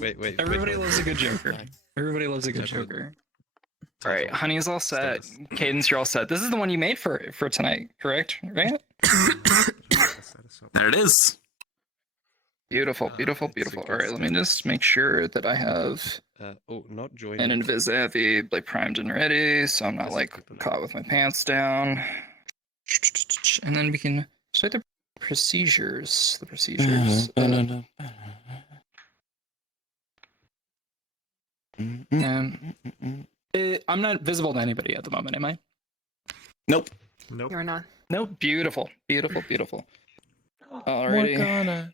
Wait. Everybody loves a good Joker. Everybody loves a good Joker. All right, Honey is all set. Cadence, you're all set. This is the one you made for tonight, correct? Right? There it is. Beautiful. All right, let me just make sure that I have not join. an invis heavy, like primed and ready, so I'm not like caught with my pants down. And then we can start the procedures. I'm not visible to anybody at the moment, am I? Nope. You're not. Nope. Beautiful. Alrighty. Morgana.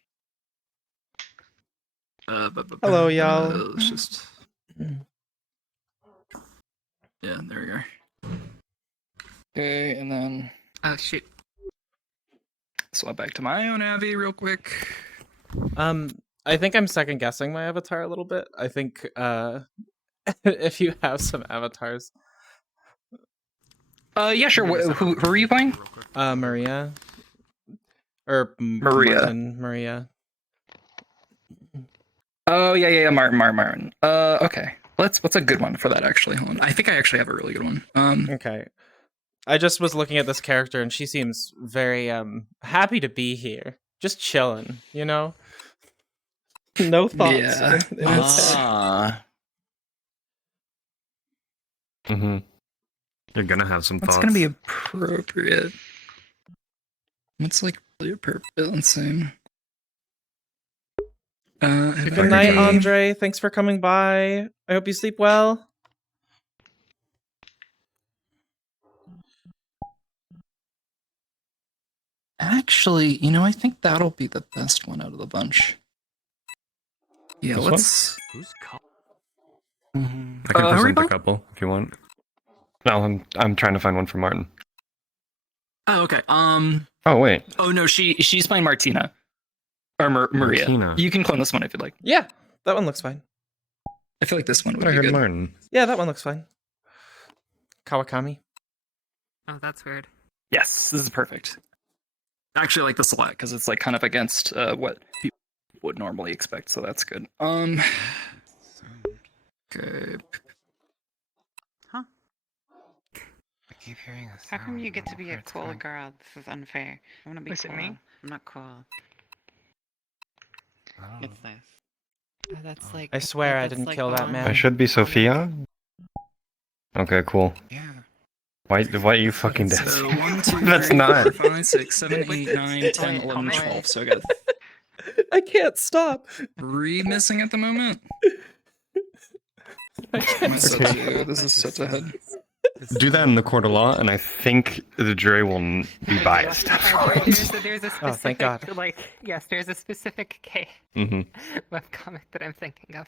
Hello, y'all. Let's just. Yeah, there we go. Okay, and then. Oh shoot. Swap back to my own Avi real quick. I think I'm second guessing my avatar a little bit. I think if you have some avatars. Yeah, sure. Who are you playing? Maria. Or Maria. Maria. Oh yeah, Martin. Okay. What's a good one for that actually? Hold on. I think I actually have a really good one. Okay. I just was looking at this character and she seems very happy to be here. Just chilling, you know? No thoughts. Yeah. You're gonna have some thoughts. That's gonna be appropriate. What's like really appropriate? Let's see. Good night, Andre. Thanks for coming by. I hope you sleep well. Actually, I think that'll be the best one out of the bunch. Yeah, let's. Who's I can present a couple if you want. No, I'm trying to find one for Martin. Oh, okay. Oh wait. Oh no, she's playing Martina. Or Maria. Martina. You can clone this one if you'd like. Yeah, that one looks fine. I feel like this one would I be heard good. Martin. Yeah, that one looks fine. Kawakami. Oh, that's weird. Yes, this is perfect. I actually like this a lot because it's like kind of against what people would normally expect, so that's good. Okay. Huh? I keep hearing a How come sound. you get I to don't know be where a it's cool coming. girl? This is unfair. I want to be Was it cool. me? I'm not cool. Oh. It's this. Oh, that's like. I swear I didn't kill that man. I should be Sophia. Okay, cool. Yeah. Why you fucking dead? So 1, 2, That's 3, not. 4, 5, 6, 7, 8, 9, 10, 11, 12. So I got I can't stop. 3 missing at the moment. This is such a head. Do that in the court of law, and I think the jury will be biased. There's a specific, Oh, thank God. Yes, there's a specific case webcomic that I'm thinking of.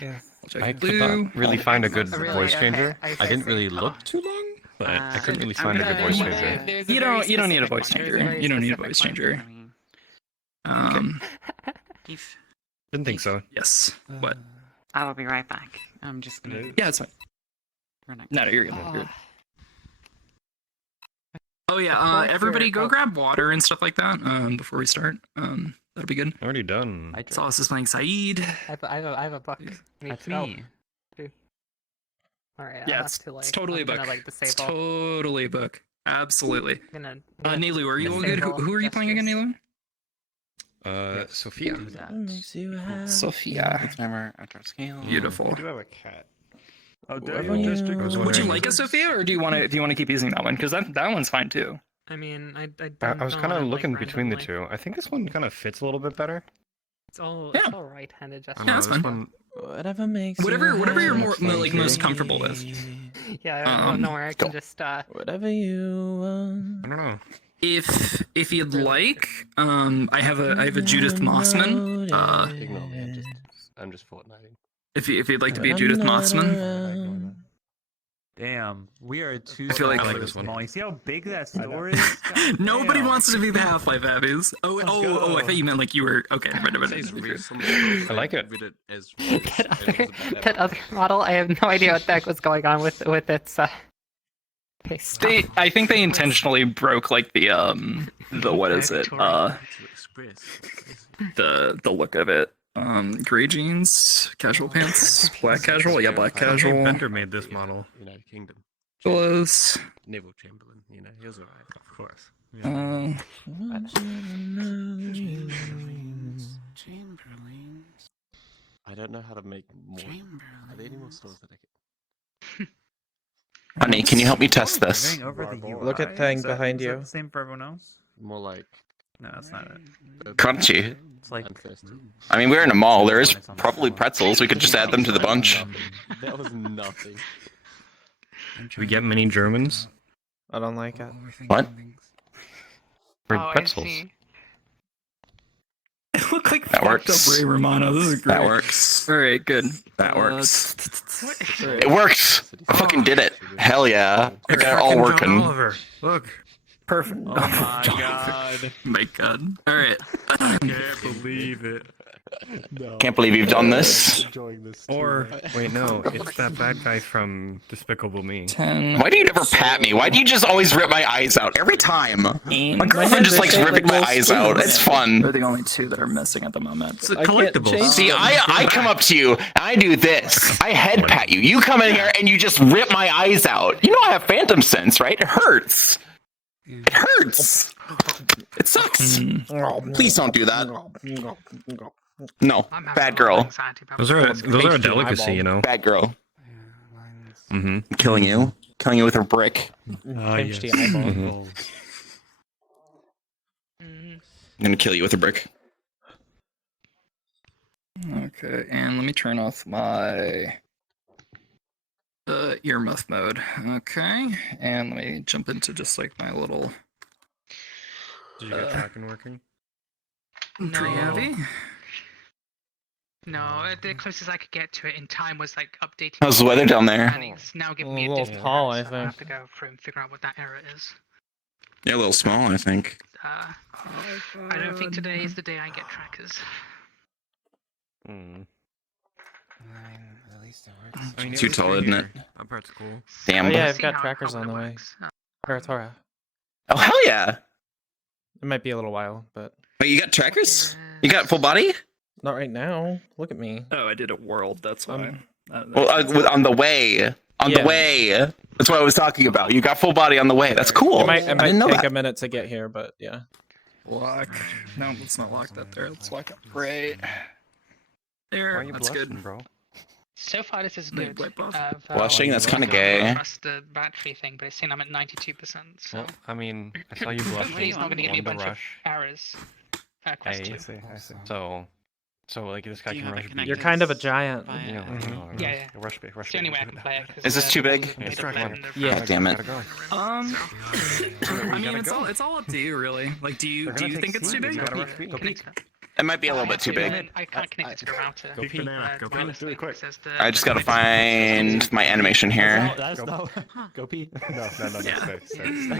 Yes. I could not really find a good Really? voice Okay, changer. I I didn't see. really look too long, but I couldn't really find a good gonna- voice I'm changer. gonna- there's a You very don't need a specific voice one. There's a changer. very You don't need a specific voice one changer. for me. Didn't think so. Yes. What? I will be right back. I'm just gonna. Yeah, it's fine. No, you're good. You're good. Oh yeah, everybody go grab water and stuff like that before we start. That'll be good. Already done. Sauce is playing Saeed. I have a book. That's me. All right. Yeah, it's totally a book. It's totally a book. Absolutely. Nilu, are you all good? Who are you playing again, Nilu? Sophia. Sophia. It's never after scale. Beautiful. I do have a cat. Would you like a Sophia, or do you want to keep using that one? Because that one's fine too. I mean, I I was kind of looking between the two. I think this one kind of fits a little bit better. It's all right-handed I gesture. don't know, that's this fine. one- Whatever makes Whatever you're more happy. like most comfortable with. Yeah, I don't know where I can just Whatever you want. I don't know. If you'd like, I have a Judith Mossman. Ignore me. I'm just fortnighting. If you'd like to be a Judith Mossman. Damn, we are too. I feel like- I like this one. small. You see how big that store is? God Nobody damn. wants to be the Half-Life Abbeys. Oh, I thought you meant like you were okay. I like it. That other model, I have no idea what the heck was going on with its face. I think they intentionally broke like the what is it? The look of it. Gray jeans, casual pants, black casual, yeah, black I think casual. Bender made this model. United Kingdom. Clothes. Neville Chamberlain, he was alright. Of course. Yeah. Chamberlains. I don't know how to make more. Are there any more stores that I can? Honey, can you help me test this? Going over the UI? Look at thing Is that- behind is that you. the same for everyone else? More like. No, that's not it. Crunchy. It's like Thirsty. I mean, we're in a mall. There's probably pretzels. We could just add them to the bunch. That was nothing. Do we get many Germans? I don't like it. What? For Oh, I pretzels. see. it looked like That fucked works. up Ray Romano. This is great. That works. All right, good. That works. Alright. It works. I fucking did it. Hell yeah. I got it all Fucking John working. Oliver. Look. Perfect. Oh my god. My God. All right. I can't believe it. No. Can't believe you've done this. Enjoying this. Or wait, no, it's that bad guy from Despicable Me. 10. Why do you never pat me? Why do you just always rip my eyes out every time? My girlfriend just likes ripping my eyes out. It's fun. They're the only two that are missing at the moment. It's a I can't collectible. change See, I come up to you and I do this. I head pat you. You come in here and you just rip my eyes out. You know I have phantom sense, right? It hurts. It hurts. It sucks. Please don't do that. No, I'm having bad a lot of girl. anxiety about Those are this. a delicacy, you know. Bad girl. Mm-hmm. Killing you. Killing you with her brick. Pinched the eyeball. Mhm. I'm gonna kill you with a brick. Okay, and let me turn off my earmuff mode. Okay, and let me jump into just like my little Did you get tracking working? pretty heavy. No, the closest I could get to it in time was like updating. How's the weather down there? And it's now giving me A a little different tall, error, I so I have think. to go through and figure out what that error is. Yeah, a little small, I think. I don't think today is the day I get trackers. Hmm. At least it works. I mean, Too at least tall, you're isn't it? here. That part's cool. Damn. Oh yeah, We'll I've see got how it trackers on the probably way. works. Paratora. Oh hell yeah! It might be a little while, but Wait, you got trackers? You got full body? not right now. Look at me. Oh, I did a world. That's why. Well, on the way. On Yeah. the way. That's what I was talking about. You got full body on the way. That's cool. It might I didn't know take that. a minute to get here, but yeah. Lock. No, let's not lock that there. Let's lock it right Why there. are you That's blushing, good. bro? So far, this is Maybe good. wipe off. Blushing, that's kinda gay. Trust the battery thing, but it's saying I'm at 92%. So Well, I mean, I saw you hopefully blushing. it's not going to give me a on the bunch rush. of errors. Quest 2. I see. So like this guy Do you can have it rush. connected? You're kind of a giant. Fine. Yeah, Mhm. Yeah, yeah. Rush me, rush It's the only me. way I can play it. 'cause Is this the too big? walls are Yeah, made strike of lead one. and they're Yeah. frozen. Damn it. Gotta go. I mean, it's all up to you, really. Like, do you think it's too big? You gotta rush me. Go It might be a little bit too big. I can't connect it to the router. Go pee. Go pee. wireless Do it link quick. says the- I just gotta find my animation here. That's no. Go pee. No, Yeah.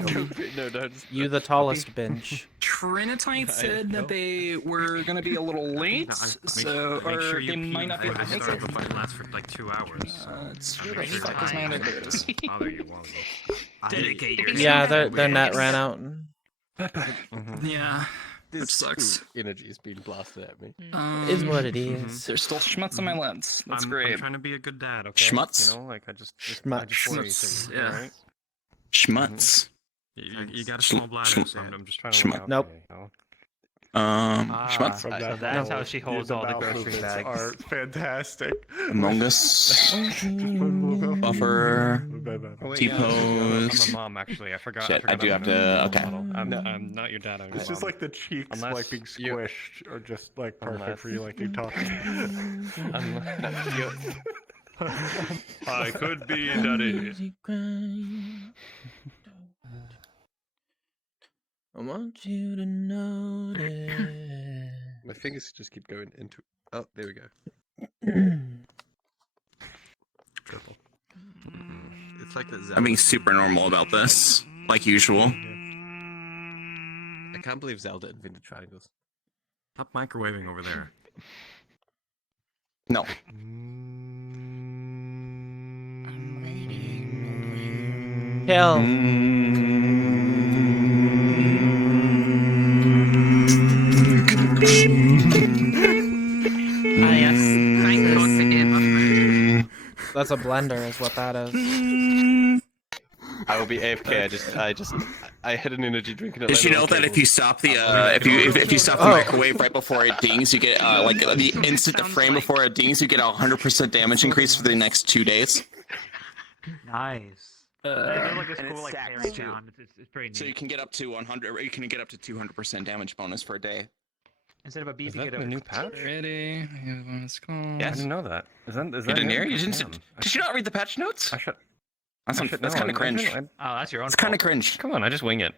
Go pee. No, don't. You the tallest binge. Trinitite said that they were gonna be a little late, so or they might not be able to make it. The fight lasts for like 2 hours. It's where the fuck is my animators? Bother you while Dedicate Yeah, their net ran out. Yeah, This which sucks. energy is being blasted at me. Is what it is. There's still schmutz on my lens. That's I'm great. trying to be a good dad, okay? Schmutz? You know, like I just Schmutz. worry Schmutz, things, yeah. alright? Schmutz. You got a Schm- small bladder, schm- so I'm just trying schm- to look Nope. out for you, you know? Schmutz. So that's how she holds all the grocery bags. fantastic. Among Us. Buffer. T-pose. I'm a mom, actually. I forgot. Shit, I do I'm have a to- okay. model. I'm not your dad. I'm your It's just mom. like the cheeks Unless like being you- squished are just like perfect Unless- for you like you talk. I could be daddy. I want you to notice. My fingers just keep going into. Oh, there we go. Triple. It's like that. I'm being super normal about this, like usual. I can't believe Zelda invented triangles. Stop microwaving over there. No. Kill. as a blender is what that is. I will be AFK. I had an energy drink. And Did you know that if you stop the if you stop the microwave right before it dings, you get like the instant frame before it dings, you get a 100% damage increase for the next 2 days. Nice. Like a school like tearing down. It's pretty neat. So you can get up to 100, or you can get up to 200% damage bonus for a day. Instead of a beef, Is you that get a a new patch? Ready? Let's go. I Yes. didn't know that. Is that You didn't hear? You didn't? Damn. Did you not read the patch notes? I should. That's I should that's know. kind of cringe. I- Oh, that's your own. It's kind of fault. cringe. Come on, I just wing it.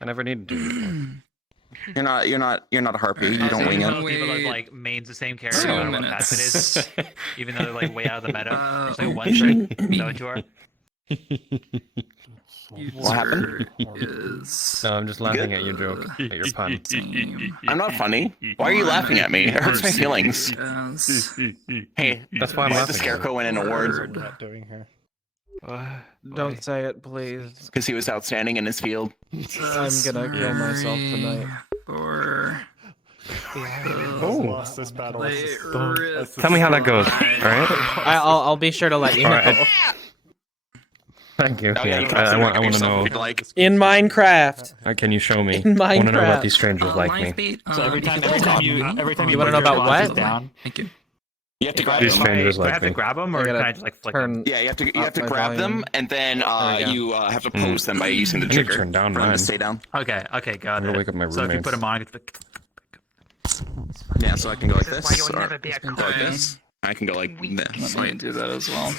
I never needed to. Before. You're not a harpy. You Oh, don't so wing you're it. one of those people that Wait. like mains the same character 2 no matter what minutes. patch it is, even though they're like way out of the meta. It's like oh, one trick. Is that what you are? What happened? Is No, I'm just laughing at your joke, at your pun. team. I'm not funny. Why are you laughing at me? It hurts my feelings. Yes. Hey, That's why I'm the laughing. Scarecrow win an What award are you doing here? Don't say it, please. because he was outstanding in his field. I'm gonna kill myself tonight. Or Lost this battle. Tell me how that goes, alright? I'll be sure to let you know. Alright. Thank you. Oh, Yeah, you can I want to yourself know. if you'd like. In Minecraft. Can you show me? In I want to know Minecraft. about these strangers like me. So every time you You wanna know put your about glasses what? down, Thank you. You have to if grab These them. strangers do I like have me. to grab them, I or can gotta I just like flick them? turn. Yeah, you have to Up my grab them, volume. and then There we go. you have to pose them by using the I need to trigger turn down for them mine. to stay down. Okay, got I'm gonna it. wake up my So if you roommates. put them on, it's like, Yeah, so I can go like This is this. why you'll Or never be a go like this. I can go like this. Let me do that as well.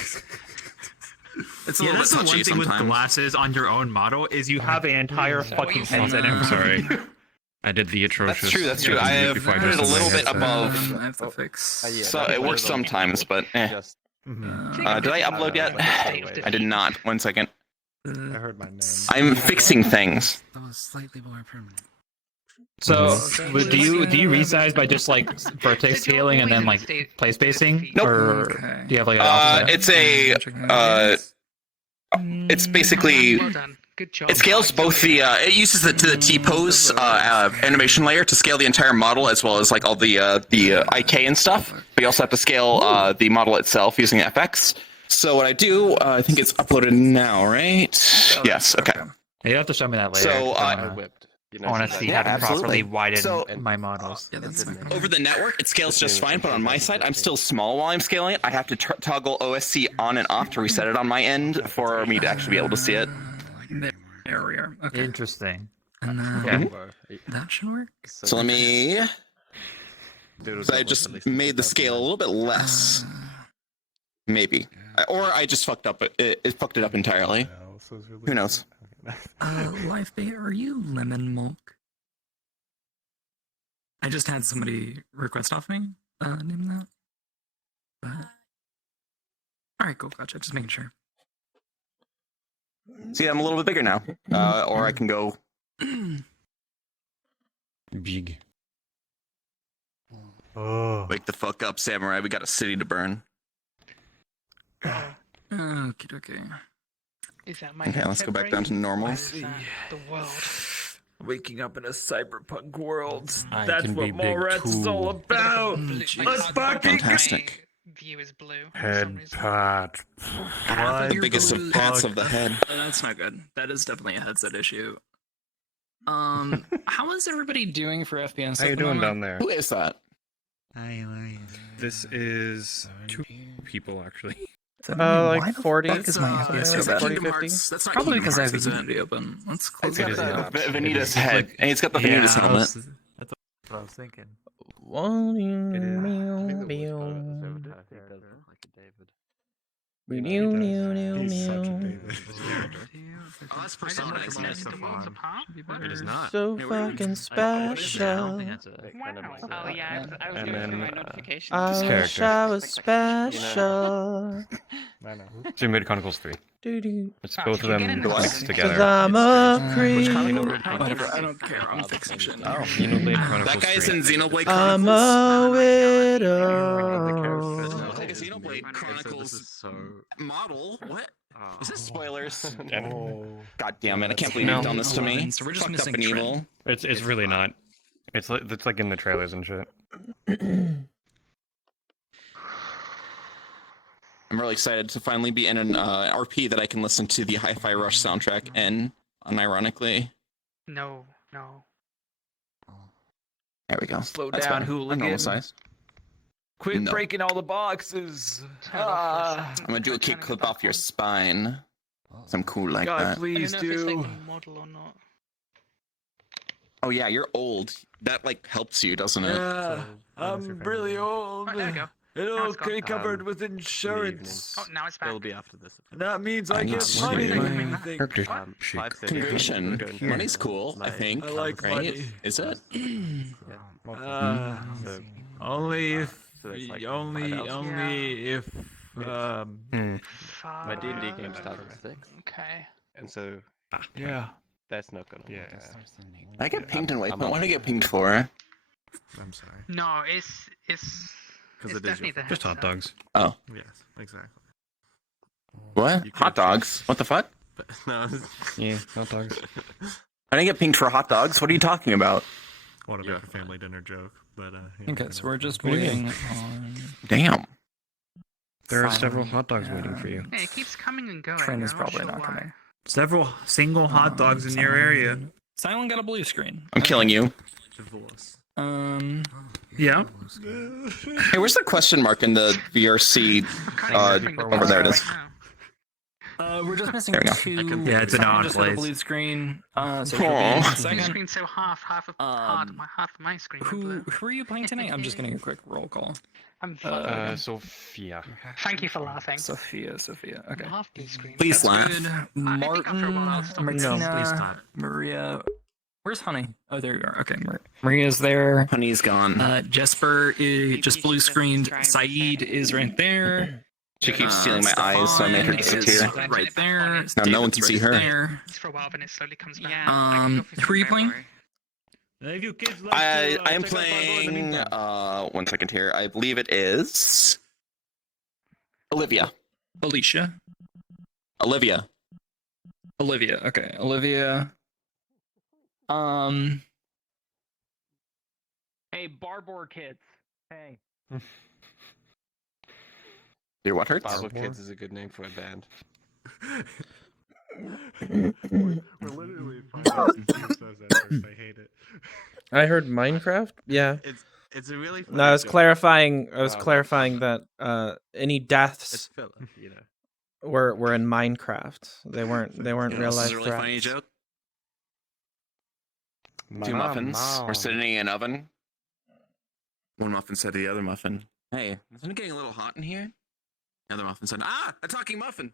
It's a yeah, little that's bit the one touchy thing with sometimes. glasses on your own model is you have an entire fucking headset. I'm sorry. I did the atrocious. That's true. That's true. thing I have before put it a dressed in little my bit headset. above. I have to fix. Yeah, So that's it works better than- sometimes, but eh. Just Did I upload yet? I did not. 1 second. I heard my name. I'm fixing things. That was slightly more permanent. So, do you resize by just like vertex scaling and then like place spacing, Nope. or Okay. do you have like an opposite? It's a it's basically Well done. Good job. it scales both the it uses the T-pose animation layer to scale the entire model as well as like all the IK and stuff. But you also have to scale the model itself using FX. So what I do, I think it's uploaded now, right? Yes. Okay. You have to show me that later. So, 'cause I I wanna- whipped. You I want to she's see like, how to absolutely. properly widen So- my models. Yeah, that's fine. Over the network, it scales just fine, but on my side, I'm still small while I'm scaling it. I have to toggle OSC on and off to reset it on my end for me to actually be able to see it. There we are. Okay. Interesting. And Okay. that should work. So let me. Doodles So I at just least made the 2,000. scale a little bit less, maybe, or I just fucked up. It fucked it up entirely. No, this was really Who knows? Life bait, are you lemon milk? I just had somebody request off me, name that. But... Alright, cool, gotcha. Just making sure. See, I'm a little bit bigger now, or I can go. Big. Oh. Wake the fuck up, samurai! We got a city to burn. Okie dokie. Is that my Okay, let's go back down to normal. Or is that the world? Waking up in a cyberpunk world. I That's can what be big Mallrats is all too. about. Let's Fantastic. View is blue. for Head some reason. pat. The biggest of pats of the head. That's not good. That is definitely a headset issue. How is everybody doing for FPS? How you at the doing moment? down there? Who is that? This is 2 people actually. Like 40. That's FPS so bad? 40, Kingdom 50. Hearts. That's not Probably Kingdom because I Hearts, have it's Infinity Open. Let's close It's got It is the not. Vanitas head, and it's got the Vanitas helmet. That's what I was thinking. He's such a David. Oh, that's I Persona, just isn't it? recommended the worlds apart. It is not. So Yeah, we're- fucking I don't special. think that's a. Wow. Oh yeah, I was And going then, through my notifications. I This wish character. I was special. I know. Xenoblade Chronicles 3. Doo-doo. It's Oh, both of you get them into mixed this. together. Cause I'm a creep. Whatever, I don't care. I'm fixing shit. Oh, Xenoblade Chronicles that guy's 3. in Xenoblade I'm Chronicles. a Looks widow. like a Xenoblade Chronicles model. What? Is this spoilers? Oh. God damn it! I can't believe No. you've done this to me. So we're just Fucked up missing and Trent. evil. It's really not. It's like in the trailers and shit. I'm really excited to finally be in an RP that I can listen to the Hi-Fi Rush soundtrack in, unironically. No, no. There we go. Slow That's down, better. hooligan. Normal size. Quit No. breaking all the boxes. Turn it off for a second. I'm gonna do a Turn it kickflip back off your on. spine. So I'm cool like God, that. I don't please know if it's do. like a model or not. Oh yeah, you're old. That like helps you, doesn't it? Yeah, I'm really old. Oh, there we go. It'll Now it's gone. be covered with insurance. Oh, now it's back. It'll be after this. And that means I I get need money. to- I think. Character What? sheet. Conversion. Money's cool, I think. I like right? money. Is it? Only if, So it's like only if, My D&D game started at 6, Okay. and so yeah. that's not gonna Yeah. work. I get pinged in I'm Waypoint. up What do I for get pinged for? I'm sorry. No, it's Because it's it is definitely your the Just hot headset. dogs. Oh, Yes, exactly. what? You could Hot dogs? What the fuck? But, no, Yeah, hot dogs. I didn't get pinged for hot dogs. What are you talking about? want to make a family dinner joke, but yeah, Okay, so we're just What do you waiting mean? on. Damn. There are several hot dogs waiting for you. Yeah, it keeps coming and going. Train is I'm probably sure not why. coming. Several single hot dogs in your area. Silent got a blue screen. I'm killing you. Divorce. Yeah. Hey, where's the question mark in the VRC? I'm kind of suffering the over there it right is. now. We're just missing There we go. two. Yeah, it's an Silent odd just got a place. blue screen. So Aw. she'll be in a Your second. screen's so half of half of my screen. Who are you playing tonight? I'm just getting a quick roll call. I'm fine. Sophia. Thank you for laughing. Sophia. Okay. Half blue screen. Please That's laugh. good. after a while I'll Martin, stop. Martina, No, please stop. Maria. Where's Honey? Oh, there you are. Okay, Maria's there. Honey's gone. Jesper is just blue screened. Saeed is right there. She keeps stealing my eyes, so I make her Stefan disappear. is right there. Now no one can see her. There. It's for a while, but it slowly comes back. Who are you playing? I am playing. One second here. I believe it is Olivia. Alicia. Olivia. Olivia. Okay, Olivia. Hey, Barbour kids. Hey. Your what hurts? Bible Kids is a good name for a band. We're literally finding says that first. I hate it. I heard Minecraft. Yeah. It's a really No, I was funny joke. clarifying. I was Oh, clarifying that any It's deaths filler, you know. were in Minecraft. They weren't You know, real this life is a really funny threats. joke. Two muffins. We're sitting in an oven. One muffin said to the other muffin, "Hey, isn't it getting a little hot in here?" The other muffin said, "Ah, a talking muffin."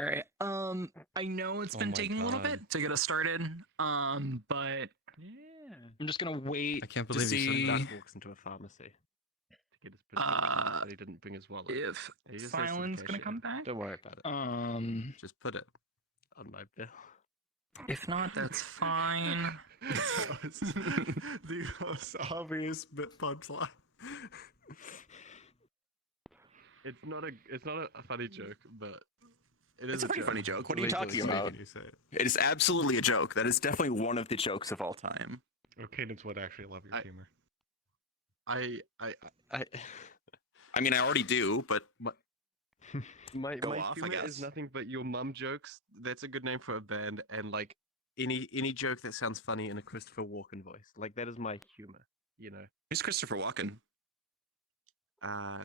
All right. I know it's been my taking a little God. bit to get us started. But Yeah. I'm just gonna wait I can't to believe you said see Duck walks into a pharmacy to get his prescription, but he didn't bring his wallet. if He just says Silence some gonna cashier. come back. Don't worry about it. Just put it on my bill. If not, that's fine. The most obvious bit punchline. It's not a funny joke, but it is It's a pretty funny joke. What are you Legally talking speaking. about? You say it. It is absolutely a joke. That is definitely one of the jokes of all time. Okay, that's what I actually love your I- humor. I I mean, I already do, but my Go my off, I humor guess. is nothing but your mum jokes. That's a good name for a band, and like any joke that sounds funny in a Christopher Walken voice. Like that is my humor. You know. who's Christopher Walken?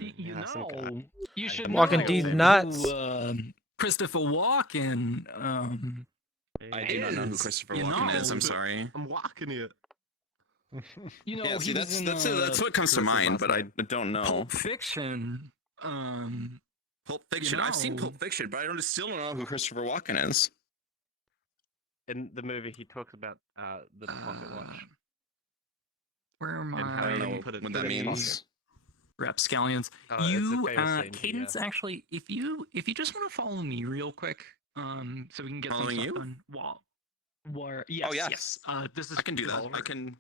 You yeah, some guy. know, you should Walking know these who, nuts. Christopher Walken. I do not know who is, Christopher you Walken is. know. I'm sorry. I'm walking it. You know, Yeah, see, he was in that's what comes to What's his mind, last but I name? don't know. Pulp Fiction. Pulp Fiction. I've seen know. Pulp Fiction, but I still don't know who Christopher Walken is. In the movie, he talks about the pocket watch. Where am And how I I? don't know put it what in that his means. Rapscallions. Oh, it's a You, famous scene, Cadence. yeah. Actually, if you just want to follow me real quick, so we can get Following some stuff you? done. Where? Yes, yes. yes. This is I can do that. Oliver. I can.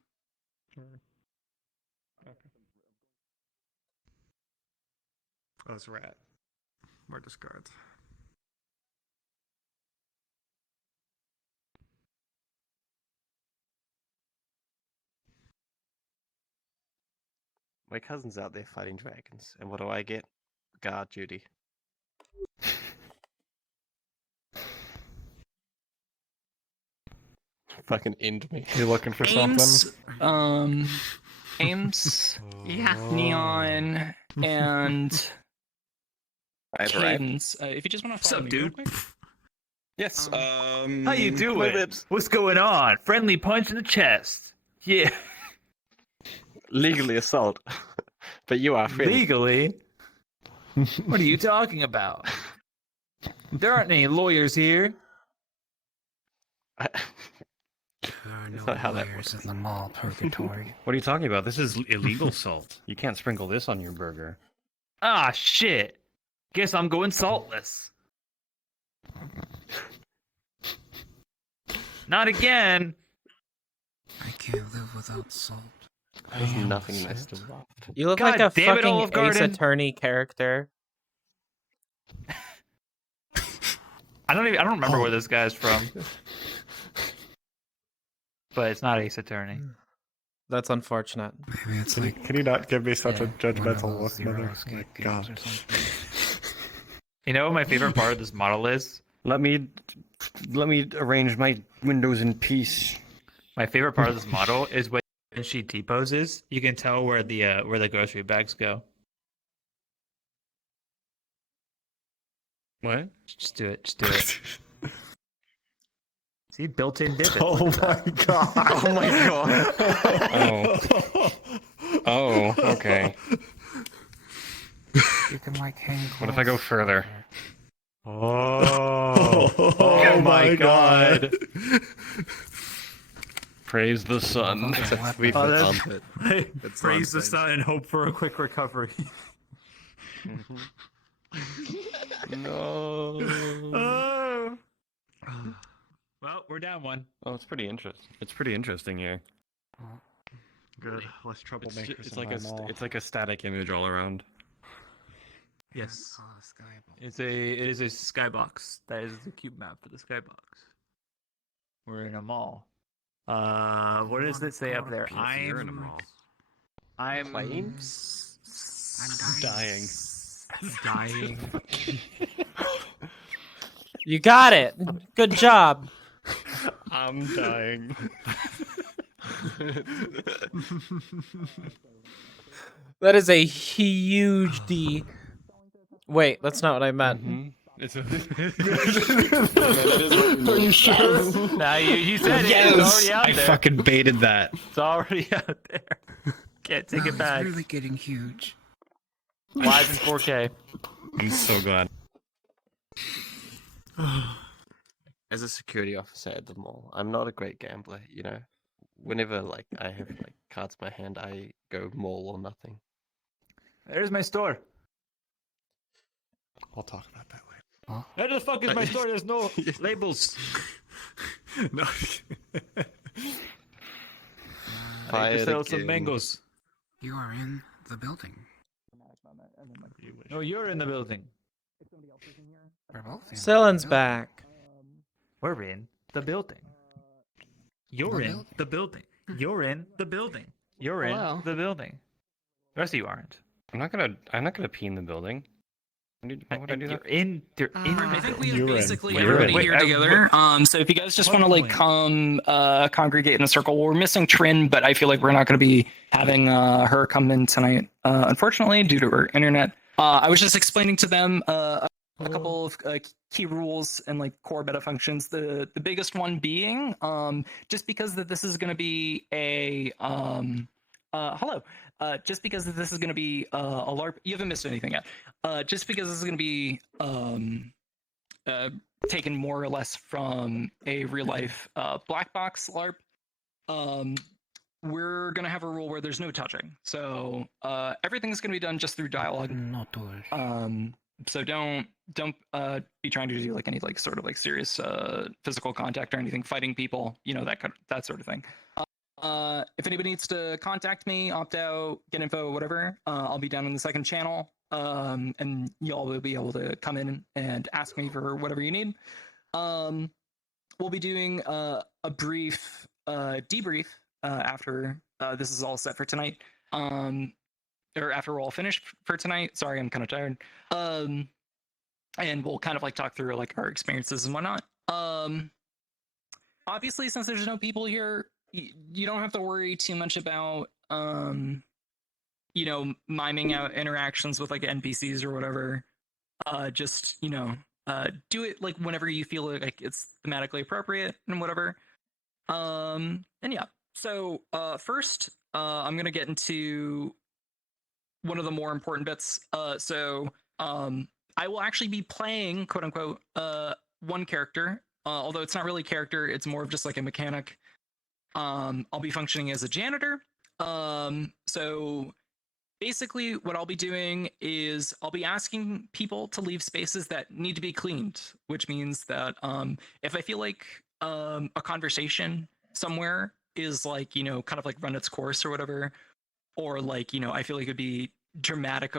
Oh, it's rat. More discards. My cousin's out there fighting dragons, and what do I get? Guard duty. Fucking end me. You looking for Ames, something? Ames, Yeah. Neon, and I've arrived. Cadence. If you just want to What's follow up, me real dude? quick. Yes. How you doing? What's going on? Friendly punch in the chest. Yeah. Legally assault. But you are friends. Legally? What are you talking about? There aren't any lawyers here. There are That's no not how that lawyers works. in the mall purgatory. What are you talking about? This is illegal salt. You can't sprinkle this on your burger. Ah, shit. Guess I'm going saltless. Not again. I can't live without salt. There's nothing nice to watch. You look God like a damn it, fucking Olive Ace Garden. Attorney character. I don't remember where this guy's from. But it's not Ace Attorney. That's unfortunate. Maybe it's like Can you not give me such a one of judgmental those look, zero mother? escape My games God. or something. You know what my favorite part of this model is? Let me arrange my windows in peace. My favorite part of this model is when she T-poses, you can tell where the grocery bags go. What? Just do it. Just do it. See, built-in divots. Oh my God! Oh my god. Oh. Oh. Okay. You can like hang What if I go clothes further? Oh, oh my God! Praise the sun. That's a weapon. Sweet Oh, that's- armpit. It's Praise the nonsense. sun and hope for a quick recovery. No. Oh. Well, we're down one. Oh, it's pretty interesting. It's pretty interesting here. Good. Less troublemakers. It's in like my a mall. it's like a static image all around. Yes. Oh, skyball. It is a skybox. That is the cube map for the skybox. We're in a mall. What does it say up there? You're in a mall. I'm Planes? I'm Dying. Dying. You got it. Good job. I'm dying. That is a huge D. Wait, that's not what I meant. Mm-hmm. It's a. Are you sure? Nah, you said Yes! it. It's already out I there. fucking baited that. It's already out there. Can't take No, it back. It's really getting huge. Live in 4K. I'm so glad. As a security officer at the mall, I'm not a great gambler, you know. Whenever like I have like cards in my hand, I go mall or nothing. There's my store. I'll talk about that later. Where the fuck is my store? There's no labels. No. I Fire need to the sell some king. mangoes. You are in the building. No, you're in the building. We're both in Sellen's the building. back. We're in the building. You're The in building. the building. You're in the building. You're Hello. in the building. The rest of you aren't. I'm not gonna pee in the building. Why would I do You're that? in. They're in the I think we building. have You're in. basically You're everybody in. here Wait, together. So if you guys just What want to like point? come congregate in a circle, we're missing Trin, but I feel like we're not going to be having her come in tonight, unfortunately, due to her internet. I was just explaining to them a couple of key rules and like core meta functions. The biggest one being just because that this is going to be a hello. Just because this is going to be a LARP, you haven't missed anything yet. Just because this is going to be taken more or less from a real life black box LARP, we're going to have a rule where there's no touching. So everything's going to be done just through dialogue. So don't be trying to do like any like sort of like serious physical contact or anything, fighting people, you know, that sort of thing. If anybody needs to contact me, opt out, get info, whatever, I'll be down in the second channel, and y'all will be able to come in and ask me for whatever you need. We'll be doing a brief debrief after this is all set for tonight, or after we're all finished for tonight. Sorry, I'm kind of tired. and we'll kind of like talk through like our experiences and whatnot. Obviously, since there's no people here, you don't have to worry too much about miming out interactions with like NPCs or whatever. Just do it like whenever you feel like it's thematically appropriate and whatever. And yeah. So first, I'm gonna get into one of the more important bits. I will actually be playing, quote unquote, one character. Although it's not really character, it's more of just like a mechanic. I'll be functioning as a janitor. So basically what I'll be doing is I'll be asking people to leave spaces that need to be cleaned, which means that if I feel like a conversation somewhere is like, kind of like run its course or whatever, or like, I feel like it'd be dramatic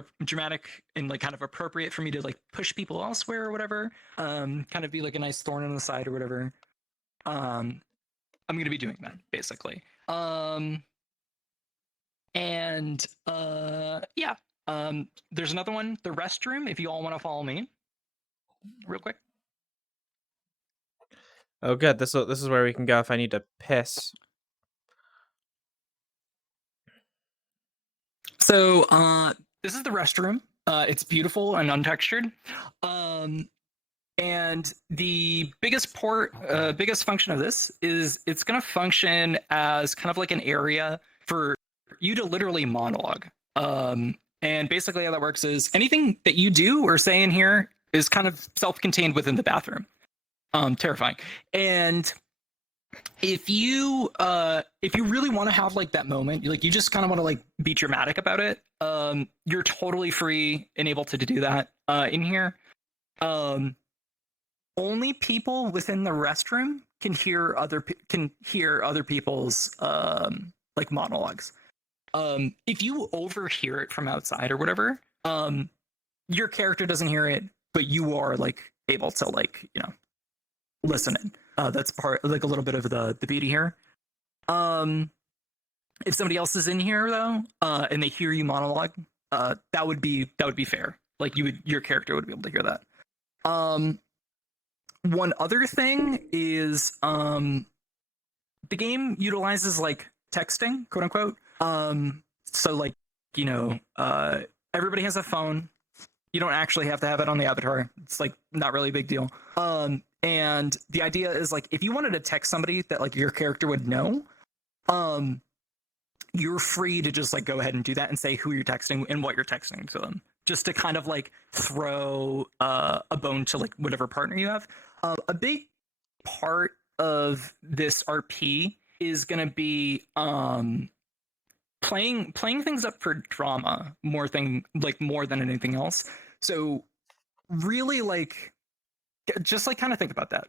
and like kind of appropriate for me to like push people elsewhere or whatever, kind of be like a nice thorn in the side or whatever, I'm going to be doing that basically. There's another one, the restroom, if you all want to follow me real quick. Oh, good. This is where we can go if I need to piss. So this is the restroom. It's beautiful and untextured. And the biggest function of this is it's going to function as kind of like an area for you to literally monologue. And basically how that works is anything that you do or say in here is kind of self-contained within the bathroom. Terrifying. And if you really want to have like that moment, like you just kind of want to like be dramatic about it, you're totally free and able to do that in here. Only people within the restroom can hear other people's like monologues. If you overhear it from outside or whatever, your character doesn't hear it, but you are like able to like listen in. That's part like a little bit of the beauty here. If somebody else is in here though, and they hear you monologue, that would be fair. Like your character would be able to hear that. One other thing is the game utilizes like texting, quote unquote. So like everybody has a phone. You don't actually have to have it on the avatar. It's like not really a big deal. And the idea is like if you wanted to text somebody that like your character would know, you're free to just like go ahead and do that and say who you're texting and what you're texting to them, just to kind of like throw a bone to like whatever partner you have. A big part of this RP is going to be playing things up for drama more than anything else. So really like just like kind of think about that.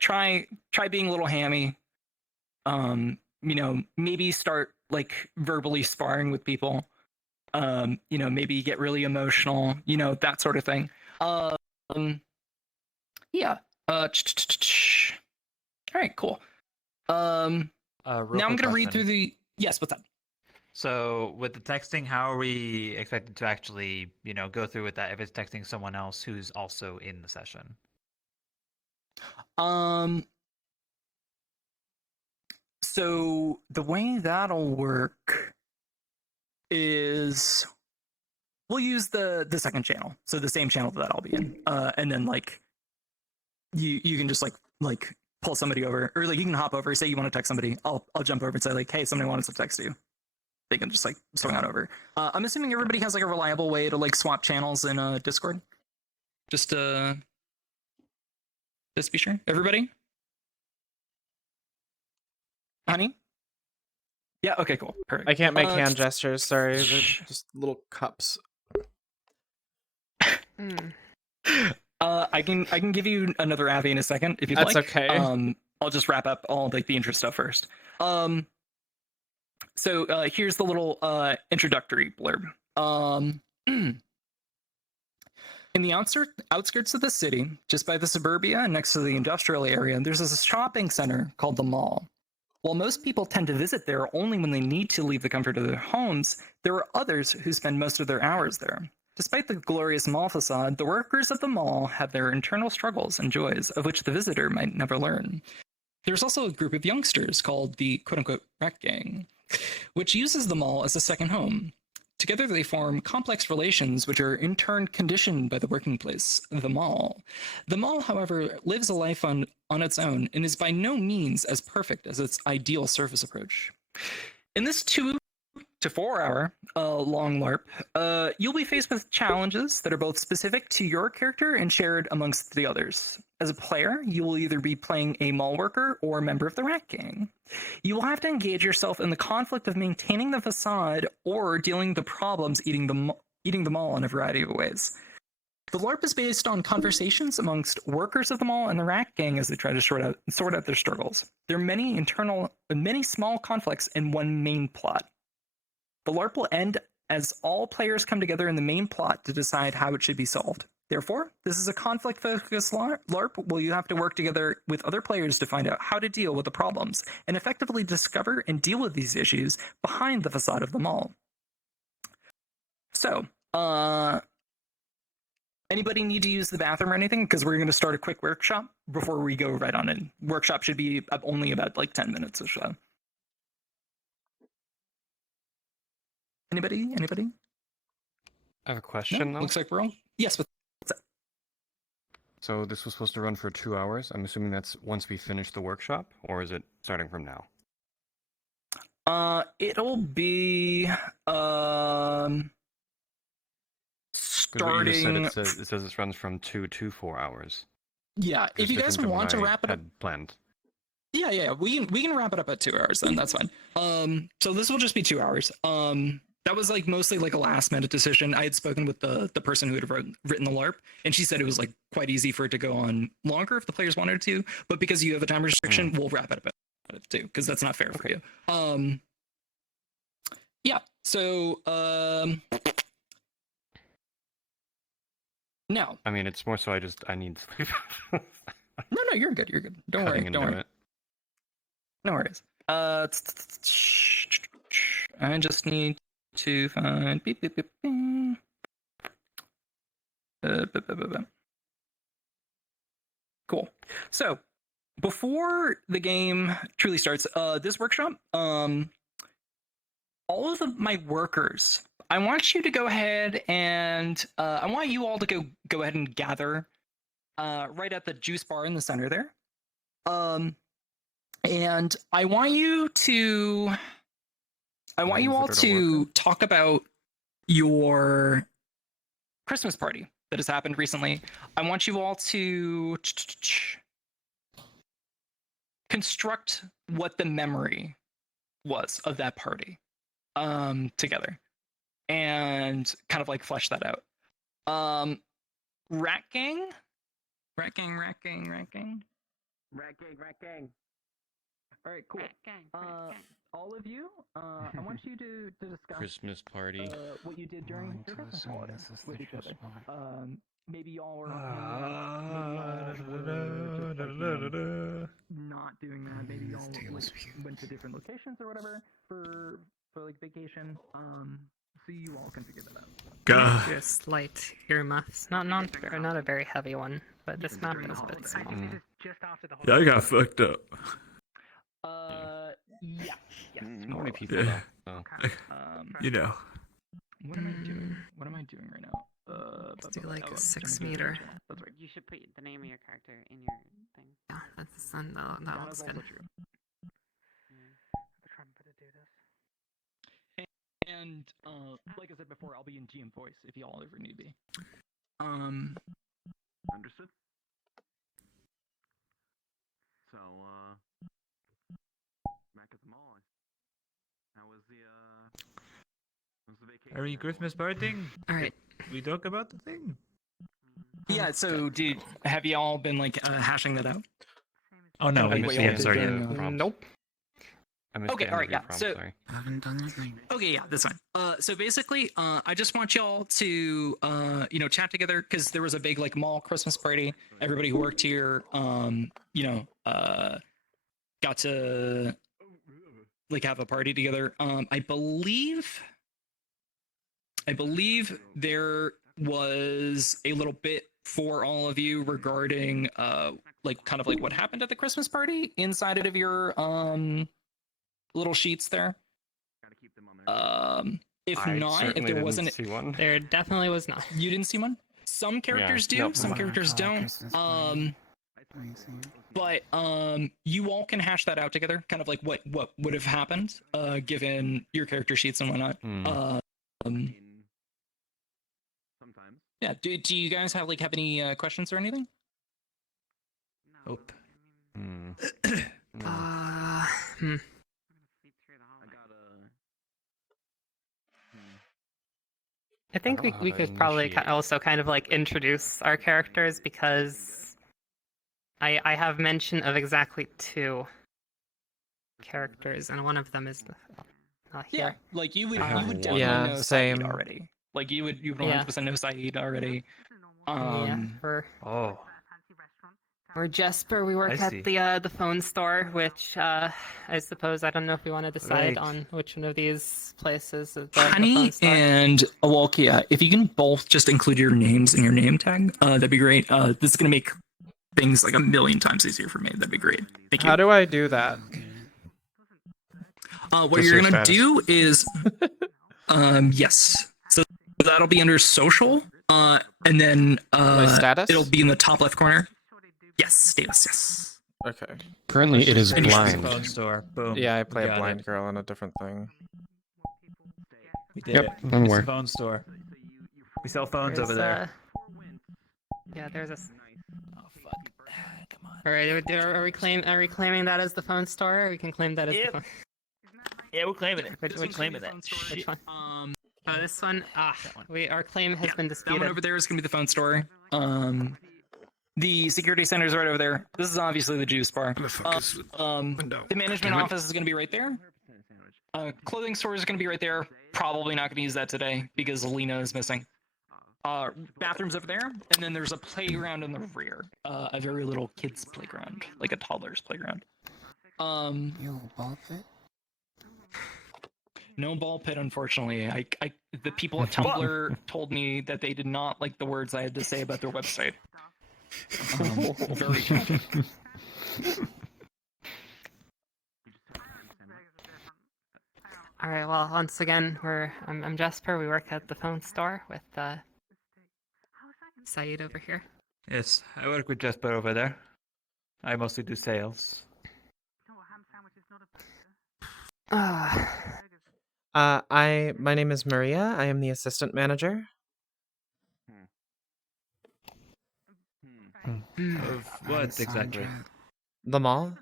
Try being a little hammy. Maybe start like verbally sparring with people. Maybe get really emotional, that sort of thing. Yeah. All right, cool. Now I'm going to read through the... Yes, what's up? So with the texting, how are we expected to actually, go through with that if it's texting someone else who's also in the session? So the way that'll work is we'll use the second channel. So the same channel that I'll be in. And then like you can just like pull somebody over, or like you can hop over, say you want to text somebody. I'll jump over and say like, hey, somebody wanted to text you. They can just like swing on over. I'm assuming everybody has like a reliable way to like swap channels in Discord. Just be sure. Everybody? Honey? Yeah, okay, cool. Perfect. I can't make hand gestures, sorry. They're just little cups. I can give you another Avi in a second if you'd like. That's okay. I'll just wrap up all like the intro stuff first. So here's the little introductory blurb. In the outskirts of the city, just by the suburbia and next to the industrial area, there's a shopping center called the Mall. While most people tend to visit there only when they need to leave the comfort of their homes, there are others who spend most of their hours there. Despite the glorious mall facade, the workers of the mall have their internal struggles and joys, of which the visitor might never learn. There's also a group of youngsters called the quote-unquote Rat Gang, which uses the mall as a second home. Together they form complex relations which are in turn conditioned by the working place, the mall. The mall, however, lives a life on its own and is by no means as perfect as its ideal service approach. In this 2 to 4 hour long LARP, you'll be faced with challenges that are both specific to your character and shared amongst the others. As a player, you will either be playing a mall worker or a member of the Rat Gang. You will have to engage yourself in the conflict of maintaining the facade or dealing with the problems eating the mall in a variety of ways. The LARP is based on conversations amongst workers of the mall and the Rat Gang as they try to sort out their struggles. There are many small conflicts in one main plot. The LARP will end as all players come together in the main plot to decide how it should be solved. Therefore, this is a conflict-focused LARP where you have to work together with other players to find out how to deal with the problems and effectively discover and deal with these issues behind the facade of the mall. So, anybody need to use the bathroom or anything? Because we're going to start a quick workshop before we go right on in. Workshop should be only about like 10 minutes or so. Anybody? I have a question. No? Looks like we're all... Yes, what's that? So this was supposed to run for 2 hours. I'm assuming that's once we finish the workshop, or is it starting from now? It'll be starting. It says it runs from 2 to 4 hours. Yeah, if you guys want to wrap it up, planned. Yeah, we can wrap it up at 2 hours then. That's fine. So this will just be 2 hours. That was like mostly like a last minute decision. I had spoken with the person who had written the LARP, and she said it was like quite easy for it to go on longer if the players wanted to, but because you have a time restriction, we'll wrap it up at 2 because that's not fair for you. Yeah. So now. I mean, it's more so I need sleep. No, you're good. Don't worry. No worries. I just need to find Cool. So before the game truly starts, this workshop, all of my workers, I want you to go ahead and I want you all to go ahead and gather right at the juice bar in the center there. And I want you all to talk about your Christmas party that has happened recently. I want you all to construct what the memory was of that party together and kind of like flesh that out. Rat Gang. All right, cool. All of you, I want you to discuss Christmas party. What you did during your Christmas holiday with each other. Maybe y'all were not doing that. Maybe y'all went to different locations or whatever for like vacation. So you all can figure that out. Just slight earmuffs. Not a very heavy one, but this map is a bit small. Just after the Yeah, I got fucked up. Yeah. How many people? Yeah. Oh. You know. What am I doing? What am I doing right now? Let's do like a 6 meter. That's right. You should put the name of your character in your thing. Yeah, that's the sun. That looks good. And like I said before, I'll be in GM voice if y'all ever need me. Understood. So, back at the mall. How was the vacation? Are you Christmas partying? All right. We talk about the thing. Yeah. So, dude, have y'all been like hashing that out? Oh no, I we missed the the answer interview yet. prompts. Nope. I missed Okay, the all right, interview yeah, prompts, so- sorry. I haven't done anything. Okay, yeah, that's fine. So basically, I just want y'all to, chat together because there was a big like mall Christmas party. Everybody who worked here, got to like have a party together. I believe there was a little bit for all of you regarding like kind of like what happened at the Christmas party inside of your little sheets there. If I not, if certainly there didn't wasn't, see one. There definitely was not. you didn't see one. Some characters do, nope. some characters don't. But you all can hash that out together, kind of like what would have happened, given your character sheets and whatnot. Yeah. Do you guys have any questions or anything? Nope. I think we could probably also kind of like introduce our characters, because I have mention of exactly 2 characters, and one of them is not Yeah, here. like you would definitely Yeah, know same. Saeed already. Like you would 100% know Saeed already. We're Jesper. We work I at see. the phone store, which I suppose I don't know if we want to decide Right. on which one of these places is the Honey phone store. and Awalkia, if you can both just include your names in your name tag, that'd be great. This is gonna make things like a million times easier for me. That'd be great. Thank you. How do I do that? What Just you're your gonna status. do is, yes. So that'll be under social, and then My status? it'll be in the top left corner. Yes, status. Yes. Okay. Currently, it is And you should blind. Phone store. Boom. Yeah, I play a Got blind it. girl on a different thing. We did Yep, it. I'm It's aware. a phone store. We sell phones over there. Yeah, there's a. Oh fuck. Come on. All right, are we claiming that as the phone store? Or we can claim that as Yep. the phone. Yeah, we're claiming it. Which We're claiming that. Which one? This one. That one. Our claim has been That disputed. one over there is gonna be the phone store. The security center is right over there. This is obviously the juice bar. The management office is gonna be right there. Clothing store is gonna be right there. Probably not gonna use that today because Lena is missing. Bathrooms over there, and then there's a playground in the rear. A very little kids playground, like a toddler's playground. Ball pit? No ball pit, unfortunately. The people at Tumblr told me that they did not like the words I had to say about their website. Very tragic. All right. Well, once again, I'm Jesper. We work at the phone store with Saeed over here. Yes, I work with Jesper over there. I mostly do sales. My name is Maria. I am the assistant manager. Of what exactly? The mall?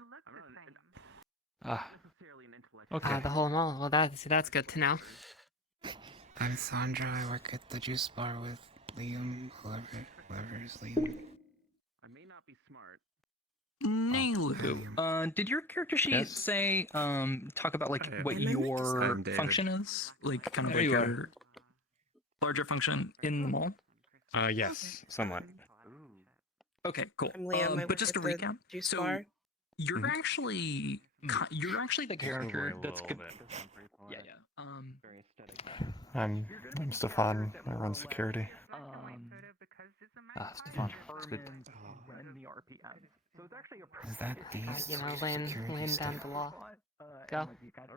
Ah. Okay. The whole mall. Well, that's good to know. I'm Sandra. I work at the juice bar with Liam, whoever is Liam. Nailu, did your character sheet say talk about like what your function is, like kind of There like you are. your larger function in the mall? Yes, somewhat. Okay, cool. I'm Liam. I But work just to at the recap, juice so bar. you're actually the character that's good. Yeah. I'm Stefan. I run security. Stefan. It's good. Is that these? You know, laying down the law. Go. You kind of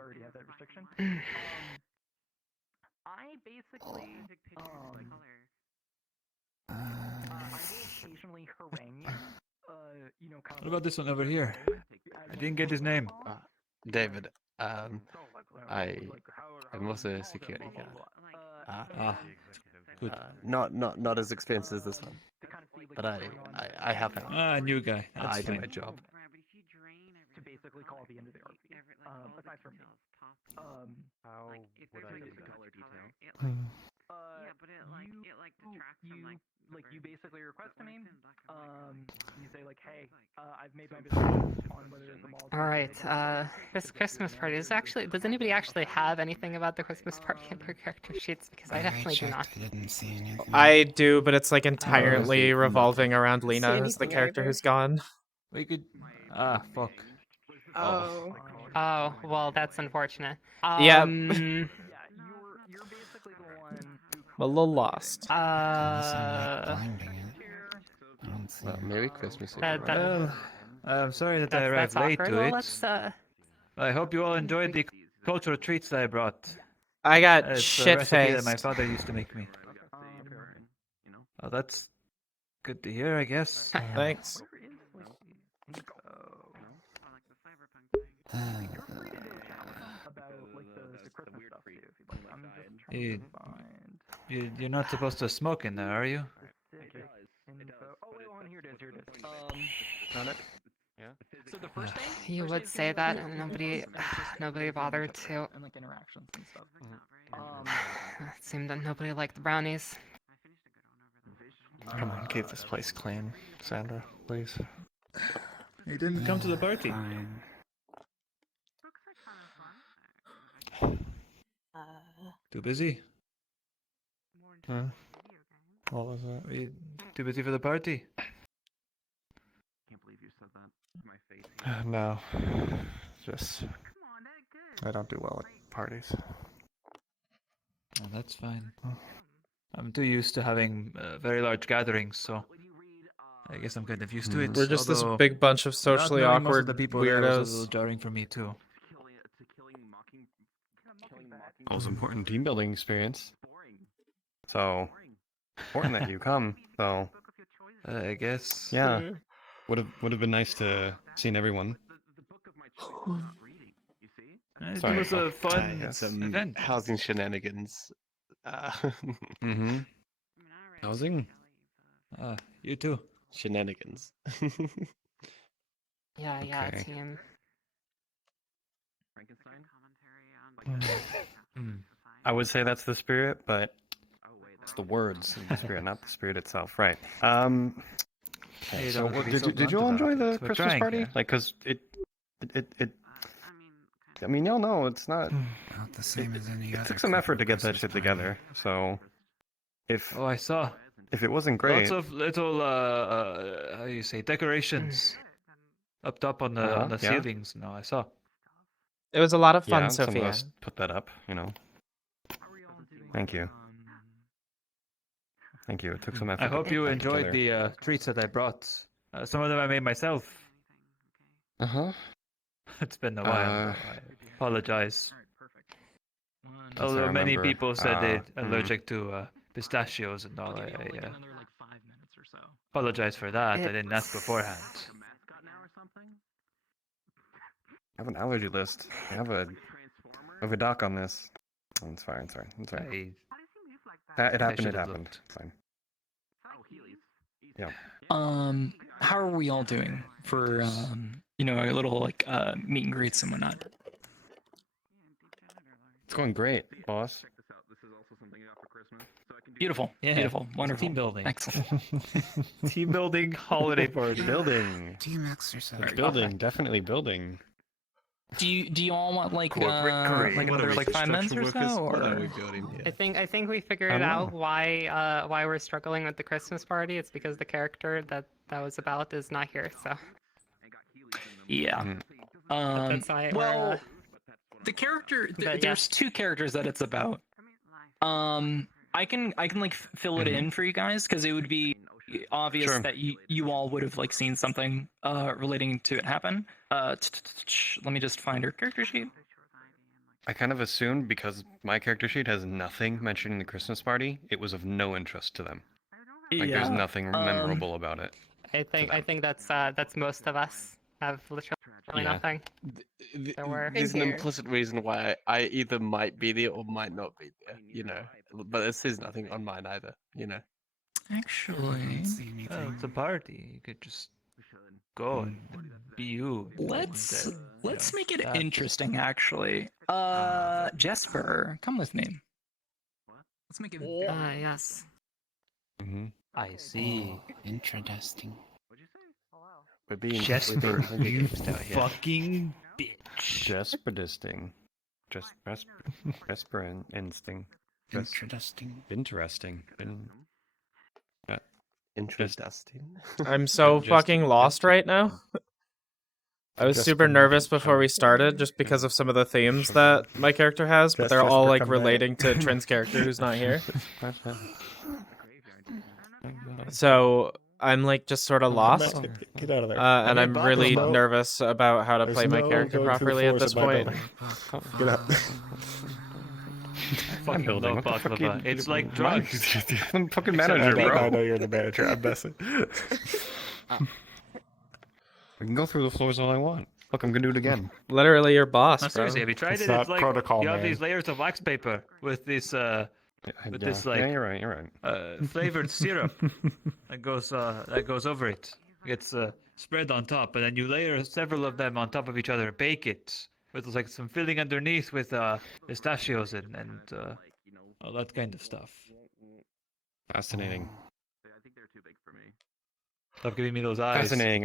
already have that restriction. I basically I occasionally harangue you. What about this one over here? I didn't get his name. David. I'm also a security guard. Good. Not as expensive as this one, but I help out. New guy. That's I do fine. my job. To basically call at the end of the RP. Aside from me. How would I do that? Color detail? Yeah, but it detracts from you basically request a name. You say like, hey, I've made my decision on whether the mall. All right. This Christmas party is actually. Does anybody actually have anything about the Christmas party in their character sheets? Because I definitely do not. I didn't see anything. I do, but it's like entirely revolving around Lena See as the anything character either. who's gone. We could. Fuck. Oh. Oh, well, that's unfortunate. Yep. You're basically the one who I'm a little lost. Merry Christmas, That- everyone. Well, I'm sorry that I that's arrived late awkward. to Well, it. let's I hope you all enjoyed the cultural treats that I brought. I got It's a shit recipe that my faced. father used to make me. Oh, that's good to hear, I guess. Thanks. You're not supposed to smoke in there, are you? So the first thing You would say that, and nobody bothered to. and like interactions and stuff. It seemed that nobody liked the brownies. Come on, keep this place clean, Sandra, please. You didn't come to the party. Fine. Too busy? Huh? What was that? Were you too busy for the party? Can't believe you said that. My face. No. Just. I don't do well at parties. Oh, that's fine. I'm too used to having very large gatherings, so I guess I'm kind of used to it. We're just this although big bunch of not socially knowing most of awkward the people there was a little weirdos. jarring for me too. Most important team building experience. So important that you come. So I guess. yeah, would have been nice to seen everyone. It Sorry, was a I fun had Some event. housing shenanigans. Mm-hmm. Housing. You too. Shenanigans. Yeah, Okay. team. I would say that's the spirit, but it's the words of the spirit, not the spirit itself, right? Okay, Hey, so don't have to be did so did you all blunt enjoy about the it. We're Christmas trying party? here. Like, cause it. I mean, y'all know it's not. Not the same as any It other. took some effort to get that Christmas shit party. together. So, if Oh, I saw. it wasn't great, Lots of little how do you say decorations up top on the yeah. ceilings. No, I saw. It was a lot of fun, Yeah, some of Sophia. us put that up. Thank you. Thank you. It took some effort. I hope to you put that enjoyed together. the treats that I brought. Some of them I made myself. Uh-huh. It's been a while. Though. I apologize. Yes, I Although many remember. people said they're allergic to pistachios and all, I Another like 5 minutes or so. apologize for that. I didn't ask beforehand. I have an allergy list. I have a doc on this. It's fine. It's fine. It's fine. It happened. It should've happened. looked. It's fine. Yeah. How are we all doing for a little like meet and greets and whatnot? It's going great, boss. Beautiful. Beautiful. Wonderful. Team building. Excellent. Team building holiday party. Building. Team exercise. It's building. Definitely building. Do you all want like Corporate like What are another we, like 5 minutes construction or so? workers? What are we Or building here? I think we figured I don't out know. why we're struggling with the Christmas party. It's because the character that was about is not here. So yeah. Mhm. that's why Well, we're, the character but there's two characters that it's about. I can like fill it in for you guys because it would be obvious Sure. that you all would have like seen something relating to it happen. Let me just find her character sheet. I kind of assumed because my character sheet has nothing mentioning the Christmas party, it was of no interest to them. Like there's nothing memorable about it. I think that's most of us have literally Yeah. nothing. There were There's an here. implicit reason why I either might be there or might not be there, But it says nothing on mine either, I Actually, don't see Well, anything. it's a party. You could just go and be you. let's make it that. interesting. Actually, Jesper, come with me. Let's make it. Yes. Mm-hmm. I see. Interesting. We're being Jesper, Hunger you Games out here. fucking bitch. Jesperdisting. Just Jesper instinct. Interesting. Interesting. Interesting. I'm so Just- fucking lost right now. I was Just super come nervous back. before we started, just because of some of the themes that my character has, but they're all like relating to Trin's character who's not here. So I'm like just sort of lost, Get out of there. and I'm really There's no- nervous about how to there's play my no character going through the properly at floors this of my point. building. Get out. Fucking building. love What the fuck baklava. you- It's like Mine- drugs. I'm fucking Except manager, for bro. I know you're the manager. I'm messing. We can go through the floors all I want. Look, I'm gonna do it again. Literally your boss, No, bro. seriously, have you tried It's it? not It's like protocol, you have man. these layers of wax paper with this like yeah, you're right. You're right. flavored syrup that goes over it. It's spread on top, and then you layer several of them on top of each other, bake it with like some filling underneath with pistachios and all that kind of stuff. Fascinating. I think they're too big for me. Stop giving me those eyes. Fascinating.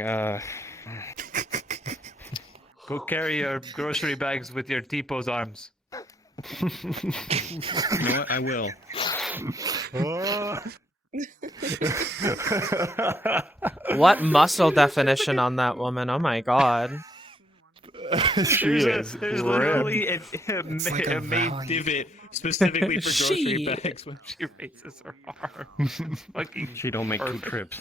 Go carry your grocery bags with your T-pose arms. You know what? I will. What muscle definition on that woman? Oh my god. There's literally a like a made valley. divot specifically for grocery She- bags when she raises her arm. Fucking She don't make 2 perfect. trips.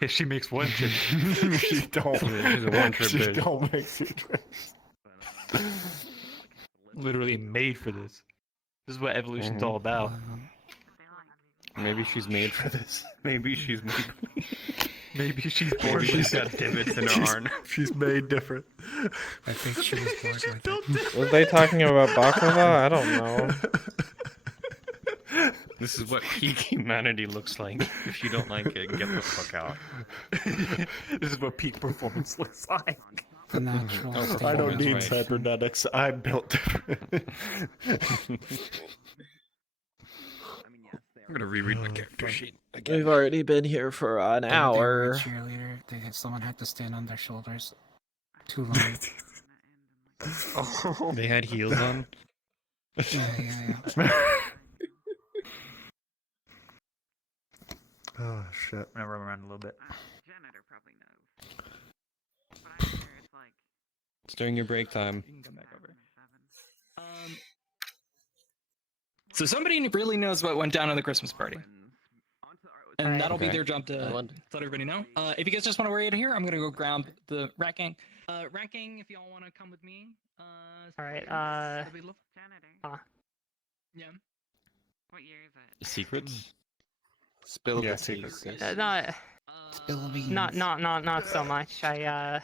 Yeah, she makes 1 trip. She don't. She's a one-trip She bitch. don't make 2 trips. Literally made for this. This is what evolution's all about. Maybe she's made for this. Maybe she's made. Maybe she's born She's with got divots in her arm. She's made different. I think she was born like that. Was they talking about baklava? I don't know. This is what peak humanity looks like. If you don't like it, get the fuck out. This is what peak performance looks like. The natural Oh, state I don't of need right. cybernetics. I'm built different. I'm gonna reread my character sheet again. We've already been here for an They were a hour. cheerleader. Someone had to stand on their shoulders too long. They had heels on. Yeah. Oh shit. I'm gonna run around a little bit. Janitor probably knows. But I'm sure it's like It's during your break time. You can come back over. So somebody really knows what went down at the Christmas party, and Alright. that'll be Okay. their job to let everybody know. If you guys just want to wait here, I'm gonna go grab the rat gang. Rat gang, if y'all want to come with me. Alright, that'd be lovely. janitor. Yeah. What year is it? Secrets? Spill Yeah, the tea. secrets. Chris. not Spill the beans. not so much. Okay,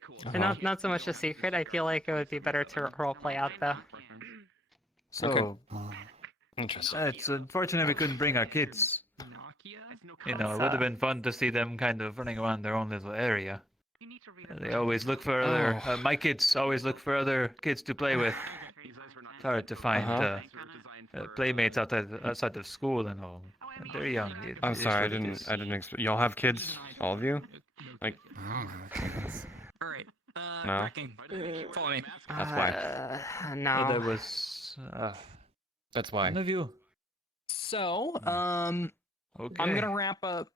cool. Not so much a secret. I feel like it would be better to roleplay out though. So Oh. Interesting. it's unfortunate we couldn't bring our kids. You know, it would have been fun to see them kind of running around their own little area. You need to read They always look for other. My kids always look for other kids to play with. It's hard to find playmates outside of school and all. And they're young. I'm It's sorry, I what it is. didn't expect. Y'all have kids, all of you? Like, I don't know. All right. No. Rat gang, follow me. That's why. No. There was That's why. one of you. So, Okay. I'm gonna wrap up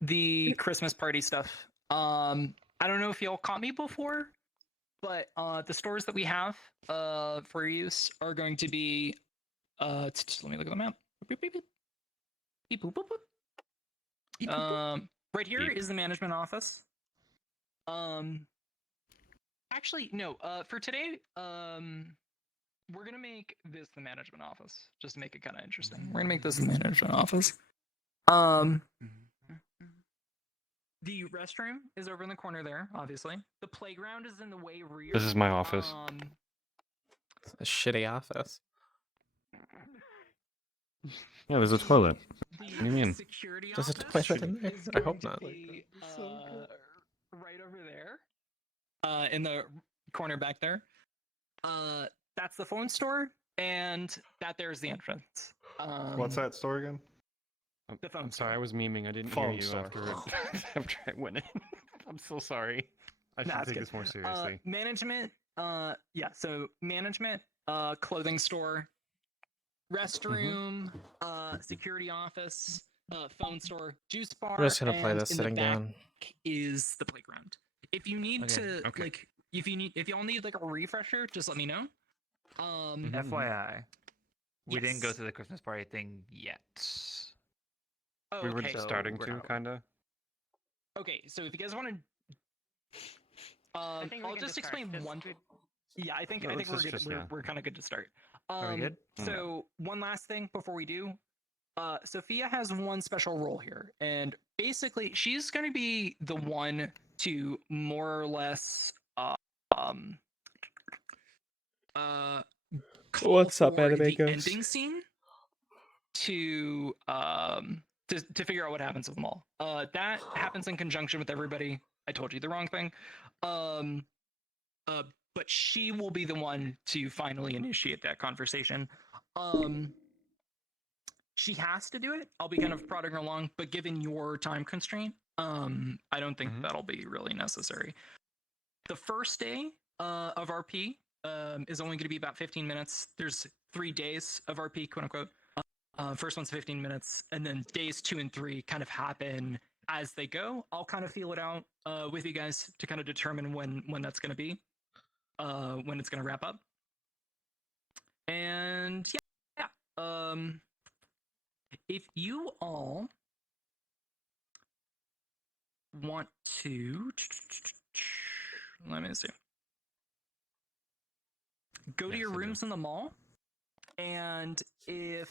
the Christmas party stuff. I don't know if y'all caught me before, but the stores that we have for use are going to be just let me look at the map. Beep, beep, beep. Beep, boop, boop, boop. Right here is the management office. Actually, no. For today, we're gonna make this the management office, just to make it kind of interesting. We're gonna make this the management office. The restroom is over in the corner there, obviously. The playground is in the way rear. This is my office. It's a shitty office. Yeah, there's a toilet. What do you mean? Security There's a office toilet in there? is I hope going to not. be, right over there. In the corner back there. That's the phone store, and that there's the entrance. What's that store again? The phone I'm sorry, I store. was memeing. I didn't Phone hear you store. after I went in. I'm so sorry. I should Nah, it's take good. this more seriously. Management, yeah, so management, clothing store, restroom, security office, phone store, juice bar. I'm just gonna play and this in the sitting back down. is the playground. If you need Okay. to like, if y'all need like a refresher, just let me know. FYI, we didn't go Yes. to the Christmas party thing yet. Oh, We were okay. So starting we're to, out. kind of. Okay, so if you guys want to, I think we I'll can just start. explain one. Yeah, I think No, I think let's we're good. just- yeah. We're kind of good to start. Are we good? So one last thing before we do. Sophia has one special role here, and basically she's going to be the one to more or less um call What's up, for anime the ghost? ending scene to figure out what happens with them all. That happens in conjunction with everybody. I told you the wrong thing. But she will be the one to finally initiate that conversation. She has to do it. I'll be kind of prodding her along, but given your time constraint, I don't think that'll be really necessary. The first day of RP is only going to be about 15 minutes. There's 3 days of RP, quote unquote. First one's 15 minutes, and then days 2 and 3 kind of happen as they go. I'll kind of feel it out with you guys to kind of determine when that's going to be, when it's going to wrap up. And yeah. If you all want to, let me see. Go to your rooms in the mall, and if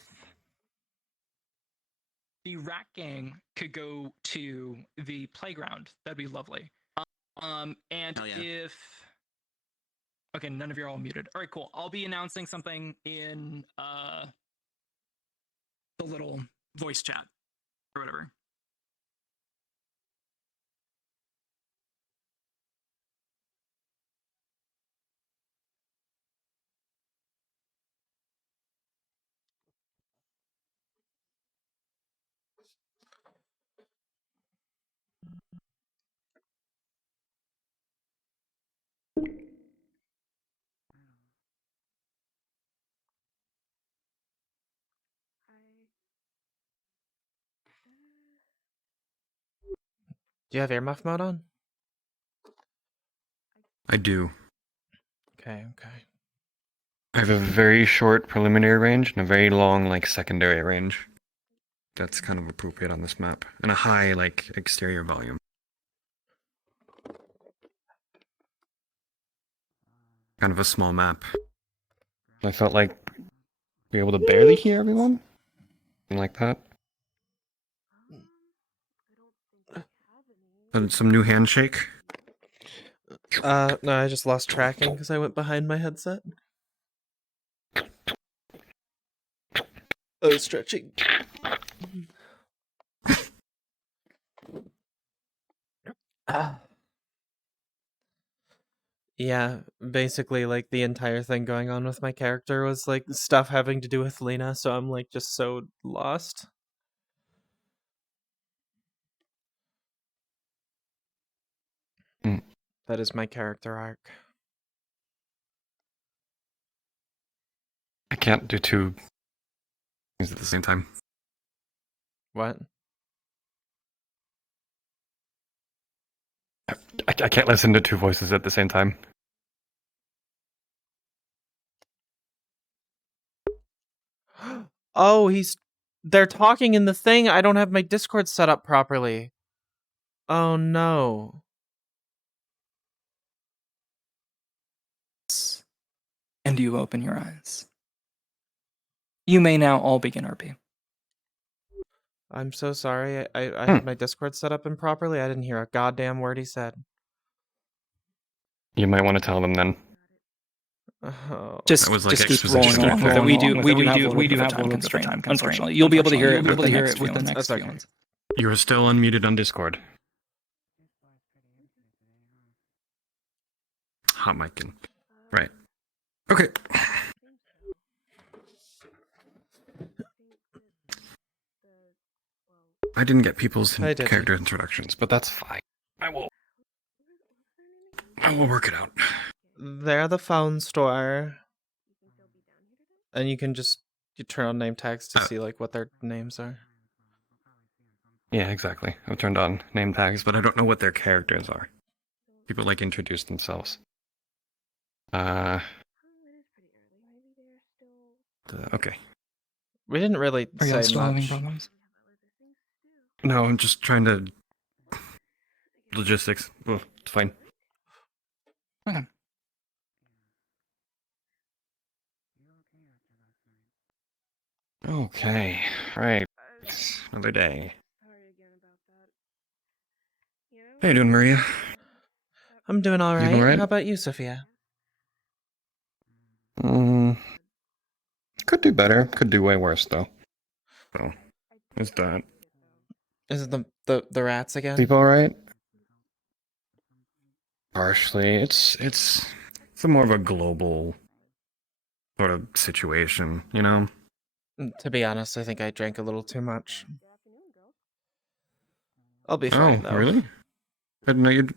the rat gang could go to the playground, that'd be lovely. And if okay, none of you are all muted. All right, cool. I'll be announcing something in the little voice chat or whatever. Do you have earmuff mode on? I do. Okay. I have a very short preliminary range and a very long, like, secondary range. That's kind of appropriate on this map. And a high, like, exterior volume. Kind of a small map. I felt like we were able to barely hear everyone. Something like that. And some new handshake. No, I just lost tracking because I went behind my headset. Oh, stretching. Yeah, basically, like, the entire thing going on with my character was, like, stuff having to do with Lena, so I'm, like, just so lost. That is my character arc. I can't do 2 things at the same time. What? I can't listen to 2 voices at the same time. Oh, they're talking in the thing. I don't have my Discord set up properly. Oh no. And you open your eyes. You may now all begin RP. I'm so sorry. I had my Discord set up improperly. I didn't hear a goddamn word he said. You might want to tell them then. Oh. Just keep rolling along with it. We do have a little bit of a time constraint. Unfortunately, you'll be able to hear it with the next few ones. You are still unmuted on Discord. Hot micing. Right. Okay. I didn't get people's character introductions, but that's fine. I will work it out. They're the phone store. And you can you turn on name tags to see, like, what their names are. Yeah, exactly. I've turned on name tags, but I don't know what their characters are. People like introduce themselves. Okay. We didn't really Are y'all say still having much. problems? No, I'm just trying to logistics. Oh, it's fine. Okay. Okay. Right. Another day. How you doing, Maria? I'm doing all You right. doing all right? How about you, Sophia? Could do better. Could do way worse though. So, it's that. Is it the rats again? Sleep all right? Partially. It's more of a global sort of situation, you know? To be honest, I think I drank a little too much. I'll be Oh, fine though. really? I didn't know you'd.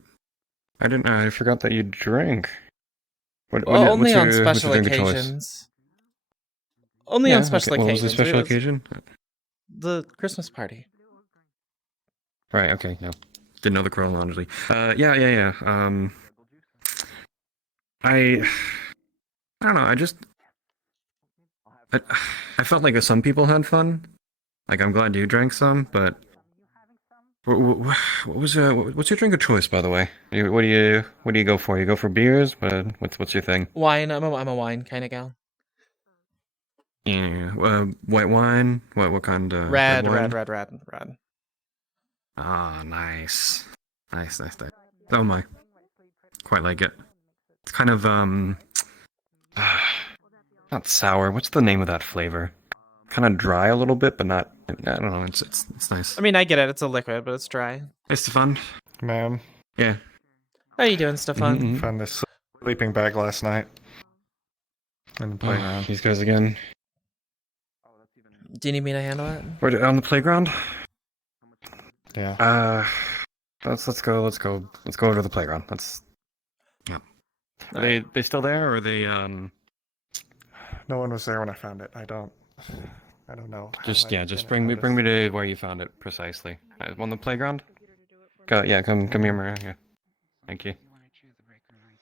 I didn't. I forgot that you drank. Well, only on what's special your drink of choice? occasions. Only Yeah, on special okay. What was occasions. the special occasion? The Christmas party. Right. Okay. No, didn't know the chronology. Yeah. I don't know. I felt like some people had fun. Like I'm glad you drank some, but what was what's your drink of choice, by the way? What do you go for? You go for beers? What's your thing? Wine. I'm a wine kind of gal. Yeah. White wine. What kind? Red. Wine? Red. Ah, nice. Nice. Oh my, quite like it. It's kind of not sour. What's the name of that flavor? Kind of dry a little bit, but not. I don't know. It's nice. I mean, I get it. It's a liquid, but it's dry. Hey, Stefan. Ma'am. Yeah. How you doing, Stefan? Mm-hmm. Found this sleeping bag last night in the playground. These guys again. Do you need me to handle it? We're on the playground. Yeah. Let's go over to the playground. Yeah. Are they still there, or are they No one was there when I found it. I don't know. how just I just didn't bring notice. me to where you found it precisely. On the playground? Come here, Maria. Yeah. Thank you.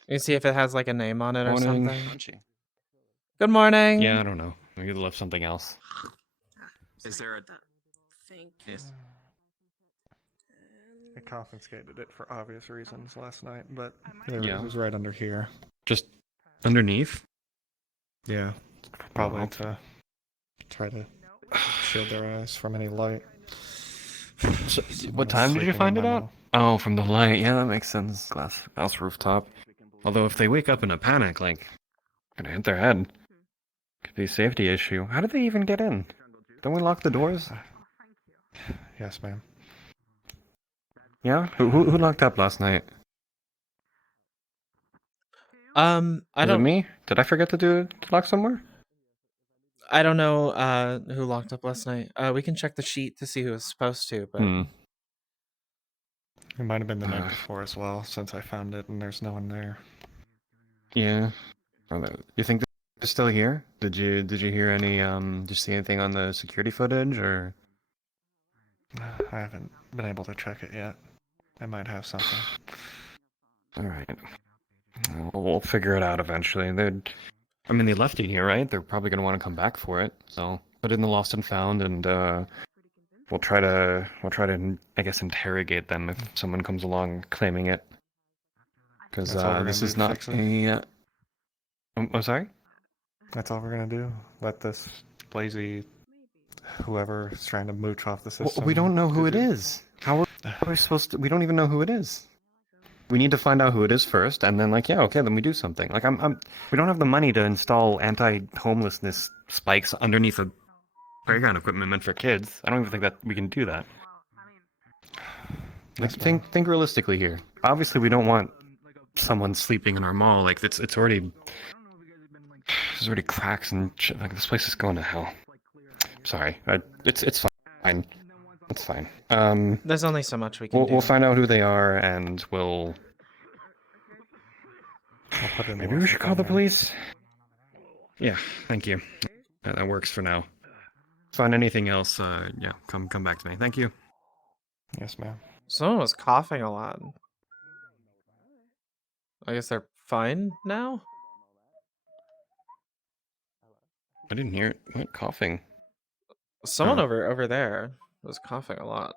You see if it has like a name on it or Morning. something. Good morning. Yeah, I don't know. Maybe they left something else. Is there a Thank yes? I confiscated it for obvious reasons last night, but Yeah. it was right under here. Just underneath? Yeah. Probably Wow. to try to shield their eyes from any light. So, Someone what was time did you sleeping find in it my out? mall. Oh, from the light. Yeah, that makes sense. Glass rooftop. Although if they wake up in a panic, like, gonna hit their head. Could be a safety issue. How did they even get in? Don't we lock the doors? Yes, ma'am. Yeah? Who locked up last night? I Was don't. it me? Did I forget to lock somewhere? I don't know who locked up last night. We can check the sheet to see who was supposed to, but It might have been the night before as well, since I found it and there's no one there. Yeah. You think they're still here? Did you hear any did you see anything on the security footage or? I haven't been able to check it yet. I might have something. All right. We'll figure it out eventually. I mean, they left it here, right? They're probably gonna want to come back for it. So put it in the lost and found, and we'll try to I guess interrogate them if someone comes along claiming it. Because That's all we're this gonna is do, not fix it? a. I'm sorry. That's all we're gonna do. Let this lazy whoever is trying to mooch off the system. We don't know who it do- is. How are we supposed to? We don't even know who it is. We need to find out who it is first, and then then we do something. Like we don't have the money to install anti-homelessness spikes underneath a playground equipment meant for kids. I don't even think that we can do that. Like, think realistically here. Obviously, we don't want someone sleeping in our mall. Like it's already there's already cracks and shit. Like this place is going to hell. Sorry, it's fine. It's fine. there's only so much we can do. We'll find out who they are, and I'll put it in the maybe we lost should and call the found, ma'am. police. Yeah, thank you. That works for now. Find anything else? Yeah, come back to me. Thank you. Yes, ma'am. Someone was coughing a lot. I guess they're fine now? I didn't hear it. What? Coughing? Someone Oh. over there was coughing a lot.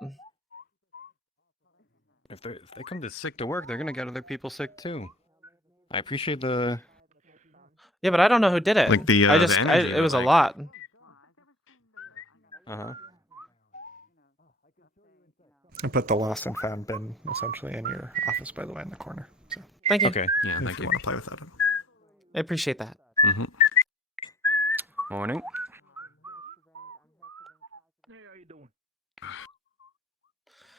If they come to sick to work, they're gonna get other people sick too. I appreciate the. Yeah, but I don't know who did it. Like the energy it was a like- lot. Uh-huh. I put the lost and found bin essentially in your office, by the way, in the corner. So Thank you. Okay. Yeah. If Thank you you. want to play with that. I appreciate that. Mm-hmm. Morning.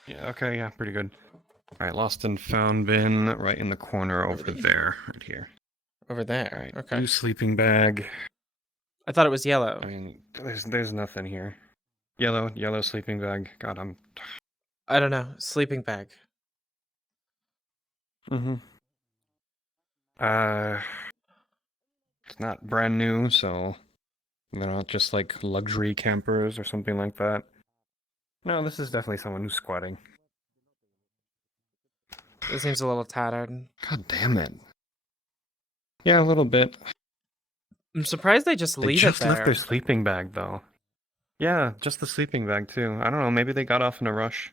Yeah. Okay. Yeah. Pretty good. All right. Lost and found bin right in the corner over there, right here. Over there. All right. Okay. Blue sleeping bag. I thought it was yellow. I mean, there's nothing here. Yellow sleeping bag. God, I'm. I don't know. Sleeping bag. Mm-hmm. It's not brand new, so they're not just like luxury campers or something like that. No, this is definitely someone who's squatting. It seems a little tattered. God damn it. Yeah, a little bit. I'm surprised they just They leave just it there. left their sleeping bag, though. Yeah, just the sleeping bag, too. I don't know, maybe they got off in a rush.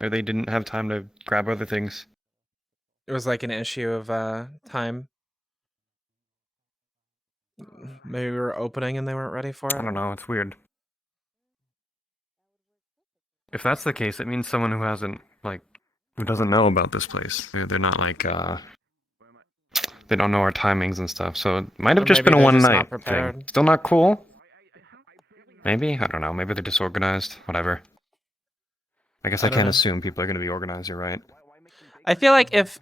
Or they didn't have time to grab other things. It was like an issue of time. Maybe we were opening and they weren't ready for it. I don't know, it's weird. If that's the case, it means someone who hasn't, like, who doesn't know about this place. They're not like, they don't know our timings and stuff, so it might have Or just maybe been a they're just not one-night thing. prepared. Still not cool? Maybe? I don't know. Maybe they're disorganized. Whatever. I guess I I don't can't know. assume people are going to be organized, you're right. I feel like if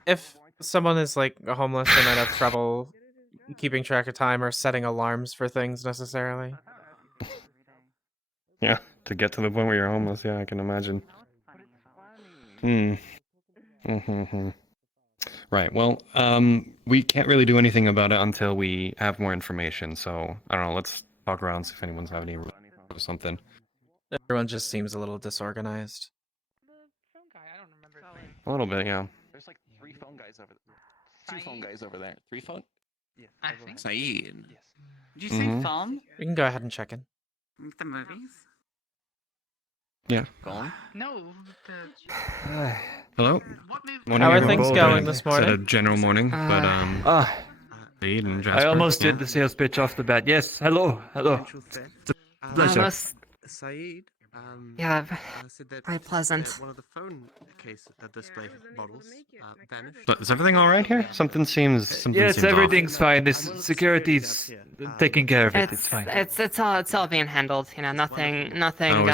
someone is like homeless, they might have trouble keeping track of time or setting alarms for things necessarily. Yeah, to get to the point where you're homeless, yeah, I can imagine. Mm-hmm. Right, well, we can't really do anything about it until we have more information, so, I don't know, let's talk around, see if anyone's have any or something. Everyone just seems a little disorganized. A little bit, yeah. There's like 3 phone guys over there. 2 phone guys over there. 3 phone? I think. Saeed. Did you say Mhm. phone? We can go ahead and check in. Like the movies? Yeah. No, the Hello? what movie? Morning, How are everyone. things Both going are- this It's at a morning? general morning, but, Saeed and Jasper. I almost yeah. did the sales pitch off the bat. Yes, hello. Potential theft. Pleasure. Almost, Saeed. yeah, Said that very pleasant. one of the phone case display bottles vanished. So, is everything all right here? Something seems Yes, off. everything's fine. This security's taking care of it. It's fine. It's all being handled. You know, nothing nothing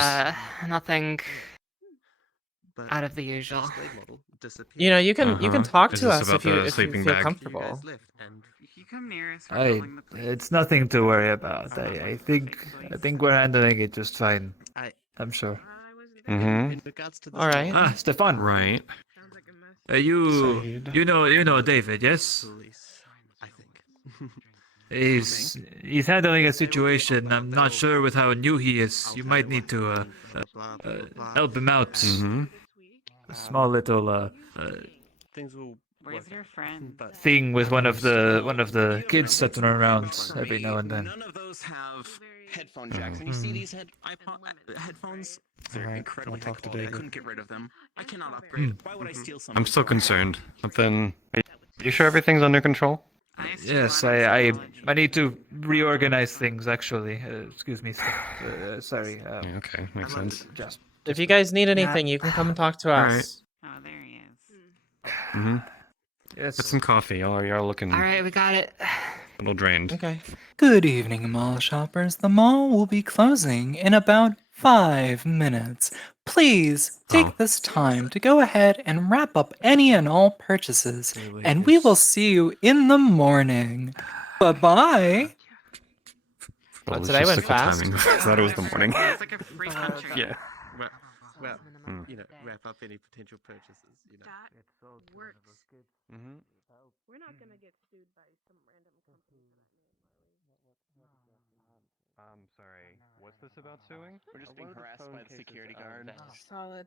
But out of the usual. display model disappeared. You know, you can talk Is to this us about if you the if you sleeping feel bag? You comfortable. guys left, and If you come near us, we're I, calling the police. it's nothing to worry about. I think we're handling it just fine. I- I'm sure. Mm-hmm. in regards to the All right. Ah, Stefan. Right. You Saeed. you know David, yes? police, I think. He's handling a situation. I'm not sure with how new he is. You might need to help him out. Mm-hmm. A small little Things will Where's work your out, friend? but thing with one of the kids sitting around every now and then. None of those have headphone jacks. And you see these headphones? They're Alright, incredibly I'll high talk to quality. I David. couldn't get rid of them. I cannot upgrade. Why would I steal something? I'm still concerned. But then, are you sure everything's under control? I assume Yes, Lana's I knowledge. need to reorganize things actually. Excuse me. Sorry. Yeah, okay, makes sense. Just If you guys need anything, you can come and talk to All us. Oh, there he is. Mm-hmm. yes. Get some coffee. You're looking All a right, we got it. little drained. Okay. Good evening, mall shoppers. The mall will be closing in about 5 minutes. Please take Oh. this time to go ahead and wrap up any and all purchases, and we will see you in the morning. Bye-bye. Well, it was today just went the fast. timing. I thought it was the morning. It's like a free country. Yeah. well, Hmm. you know, wrap up any potential purchases. You know, Mm-hmm. We're not gonna get sued by some random company. I'm sorry. What's this about suing? We're just being harassed by the security guard. Solid.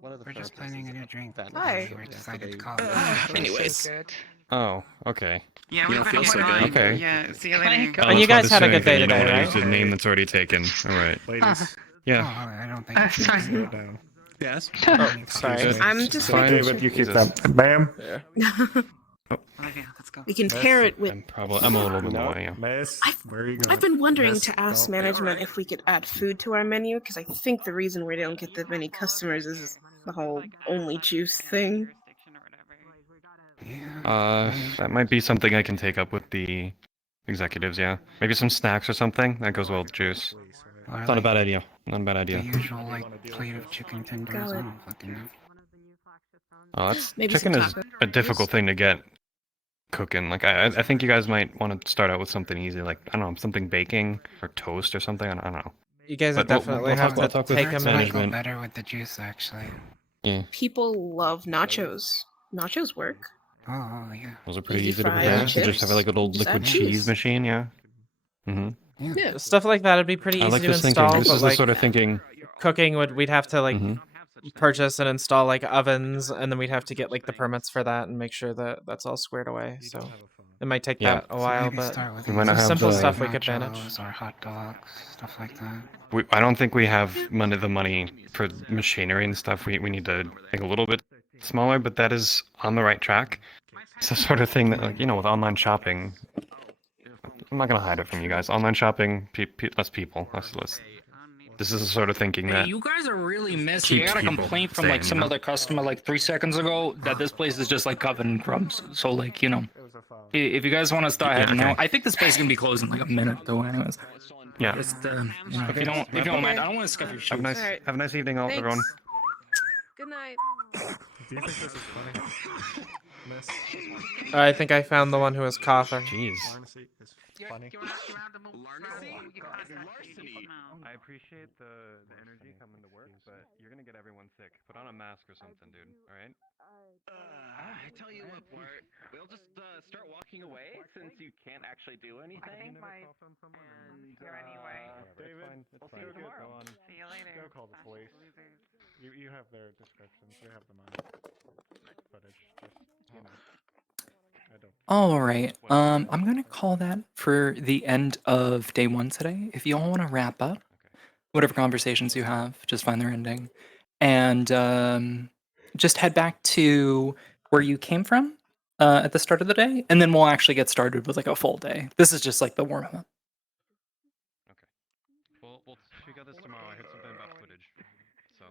one of the We're just phone planning a cases new drink. vanished. Hi. We Yesterday. decided to call it. Anyways. So good. Oh, okay. Yeah, You we've don't been feel so going. good. Okay. Yeah, see you Thank later. I And was you about guys to had a say good day that you don't today, want to right? use the name that's already taken. All right. Ladies, Yeah. Oh, I don't think it's sorry. slow down. Yes. Oh, Excuse sorry. me. I'm just Fine. making David, you keep Jesus. that. Bam. Yeah. Okay, let's go. we can Miss? pair it with. I'm a little bit No, more. Yeah. miss. Where are you I've going? been wondering Miss, to ask don't. management if we could add food to our menu because I think the reason we don't get that many customers is the whole only juice thing. That might be something I can take up with the executives. Yeah. Maybe some snacks or something. That goes well with juice. Or It's not a like bad idea. Not a bad the idea. usual like plate of chicken tenders. I Got it. don't fucking know. Oh, that's Maybe some chicken is tacos. a difficult thing to get cooking. Like I think you guys might want to start out with something easy, like I don't know, something baking or toast or something. I don't know. You guys But would definitely we'll have talk to with take a Desserts might go management. better with the juice, actually. Yeah, People love nachos. Nachos work. Oh, yeah. those are pretty Easy easy to fries, prepare. You just have chips, like a little just add liquid cheese cheese. machine. Yeah. Mm-hmm. Yeah. Stuff like that would be pretty I easy like to this thinking. install, This but is the like sort of thinking. cooking we'd have to like Mhm. purchase and install like ovens, and then we'd have to get like the permits for that and make sure that that's all squared away. So it might take Yeah. that a while, Maybe but start with We might not some have simple the- stuff we could manage. nachos or hot dogs, stuff like that. I don't think we have the money for machinery and stuff. We need to think a little bit smaller, but that is on the right track. It's the sort of thing that, like, with online shopping, I'm not gonna hide it from you guys. Online shopping, less people, less. This is the sort of thinking Hey, that you guys are really missing. I keeps got a people complaint from staying, like some you know? other customer like 3 seconds ago that this place is just like covered in crumbs. So like if you guys want to start heading out, I think this place is gonna be closed in like a minute though. Anyways, Yeah. Just if you don't mind, I don't want to scuff your shoes. Have a nice evening, all, everyone. Good night. Do you think this is funny? Miss? I think I found the one who was coughing. Jeez. Larnacy is funny. I appreciate the energy coming to work, but you're gonna get everyone sick. Put on a mask or something, dude. All right? I tell you what, Bart, we'll just start walking away since you can't actually do anything. Here anyway. David, It's we'll fine. see you tomorrow. Go on. See you later. Go call the police. You have their descriptions. We have them on footage. Just, I don't. All right. I'm gonna call that for the end of day one today. If you all want to wrap up, whatever conversations you have, just find their ending, and just head back to where you came from at the start of the day, and then we'll actually get started with like a full day. This is just like the warm up. We'll figure this tomorrow. I heard something about footage. So.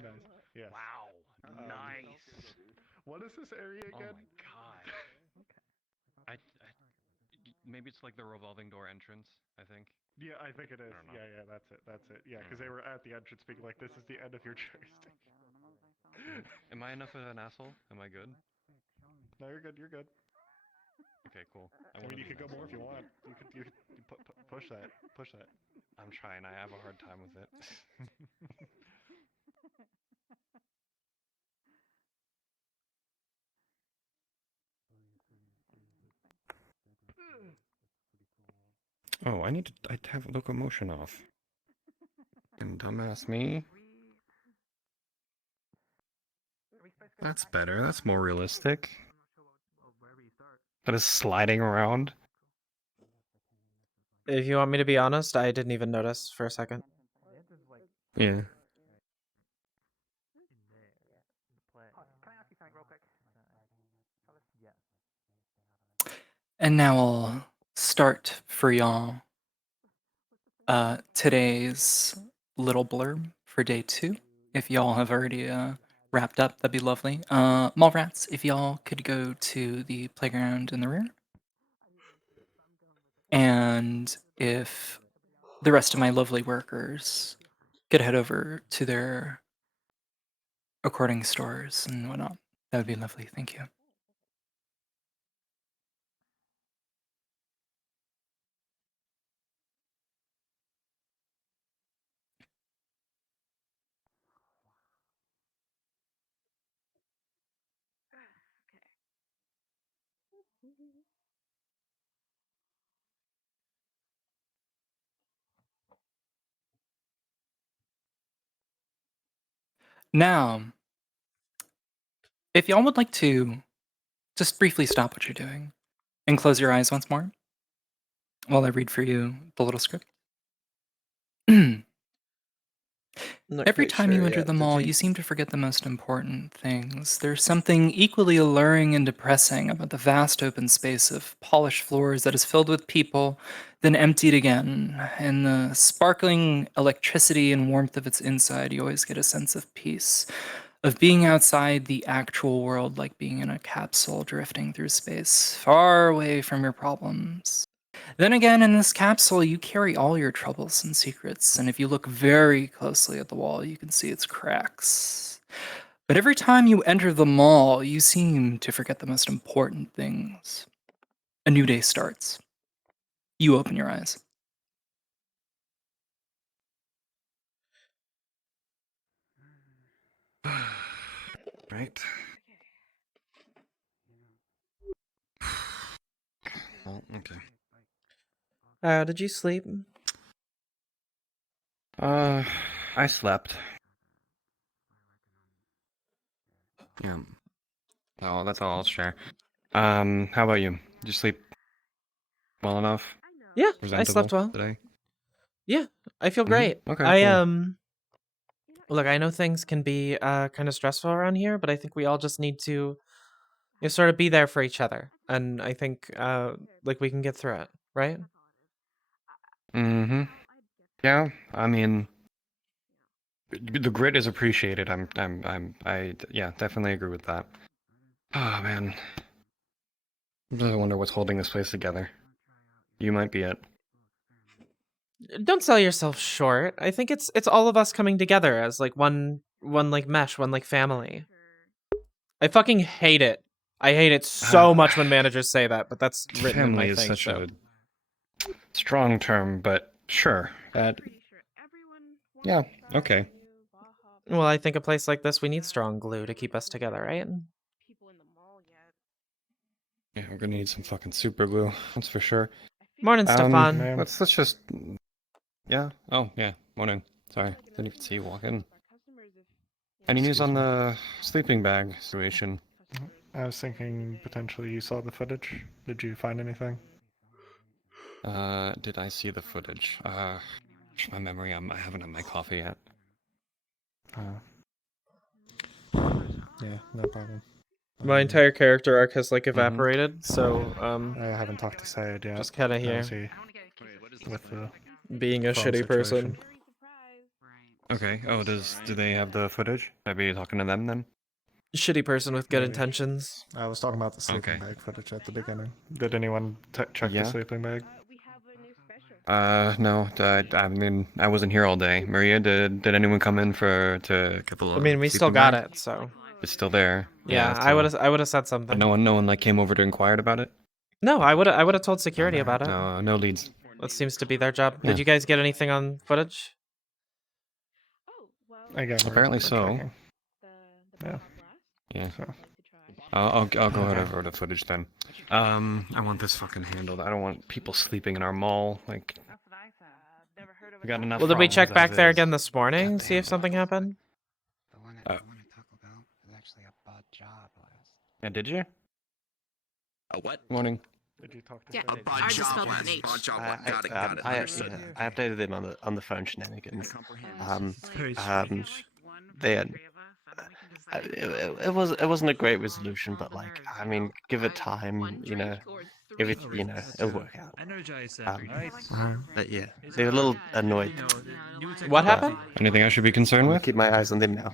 Nice. Yes. Wow. Nice. What is this area again? Oh my god. Maybe it's like the revolving door entrance, I think. Yeah, I think it is. don't know. Yeah, that's it. That's it. Yeah, because they were at the entrance being like, "This is the end of your jurisdiction." Am I enough of an asshole? Am I good? No, you're good. You're good. Okay, cool. I mean, you could go more if you want. You could push that. Push that. I'm trying. I have a hard time with it. Oh, I have locomotion off. And dumbass me. That's better. That's more realistic. That is sliding around. If you want me to be honest, I didn't even notice for a second. Yeah. And now I'll start for y'all today's little blurb for day 2. If y'all have already wrapped up, that'd be lovely. Mallrats, if y'all could go to the playground in the rear. And if the rest of my lovely workers could head over to their recording stores and whatnot, that would be lovely. Thank you. Now, if y'all would like to just briefly stop what you're doing and close your eyes once more while I read for you the little script. Not Every quite time sure you enter yet. the Did mall, you- you seem to forget the most important things. There's something equally alluring and depressing about the vast open space of polished floors that is filled with people, then emptied again. In the sparkling electricity and warmth of its inside, you always get a sense of peace, of being outside the actual world, like being in a capsule drifting through space, far away from your problems. Then again, in this capsule, you carry all your troubles and secrets, and if you look very closely at the wall, you can see its cracks. But every time you enter the mall, you seem to forget the most important things. A new day starts. You open your eyes. Right. Oh, okay. Did you sleep? I slept. Yeah. Oh, that's all I'll share. How about you? Did you sleep well enough? Yeah, I Presentable slept well. today? Yeah, I feel great. Okay, I cool. look, I know things can be kind of stressful around here, but I think we all just need to sort of be there for each other, and I think like we can get through it, right? Mm-hmm. Yeah, I mean, the grit is appreciated. Yeah, definitely agree with that. Oh man, I wonder what's holding this place together. You might be it. Don't sell yourself short. I think it's all of us coming together as like one like mesh, one like family. I fucking hate it. I hate it so much when managers say that, but that's written in Family my is thing. such So a strong term, but sure. Yeah, okay. well, I think a place like this, we need strong glue to keep us together, right? Yeah, we're gonna need some fucking super glue. That's for sure. Morning, Stefan. Let's just. Yeah. Oh, yeah. Morning. Sorry, didn't even see you walk in. Any news on the sleeping bag situation? I was thinking potentially you saw the footage. Did you find anything? Did I see the footage? My memory. I haven't had my coffee yet. Yeah, no problem. My entire character arc has like evaporated, so I haven't talked to Sayed yet. just kind of here, How's he with the being a phone shitty situation? person. Okay. Oh, do they have the footage? I'd be talking to them then. Shitty person with good Maybe. intentions. I was talking about the sleeping Okay. bag footage at the beginning. Did anyone check Yeah. the sleeping bag? No. I mean, I wasn't here all day. Maria, did anyone come in to get the? I mean, we still sleeping got bag? it, so It's still there. yeah. it's I still- would have said something. But no one like came over to inquire about it. No, I would have told security about it. No leads. That seems to be their job. Yeah. Did you guys get anything on footage? Again, Apparently we're so. checking. Yeah. Yeah. So. I'll go ahead over the footage then. I want this fucking handled. I don't want people sleeping in our mall. Like, we got enough. Well, did we check problems back as there is. again this morning, see if something happened? Yeah, did you? A what? Morning. Did you talk to Yeah, Sayed? I just spelled it with an H. Got it. Understood. I updated them on the phone shenanigans. Very They had, it wasn't a great resolution, but like I mean, give it time, everything, it'll work out. Energize them, right? But yeah, they're a little annoyed. What happened? Anything I should be concerned I'm gonna with? keep my eyes on them now.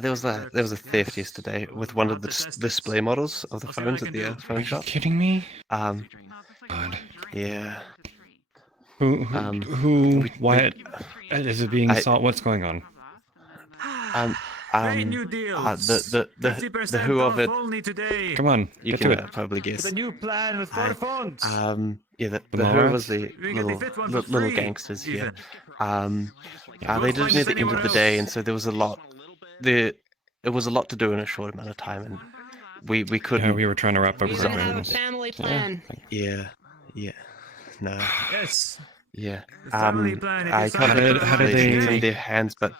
There was a theft yesterday with one of the display models of the phones at the Are phone you shop. kidding me? God. Yeah. Why? Is it being assault? What's going on? Great new deals. The who of it. Only today. Come on, You get can to it. probably guess. With a new plan with 4 phones. Yeah, the The who was Mallrats? the You get the fit one for little free, gangsters here. even. They did it near the end of the day, and so there was a lot. It was a lot to do in a short amount of time, and we couldn't. Yeah, we were trying to wrap up. We our gotta have a plans. family plan. Yeah. No. Yes. Yeah. The family plan, it I is can't something let How did it they- in their hands, but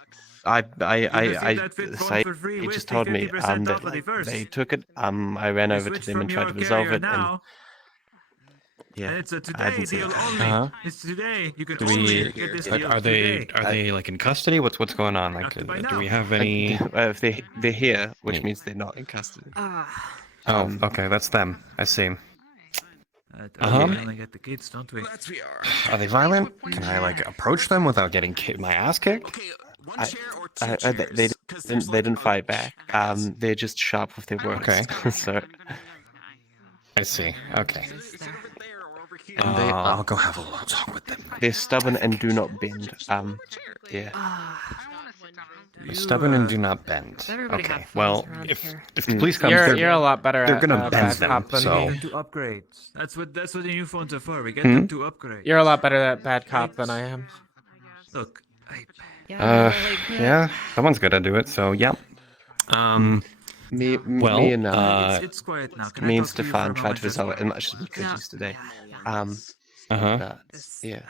receive that phone say for free he with just the told me 50% that off of the first. they took it. I ran You over to switch them and from tried your to resolve carrier it, and now, yeah, and it's a I today didn't see deal that. only. Uh-huh. It's today. You can Do only we? get this Are, deal are they? today. Are they like in custody? What's going on? Like, By do we now. have any? If they're here, which means they're not in custody. Oh, okay, that's them. I see. We only get the kids, don't we? Are they violent? Can I like approach them without getting my ass kicked? They didn't fight back. They're just sharp with their words. Okay. So. I see. Okay. And they I'll go have a little talk with them. They're stubborn and do not bend. Yeah. Stubborn and do not bend. everybody Okay. have phones Well, around if here? if the police come, You're a lot better they're at gonna bend bad them. cop than So me. Them to upgrade. That's what the new phones are for. We get Hmm? them to upgrade. You're a lot better at bad cop than I am. Look, yeah, someone's gotta do it. So yeah. Me Well, and it's quiet now. me and Stefan tried to resolve it as much as we could yesterday. Uh-huh. Yeah.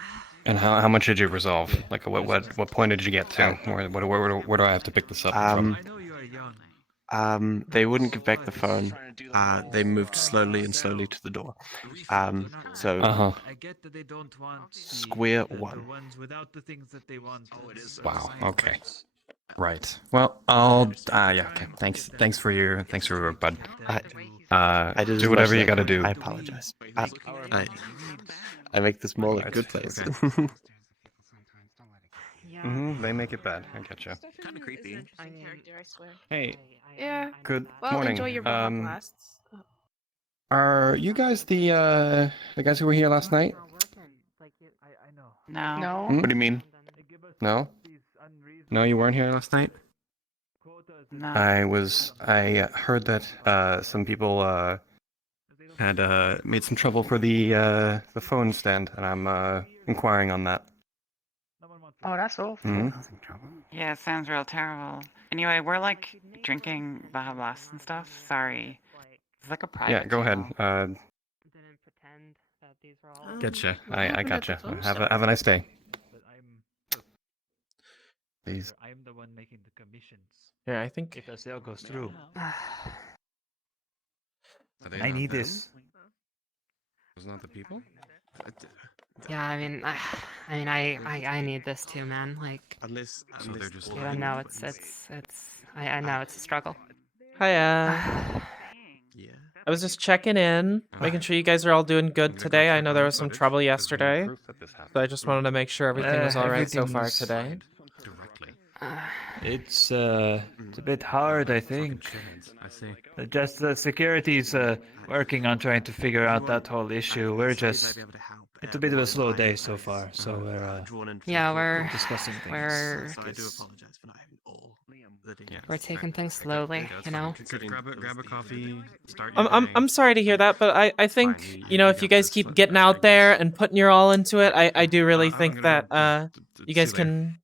And how much did you resolve? Like what point did you get to? Where do I have to pick this up from? They wouldn't give back the phone. They moved slowly to the door. So I get that they don't want square the one. ones without the things that they want. Wow. Okay. Right. Well, I'll. Yeah. Okay. Thanks for your bud. I did do as whatever much you as gotta could. do. I apologize. I make this more like a good place. They make it bad. I getcha. Kind of creepy. Character, I swear. Hey. Yeah. Good Well, morning. enjoy your Baja blasts. Are you guys the guys who were here last night? No. What do you mean? No. No, you weren't here last night. No. I heard that some people had made some trouble for the phone stand, and I'm inquiring on that. Oh, that's awful. Yeah, it sounds real terrible. Anyway, we're like drinking Baja Blast and stuff. Sorry. It's like a private. Yeah, go ahead. Oh, Getcha. I gotcha. Have a nice day. Please. I'm the one making the commissions. Yeah, I think If the sale goes through. Are I need this. Those not the people? Yeah, I mean, I need this too, man. Like, Unless they're just yeah, I know it's I know it's a struggle. Hiya. Yeah. I was just checking in, making sure you guys are all doing good today. I know there was some trouble yesterday, so I just wanted to make sure everything was all right so far everything's- today. It's a bit hard, I think. I see. Just the security's working on trying to figure out that whole issue. We're just it's a bit of a slow day so far, so we're discussing things. We're So I do apologize for not having all the details. we're taking things slowly, you know. Grab a coffee. Start. I'm sorry to hear that, but I think if you guys keep getting out there and putting your all into it, I do really think that you guys can,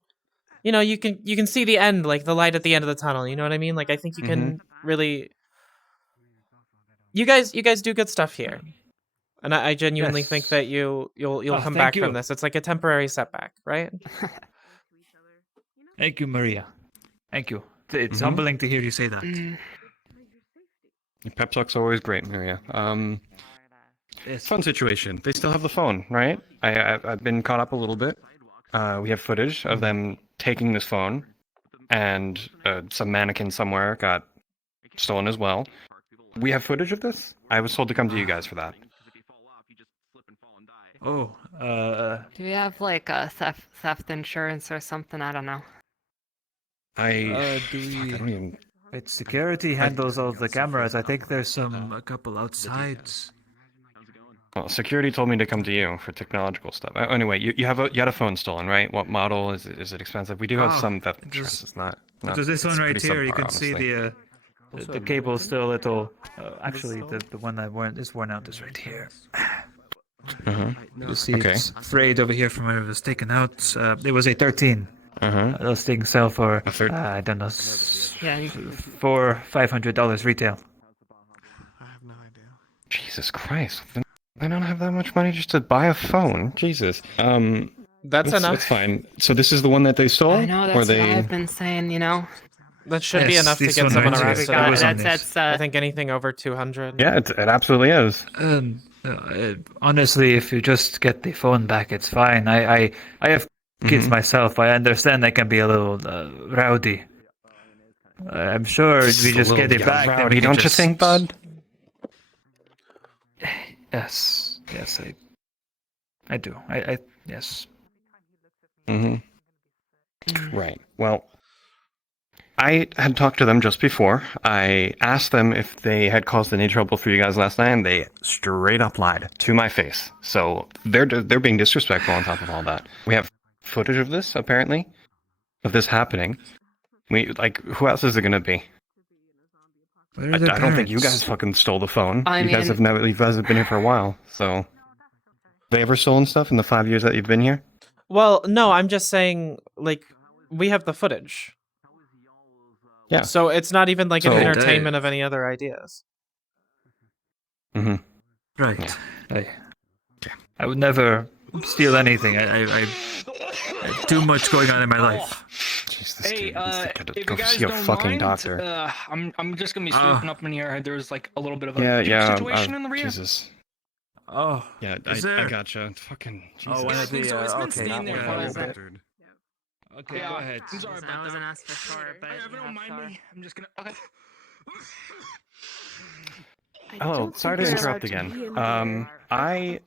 you can see the end, like the light at the end of the tunnel. You know what I mean? Like I think you can really. You guys do good stuff here, and I genuinely think that you'll come back from this. It's like a temporary setback, right? Thank you, Maria. Thank you. It's humbling to hear you say that. Your pep talk's always great, Maria. Fun situation. They still have the phone, right? I've been caught up a little bit. We have footage of them taking this phone, and some mannequin somewhere got stolen as well. We have footage of this? I was told to come to you guys for that. Oh, Do we have like a theft insurance or something? I don't know. do we? I don't even... It's security handles all the cameras. I think there's a couple outside. Well, security told me to come to you for technological stuff. Anyway, you had a phone stolen, right? What model? Is it expensive? We do have some thetheft insurance. It's not. There's this one it's right pretty here. You subpar, can see honestly. the cable's still a little. Actually, the one that is worn out is right here. You see, it's frayed over here from where it was taken out. It was a 13. Those things sell for I don't know, $500 retail. I have no idea. Jesus Christ! I don't have that much money just to buy a phone. Jesus. That's enough. That's fine. So this is the one that they stole, I know or that's what they? I've been saying. That should be Yes, enough to this get one someone right here. arrested. It was on That's this. I think anything over 200. Yeah, it absolutely is. Honestly, if you just get the phone back, it's fine. I have kids myself. I understand they can be a little rowdy. I'm sure we just get it back. Then Rowdy, we can don't you just... think, bud? Yes, I do. I yes. Right. Well, I had talked to them just before. I asked them if they had caused any trouble for you guys last night, and they straight up lied to my face. So they're being disrespectful on top of all that. We have footage of this, apparently, of this happening. Who else is it going to be? I don't think you guys fucking stole the phone. You guys have been here for a while, so. They ever stolen stuff in the 5 years that you've been here? Well, no, I'm just saying, we have the footage. Yeah. So it's not even an entertainment of any other ideas. Right. I would never steal anything. I have too much going on in my life. Hey, if you go guys see a don't fucking mind, doctor. I'm just gonna be sweeping up in here. There was a little bit of a Yeah, situation in the rear. Jesus. Oh. Yeah, I gotcha. Fucking Jesus. Oh, one of the so it's been okay. staying there for a little bit. Okay, go ahead. I'm sorry about I wasn't that. asked for sure, but If you don't mind me, I'm just gonna. Okay. Oh, sorry to interrupt again. I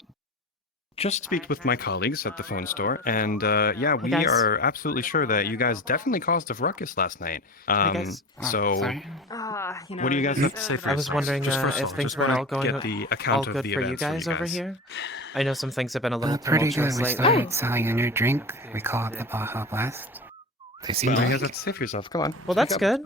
just speak with my colleagues at the phone store, and yeah, we guys. are absolutely sure that you guys definitely caused a ruckus last night. guys. So, what do you guys have to say first? I was wondering if things were all going get the all account of good the for you events guys over here. I know some things have been a little Pretty good. tumultuous We lately. started selling a new drink. We call it the Baja Blast. They seem Well, to you like guys have to say for yourself. Come on. Well, that's good.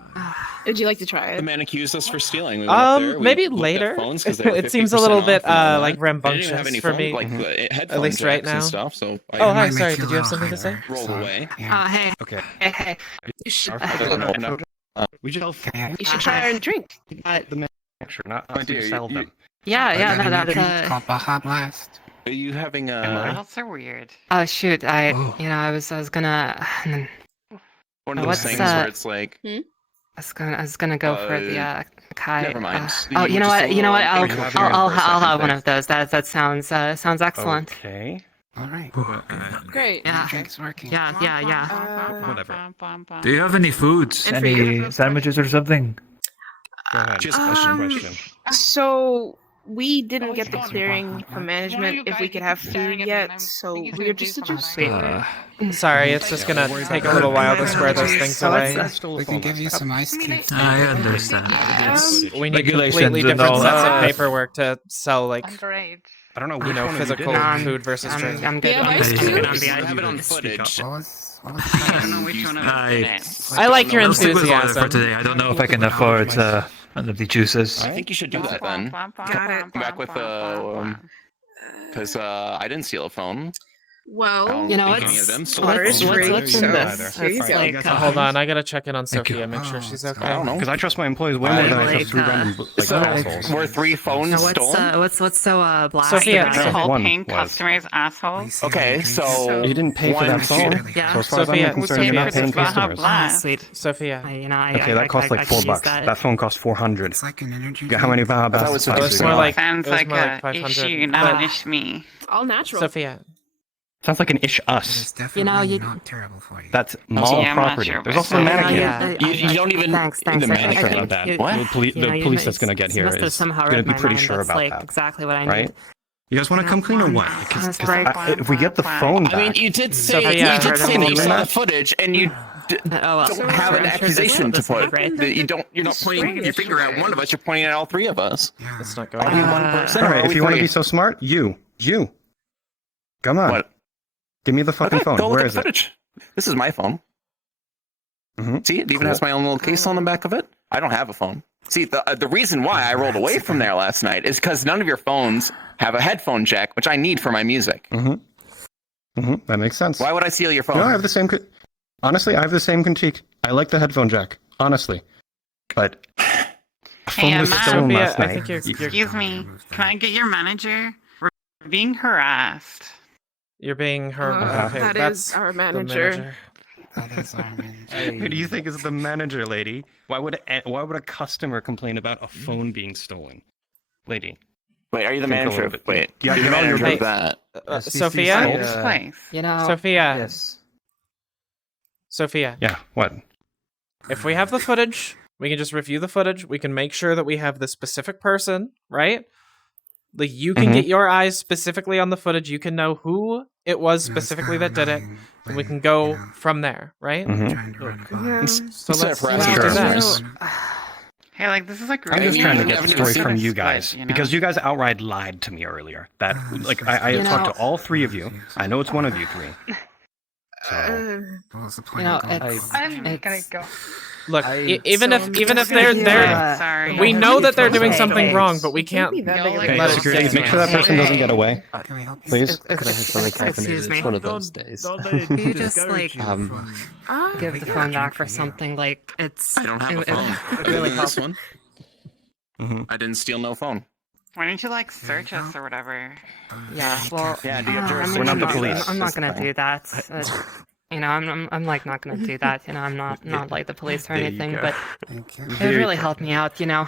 Would you like to try The it? man accused us for stealing. We went up there, we Maybe looked up later. phones 'cause they were It seems a 50% little off bit and all that. They rambunctious didn't have any for phone, me. headphone At least right jacks and now. stuff, so I Oh, hi. might Sorry. make you Did you have a something to little say? rolled away. Hey. Okay. Hey. You should, We just you should try our drink. the manufacturer, not My us dear, who sell them. Yeah, no, It's that's called Baja Blast. Are you having That's so weird. Oh shoot, I was gonna one of those what's, things where it's like, I was gonna go for the Kai. never mind. Oh, You you know were just what? a You know what? little I'll uncomfortable I'll for a I'll second have one there. of those. That sounds excellent. Okay. All right. Great. Yeah. Drink's working. Yeah. Whatever. Do you have any foods? And for you. Any sandwiches or something? Go ahead. Just question. So we didn't get the clearing from management if we could have food yet, so we were just a juice store. Sorry, it's just gonna take a little while to square those things So away. We can give you some iced tea. I understand. Yes. We need Regulations completely and different all sets of that. paperwork to sell Great. I don't know which one of you physical did it. food versus drink. I'm good. Yeah, I'm ice good cream. on the I have it on ice. footage. What was I don't know which one of us did it. I like your I'll stick with water enthusiasm. for today. I don't know if I can afford one of the juices. I think you should do that then. Got it. Come back with because I didn't steal a phone. I Well, don't You know think what's any of them stole Water a is phone. free, what's in so this? here you It's go. like, Hold on, I gotta check in on Thank you. Sophia, make sure she's okay. I don't know. Because I trust my employees way more than I trust three Like, random So, assholes. were 3 phones No, stolen? what's so black? Sophia, about No. it? Call One paying was. customers assholes. Okay, so You didn't pay for that phone. Yeah. So as far as I'm Sophia, concerned, you're not Sophia, paying Baja customers. Blast. Sweet. Sophia. Okay, that cost like $4. That phone cost 400. It's like an energy How many Baja I thought it Blasts? was It was more like Sounds it was like more like a 500. issue, not an issue. All natural. Sophia. Sounds like an ish It's us. definitely you- not terrible for you. That's mall Yeah, I'm not property. sure There's about also a that. mannequin. You don't even. Thanks. The I manager think about that. you- What? The police that's going to get you here must have is somehow going to read be my pretty mind. sure That's about like that. exactly what I need. Right? You guys want to come clean or what? That's If we get the phone back, I mean, you did say Sophia, you I did heard say him that you say saw the that. footage and you Oh, well. don't have an I'm sure accusation to this will be put. great. That you're not pointing your finger at one of us. You're pointing at all 3 of us. It's not going Are we on. one person? all or right. are If we you want to 3? be so smart, you, come on, What? give me the fucking Okay, phone. go look Where at is the it? footage. This is my phone. Mhm. See, it even Cool. has my own little case on the back of it. I don't have a phone. See, the reason why I rolled away from there last night is because none of your phones have a headphone jack, which I need for my music. That makes sense. Why would I steal your phone? No, I have the same. Honestly, I have the same critique. I like the headphone jack. Honestly, but a phone Hey, was Matt. stolen Sophia, last I night. think you're Excuse me. Can I get your manager? We're being harassed. You're being her. Okay, that that's is our the manager. That is our manager. Who do you think is the manager, lady? Why would a customer complain about a phone being stolen? Lady. Wait, are you the Think a manager little of bit. wait? Yeah, You're the get all your manager of votes. that. Sophia? This place. You know, Sophia. Yes. Sophia. Yeah, what? If we have the footage, we can just review the footage. We can make sure that we have the specific person, right? Like, you can get your eyes specifically on the footage. You can know who it was specifically that did it, and we can go from there, right? So let's do that. Hey, like, this is like I'm just trying to get the story from you split, guys you know? because you guys outright lied to me earlier. That like I talked to all three of you. I know it's one of you three. So What was the you know, plan? I'm gonna go. Look, even if they're we know that they're doing something wrong, but we can't let it security, make sure that person doesn't get away, Can we help you? please. Could I have something happen? It's one of those days. Can you just like Ah, give the phone back or something? Like it's. I don't have a it- phone. It really This helps. one. I didn't steal no phone. Why don't you like search us or whatever? Yeah. Well. Yeah, do you have I mean, We're not I'm the police. I'm not That's the gonna thing. do that. You know, I'm like not gonna do that. You know, I'm not like the police or There you anything, go. but Thank you. it would really help me out. You know,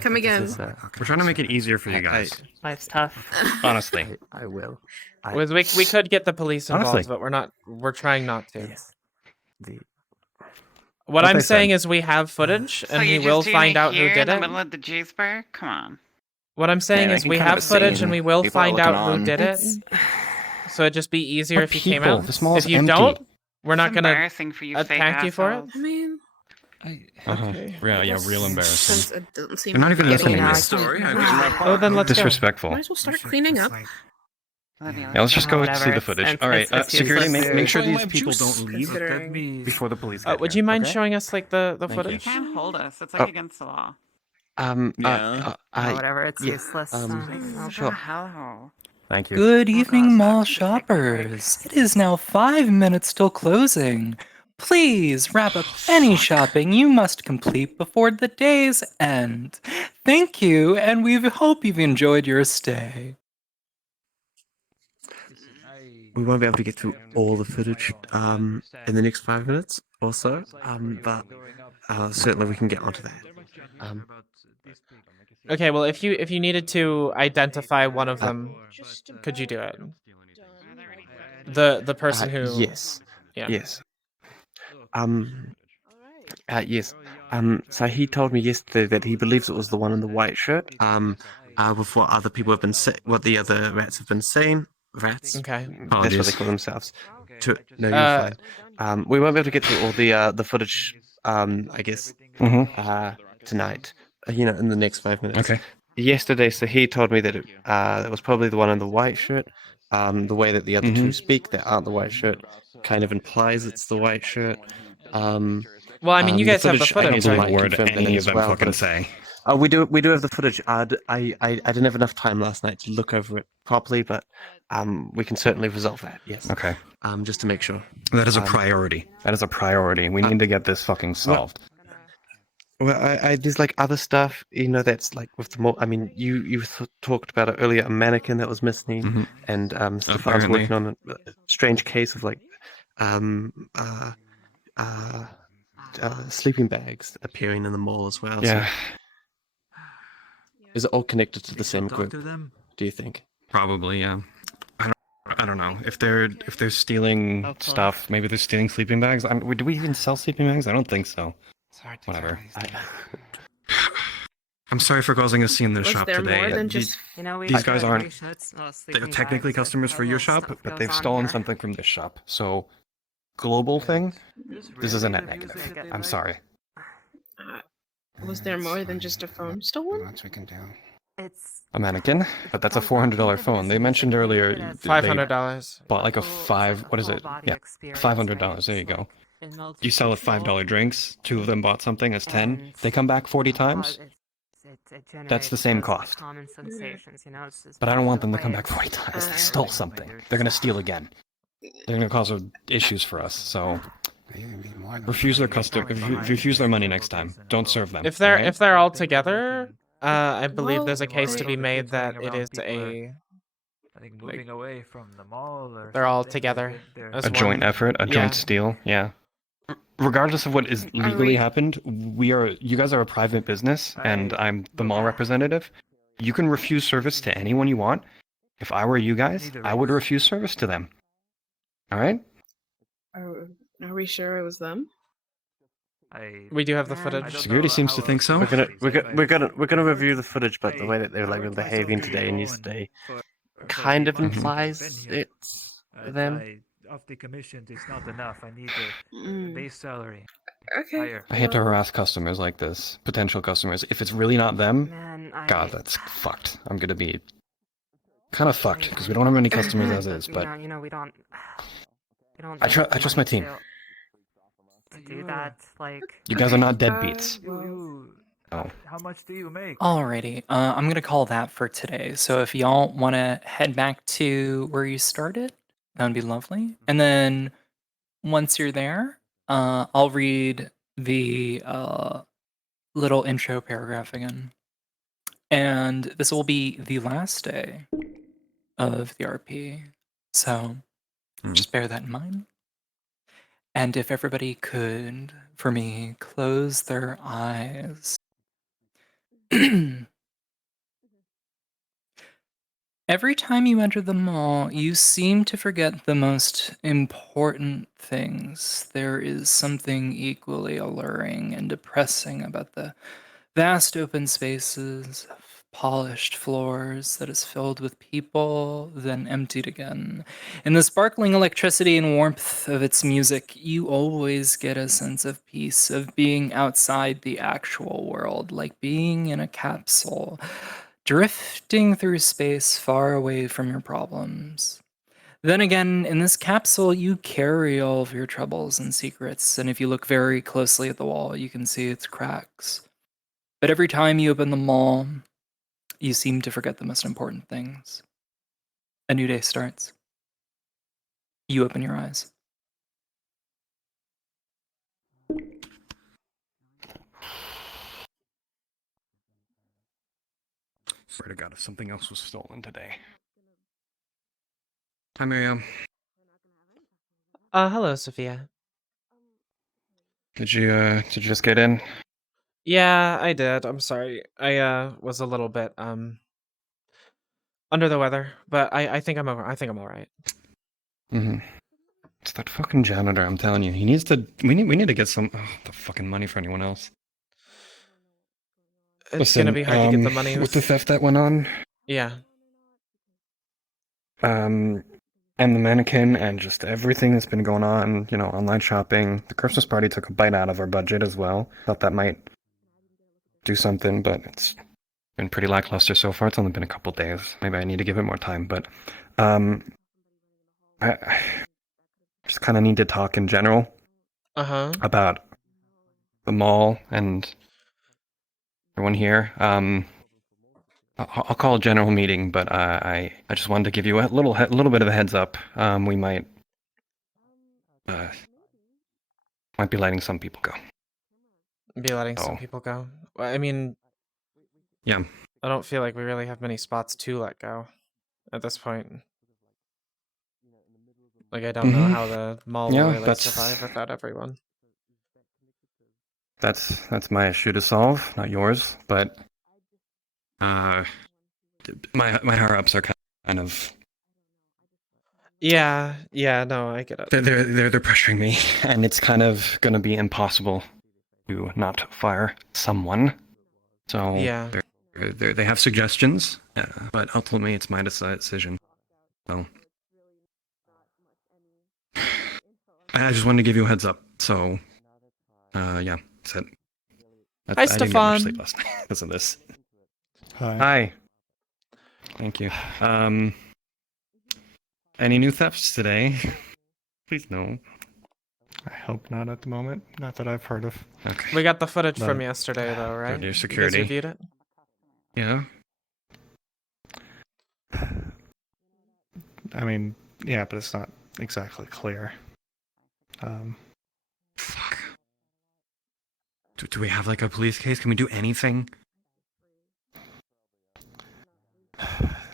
Come again. We're trying to make it easier for you guys. life's tough. Honestly, I will. we could get the police involved, Honestly. but we're trying not to. Yes. The What What I'm they saying said. is we have footage, So and you're we just will doing find it out who here did in the it. middle of the juice bar? Come on. What I'm saying Yeah, is they we can kind have of footage, scene. and we will People are find looking out who on. did it. So it'd just be easier What if you came people? out. The mall is If you empty. don't, we're not It's gonna embarrassing for you fake attack you for it. assholes. I mean, Yeah, real embarrassing. since it doesn't seem They're not like even we're listening getting to out, me. Story. I might did my part. Oh, then let's go. Disrespectful. as well start cleaning up. Yeah, let's just go Whatever, see the it's- footage. it's- All right, it's security, useless. make sure Enjoying these my people juice. don't leave Considering. before the police get Would here, you mind okay? showing us like the Thank you. You footage? can't hold us. It's like Oh. against the law. Yeah. Whatever. It's yeah, useless. sure. Hell. Thank you. Good evening, mall shoppers. It is now 5 minutes till closing. Please wrap up any shopping you must complete before the day's end. Thank you, and we hope you've enjoyed your stay. We won't be able to get through all the footage in the next 5 minutes or so, but certainly we can get onto that. Okay, well, if you needed to identify one of them, could you do it? The person who. Yes. Yeah. Yes. Yes. So he told me yesterday that he believes it was the one in the white shirt. With what other people have been what the other rats have been saying. Rats. Okay. That's what they Apologies. call themselves. No, you're fine. We won't be able to get through all the footage. I guess. Tonight. In the next 5 minutes. Okay. Yesterday, so he told me that that was probably the one in the white shirt. The way that the other two speak, that aren't the white shirt, kind of implies it's the white shirt. Well, I mean, you guys have the I footage, don't right? word confirm that any as of them well, fucking but- say. We do have the footage. I didn't have enough time last night to look over it properly, but we can certainly resolve that. Yes. Okay. Just to make sure. That is a priority. That is a priority. We need to get this fucking solved. Well, there's like other stuff, that's like with the more. I mean, you talked about it earlier, a mannequin that was missing, and Stefan's Apparently. working on a strange case of like, sleeping bags appearing in the mall as well. Yeah. So is it all connected to the same Talk group? to them. Do you think? Probably, yeah. I don't know if they're stealing stuff. Maybe they're stealing sleeping bags. Do we even sell sleeping bags? I don't think so. Whatever. I'm sorry for causing a scene in the Was shop there today. more than just? These guys aren't. They're technically customers for your shop, but they've stolen something from this shop. So, global thing. This is a net negative. I'm sorry. Was there more than just a phone stolen? Much we can do. A mannequin, but that's a $400 phone. They mentioned earlier they $500. bought like a what is it? Yeah, $500. There you go. You sell at $5 drinks. 2 of them bought something as 10. They come back 40 times. That's the same cost. But I don't want them to come back 40 times. They stole something. They're gonna steal again. They're gonna cause issues for us. So refuse their money next time. Don't serve them. If they're alright? all together, I believe there's a case to be made that it is I think moving away from the mall or They're all something, together they're as A joint one. effort, a Yeah. joint steal. Yeah. Regardless of what is legally happened, you guys are a private business, and I'm the mall representative. You can refuse service to anyone you want. If I were you guys, I would refuse service to them. All right? Are we sure it was them? We do have the footage. Security seems to think so. We're gonna review the footage, but the way that they were like behaving today and yesterday kind of implies it's them. Off the commissions, it's not enough. I need a base salary. Okay. Higher. I hate to harass customers like this, potential customers. If it's really not them, Man, God, that's fucked. I'm gonna be kind of fucked because we don't have any customers as is. But we don't. I trust my team. To do that, like. You guys are not deadbeats. Oh. How much do you make? Alrighty, I'm gonna call that for today. So if y'all want to head back to where you started, that would be lovely. And then once you're there, I'll read the little intro paragraph again. And this will be the last day of the RP. So just bear that in mind. And if everybody could, for me, close their eyes. Every time you enter the mall, you seem to forget the most important things. There is something equally alluring and depressing about the vast open spaces of polished floors that is filled with people, then emptied again. In the sparkling electricity and warmth of its music, you always get a sense of peace, of being outside the actual world, like being in a capsule, drifting through space far away from your problems. Then again, in this capsule, you carry all of your troubles and secrets, and if you look very closely at the wall, you can see its cracks. But every time you open the mall, you seem to forget the most important things. A new day starts. You open your eyes. Swear to God, if something else was stolen today. Hi, Miriam. Hello, Sophia. Did you just get in? Yeah, I did. I'm sorry. I was a little bit under the weather, but I think I'm over. I think I'm all right. Mm-hmm. It's that fucking janitor. I'm telling you, he needs to. We need to get some the fucking money for anyone else. It's gonna be hard to get the money with the theft that went on. Yeah. And the mannequin and just everything that's been going on, you know, online shopping. The Christmas party took a bite out of our budget as well. Thought that might do something, but it's been pretty lackluster so far. It's only been a couple days. Maybe I need to give it more time, but I just kind of need to talk in general about the mall and everyone here. I'll call a general meeting, but I just wanted to give you a little bit of a heads up. We might be letting some people go. Some people go. Well, I mean, yeah. I don't feel like we really have many spots to let go at this point. Like, I don't know how the mall will really survive without everyone. That's my issue to solve, not yours. But my higher ups are kind of. Yeah, no, I get it. They're pressuring me, and it's kind of gonna be impossible to not fire someone. So yeah, they have suggestions, but ultimately it's my decision. So I just wanted to give you a heads up. So yeah, that's it. Hi, I didn't get much sleep last night because of this. Hi. Thank you. Any new thefts today? Please no. I hope not at the moment. Not that I've heard of. Okay. We got the footage from yesterday, though, right? Your security. You guys reviewed it? Yeah. I mean, yeah, but it's not exactly clear. Fuck. Do we have like a police case? Can we do anything?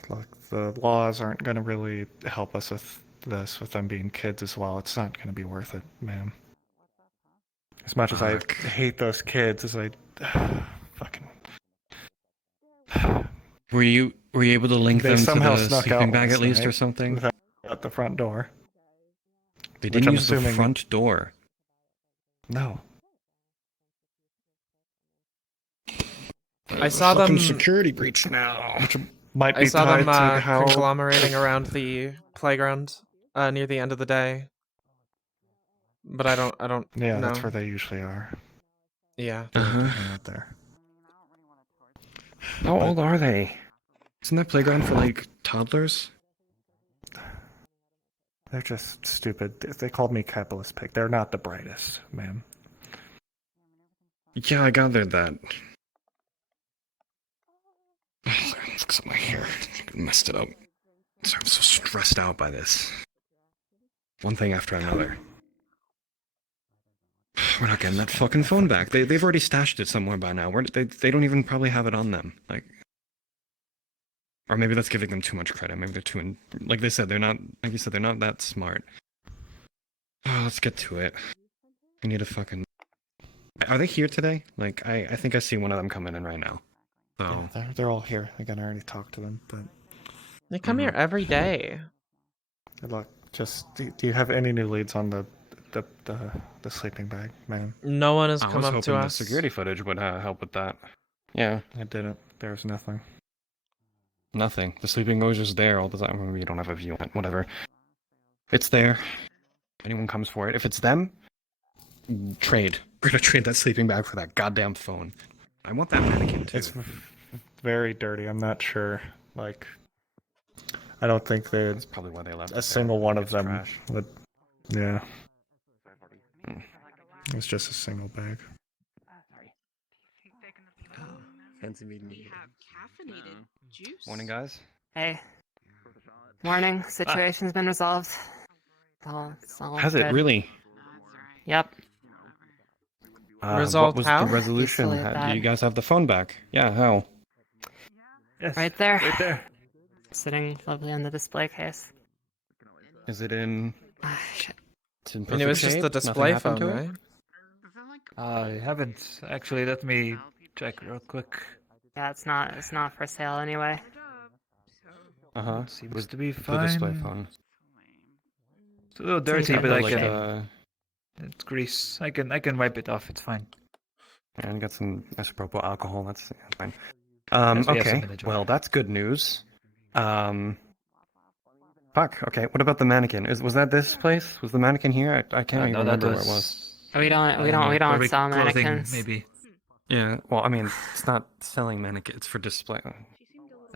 Look, the laws aren't going to really help us with this, with them being kids as well. It's not going to be worth it, man. As much as I hate those kids, as I fucking. Were you able to link They them to somehow the snuck sleeping out bag last at least or night something? without at the front door. They Which didn't I'm use the assuming- front door. No. I saw them. Security breach now. Which might be I saw them tied to how conglomerating around the playground near the end of the day. But I don't Yeah, know. that's where they usually are. Yeah. They like to hang out there. How old are they? Isn't that playground for like toddlers? They're just stupid. They called me capitalist pig. They're not the brightest, man. Yeah, I gathered that. Look at my hair. I messed it up. Sorry, I'm so stressed out by this. One thing after another. We're not getting that fucking phone back. They've already stashed it somewhere by now. They don't even probably have it on them. Like, or maybe that's giving them too much credit. Maybe they're too like they said, they're not. Like you said, they're not that smart. Oh, let's get to it. I need a fucking. Are they here today? Like, I think I see one of them coming in right now. So Yeah, they're all here. Again, I already talked to them, but They come here every day. good luck. Just do you have any new leads on the sleeping bag, man? No one has I come was up hoping to the us. security footage would help with that. Yeah, It didn't. There was nothing. nothing. The sleeping was just there all the time. Maybe you don't have a view on it. Whatever. It's there. Anyone comes for it. If it's them, trade. We're gonna trade that sleeping bag for that goddamn phone. I want that mannequin too. It's very dirty. I'm not sure. Like, I don't think they. That's probably why they left. A single one of them trash. would. Yeah. It's just a single bag. Fancy meeting We you. have caffeinated juice. Morning, guys. Hey. Morning. Situation's been resolved. It's all Has it good. really? Yep. Resolved What was how? the resolution? Peacefully at Do you that. guys have the phone back? Yeah, how? Yes. Right there. Right there. Sitting lovely on the display case. Is it in? Shit. It's in And it perfect was just shape? the Nothing display happened phone, to it? right? I haven't actually. Let me check real quick. Yeah, it's not for sale anyway. Uh huh. Seems to be The display fine. phone. It's a little dirty, Seems but like I the can. shame. It's grease. I can wipe it off. It's fine. And got some isopropyl alcohol. That's fine. Yes, we have some Okay. in the jar. Well, that's good news. Fuck. Okay. What about the mannequin? Was that this place? Was the mannequin here? I can't even No, that remember where it was. We don't sell clothing, mannequins. Maybe. Yeah. Well, I mean, it's not selling mannequins. It's for display.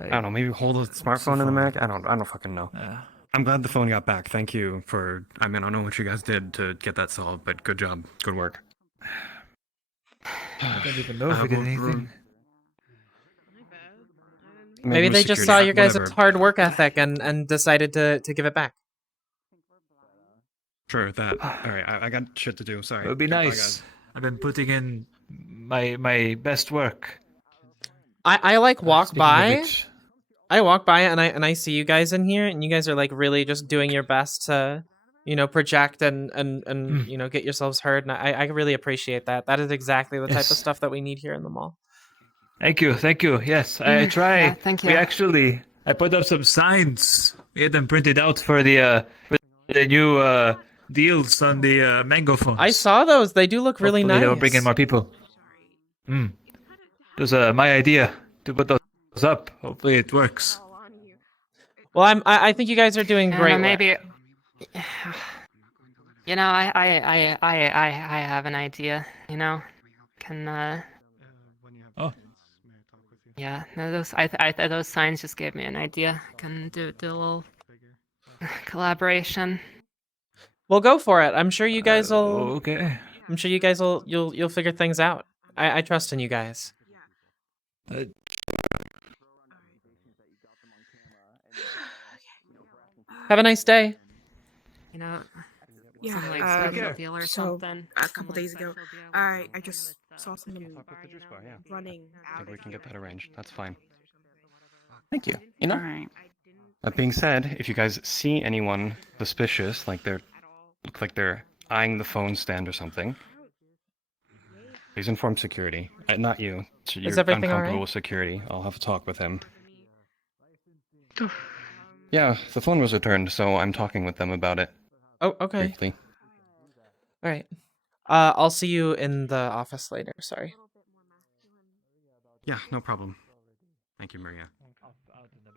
I don't know. Maybe hold a smartphone in the mannequin. I don't fucking know. Yeah. I'm glad the phone got back. Thank you for. I mean, I don't know what you guys did to get that solved, but good job. Good work. I don't even know if we did anything. Maybe they just saw your guys' hard work ethic and decided to give it back. Sure, that. All right, I got shit to do. Sorry. It would be Goodbye, nice. guys. I've been putting in my best work. I like walk Speaking of by. which, I walk by and I see you guys in here, and you guys are like really just doing your best to, project and get yourselves heard. And I really appreciate that. That is exactly the type of Yes. stuff that we need here in the mall. Thank you. Yes, I try. Yeah, thank you. I put up some signs. We had them printed out for the new deals on the mango phones. I saw those. They do look really Hopefully nice. They'll bring in more people. It was my idea to put those up. Hopefully it works. Well, I think you guys are doing I great. don't know, work. maybe. I have an idea. Can Oh. Yeah, no, those signs just gave me an idea. Can do a little collaboration. Well, go for it. I'm sure you guys will. Okay. I'm sure you guys will. You'll figure things out. I trust in you guys. Have a nice day. Yeah, some like um, special deal or so something. a couple days ago, I just saw someone running I out think we of can get here. that arranged. That's fine. Thank you. You know, All right. That being said, if you guys see anyone suspicious, like look like they're eyeing the phone stand or something, please inform security. Not you. So Is you're everything uncomfortable alright? with security. I'll have a talk with him. Yeah, the phone was returned, so I'm talking with them about it. Oh, okay. Briefly. Alright. I'll see you in the office later. Sorry. Yeah, no problem. Thank you, Maria.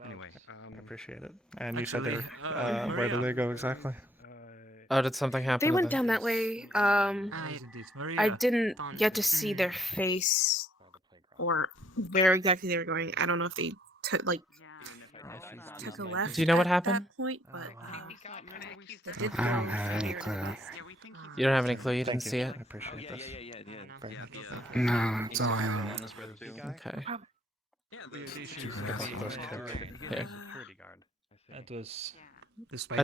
Anyway, I appreciate it. And you said Actually, they're where did they go exactly? Oh, did something happen? They to went them? down that way. I didn't get to see their face or where exactly they were going. I don't know if they took took a left. Do you know what at happened? That point, but they did I go don't have any clue. You don't have any clue? You Thank didn't you. see it? I appreciate this. Very much. Thank you. No, that's all I know. Okay. Here. That was.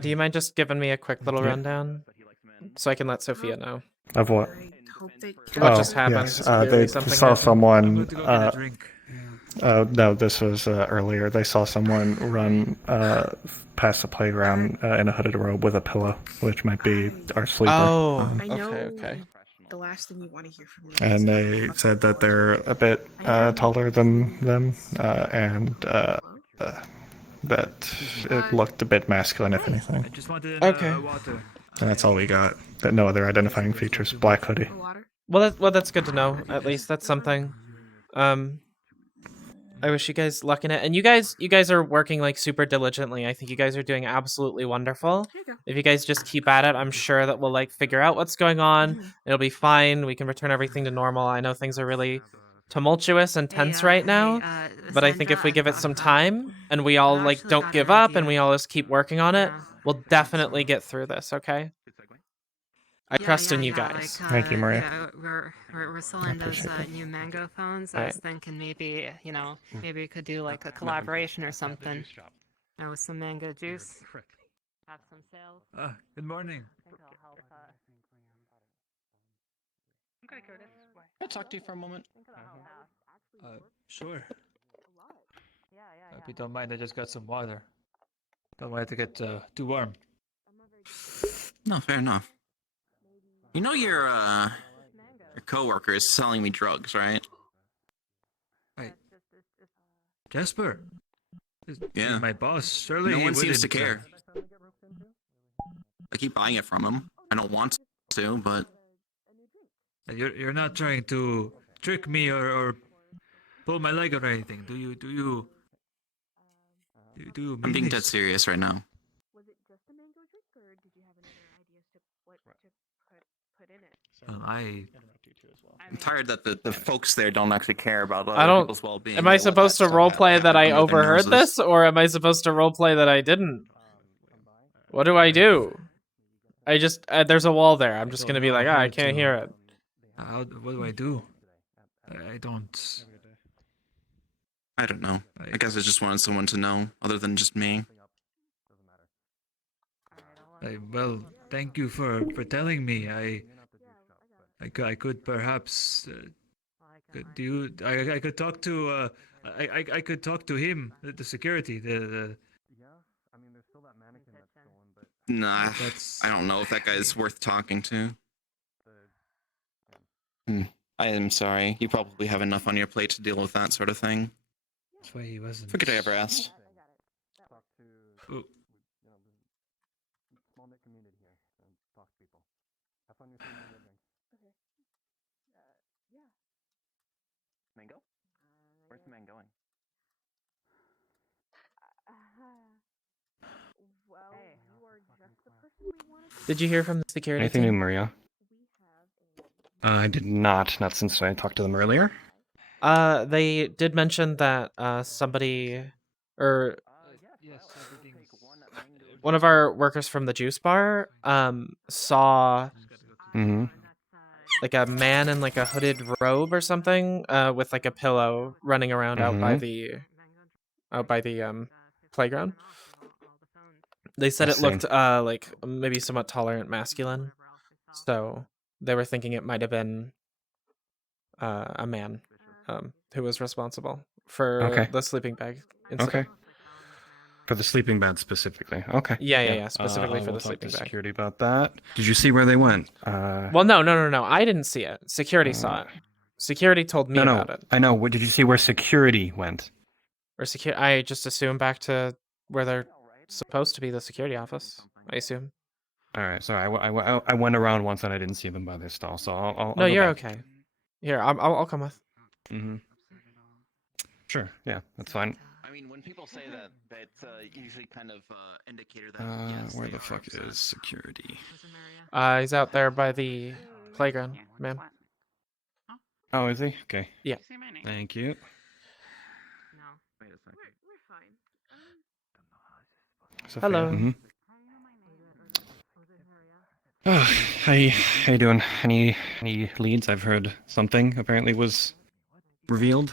Do you mind just giving me a quick little Yeah. rundown? So I can let Sophia know. Of what? What just happened? Yes, Clearly they something saw happened. someone. Drink. No, this was earlier. They saw someone run past the playground in a hooded robe with a pillow, which might be our sleeper. Oh, I know okay. the last thing you want to hear from me. And they said that they're a bit taller than them, and that it looked a bit masculine, if anything. I just wanted Okay. water. And that's all we got. But no other identifying features. Black hoodie. Well, that's good to know. At least that's something. I wish you guys luck in it. And you guys are working like super diligently. I think you guys are doing absolutely wonderful. If you guys just keep at it, I'm sure that we'll like figure out what's going on. It'll be fine. We can return everything to normal. I know things are really tumultuous and tense right now, but I think if we give it some time and we all like don't give up and we all just keep working on it, we'll definitely get through this, okay? I trust in you guys. Thank you, Maria. We're selling those new mango phones. I was thinking maybe, maybe we could do like a collaboration or something. With some mango juice. Have some sales. Good morning. Okay, Curtis. Can I talk to you for a moment? Sure. If you don't mind, I just got some water. Don't want it to get too warm. No, fair enough. You know your coworker is selling me drugs, right? Jasper. Yeah. My boss. Surely No he one seems to wouldn't, care. I keep buying it from him. I don't want to, but You're not trying to trick me or pull my leg or anything, do you? Do you I'm being mean dead this? serious right now. I'm tired that the folks there don't actually care about other people's well-being. Am I They let supposed that to stuff roleplay that I happen under their overheard noses. this, or am I supposed to roleplay that I didn't? What do I do? I just there's a wall there. I'm just gonna be like, I can't hear it. What do I do? I don't. I don't know. I guess I just wanted someone to know, other than just me. Well, thank you for telling me. I could perhaps. Do you? I could talk to. I could talk to him, the security, the. Nah, I don't know if that guy's worth talking to. I am sorry. You probably have enough on your plate to deal with that sort of thing. That's why he wasn't. Forget I ever asked. Ooh. Mango? Where's the man going? Did you hear from the security Anything new, team? Maria? I did not since I talked to them earlier. They did mention that somebody or one of our workers from the juice bar saw like a man in like a hooded robe or something with like a pillow running around out by the playground. They said it looked like maybe somewhat taller and masculine, so they were thinking it might have been a man who was responsible for the sleeping bag incident. Okay. For the sleeping bag specifically. Okay. Yeah. Specifically for we'll the talk sleeping to bag. security about that. Did you see where they went? Well, no. I didn't see it. Security saw it. Security told me about it. I know. What did you see where security went? Or I just assume back to where they're supposed to be, the security office. I assume. All right. Sorry, I went around once and I didn't see them by their stall, so I'll No, go you're back. okay. Here, I'll come with. Mm-hmm. Sure. Yeah, that's fine. I mean, when people say that, that's usually kind of indicator that yes, Where they the are fuck upset. is security? He's out there by the playground, ma'am. Oh, is he? Okay. Yeah. Thank you. Wait a second. Hello. Mm-hmm. Oh, how you doing? Any leads? I've heard something apparently was revealed.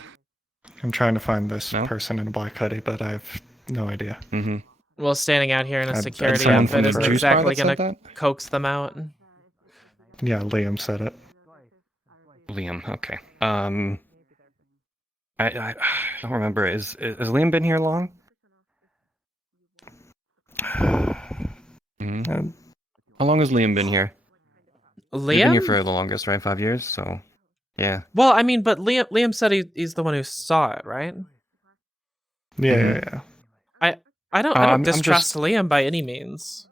I'm trying to find this person in a black hoodie, but I have no idea. Mm-hmm. Well, standing out here in a I'd security someone outfit from the isn't juice bar exactly that said gonna that? coax them out. Yeah, Liam said it. Liam. Okay. I don't remember. Is Liam been here long? Mm-hmm. How long has Liam been here? He's been here Liam? for the longest, right? 5 years. So, yeah. Well, I mean, but Liam said he's the one who saw it, right? Yeah. I don't I'm distrust just- Liam by any means.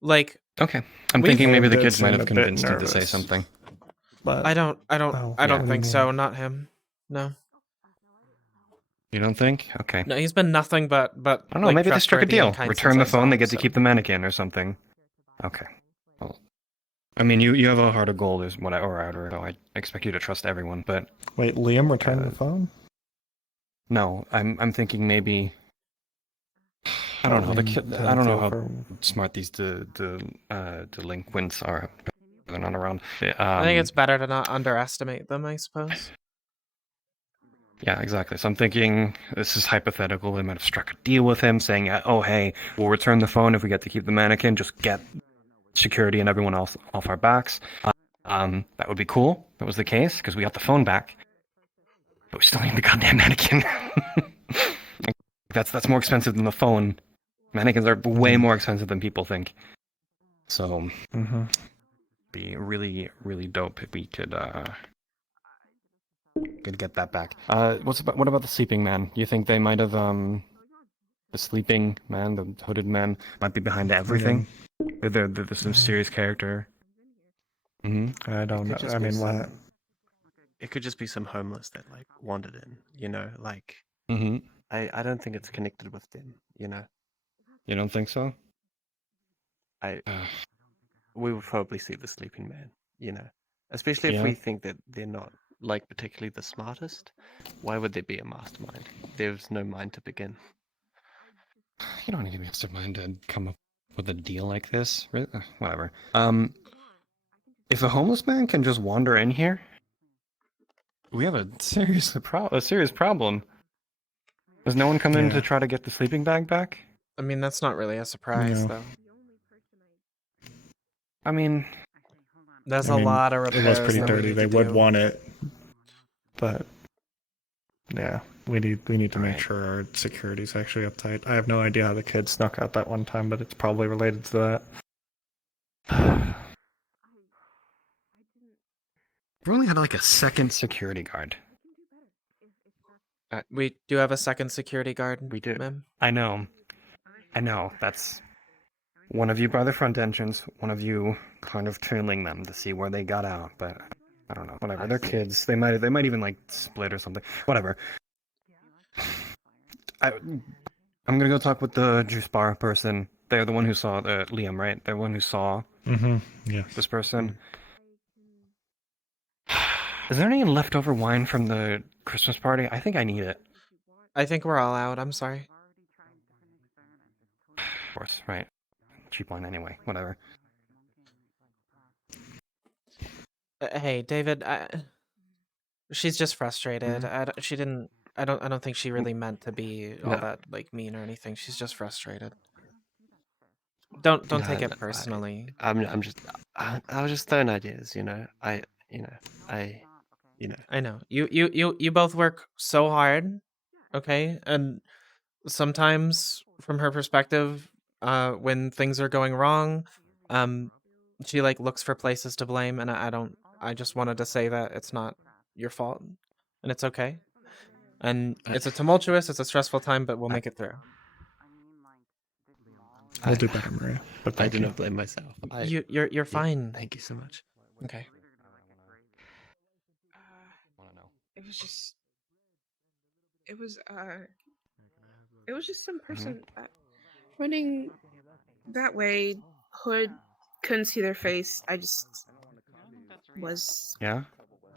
Like, Okay. I'm we've- thinking maybe the Liam did kids might seem have a bit convinced him to say nervous. something. But I don't think yeah. so. Not him. No. You don't think? Okay. No, he's been nothing but I don't know. like, maybe they struck a trustworthy and deal. kind Return since the I saw phone. They him, get to so- keep the mannequin or something. Okay. Well, I mean, you have a heart of gold, is what so I expect you to trust everyone. But Wait, Liam returned the phone? no, I'm thinking maybe. I don't know. I don't know how smart these delinquents are. They're not around. I think it's better to not underestimate them, I suppose. Yeah, exactly. So I'm thinking this is hypothetical. They might have struck a deal with him, saying, "Oh, hey, we'll return the phone if we get to keep the mannequin. Just get security and everyone else off our backs." That would be cool. If that was the case, because we got the phone back, but we still need the goddamn mannequin. That's more expensive than the phone. Mannequins are way more expensive than people think. So, be really, really dope if we could get that back. What about the sleeping man? You think they might have the sleeping man, the hooded man, might be behind everything? There's some serious character. Mm-hmm. I don't know. I mean, what? It could just be some homeless that like wandered in. You know, like. Mm-hmm. I don't think it's connected with them. You know. You don't think so? We would probably see the sleeping man. You know, especially if we think that they're not like particularly the smartest. Why would there be a mastermind? There's no mind to begin. You don't need a mastermind to come up with a deal like this. Whatever. If a homeless man can just wander in here, we have a serious problem. Does no one come in to try to get the sleeping bag back? I mean, that's not really a surprise, though. I mean, there's a lot of repairs. It was pretty that we dirty. need They to would do. want it, but yeah, we need to make sure our security's actually uptight. I have no idea how the kids snuck out that one time, but it's probably related to that. We only had like a second security guard. We do have a second security guard. We do. Ma'am. I know. That's one of you by the front entrance, one of you kind of trailing them to see where they got out. But I don't know. Whatever. They're kids. They might even like split or something. Whatever. I'm gonna go talk with the juice bar person. They're the one who saw Liam, right? They're the one who saw Yeah. this person. Is there any leftover wine from the Christmas party? I think I need it. I think we're all out. I'm sorry. Of course, right. Cheap wine anyway. Whatever. Hey, David. She's just frustrated. I don't think she really meant to be all that like mean or anything. She's just frustrated. Don't take it personally. I was just throwing ideas. You know. I know. You both work so hard, okay? And sometimes from her perspective, when things are going wrong, she like looks for places to blame, and I just wanted to say that it's not your fault, and it's okay. And it's a stressful time, but we'll make it through. We'll do better, Maria. But I do not blame myself. You're fine. Thank you so much. Okay. It was just. It was just some person running that way. Hood, couldn't see their face. I just was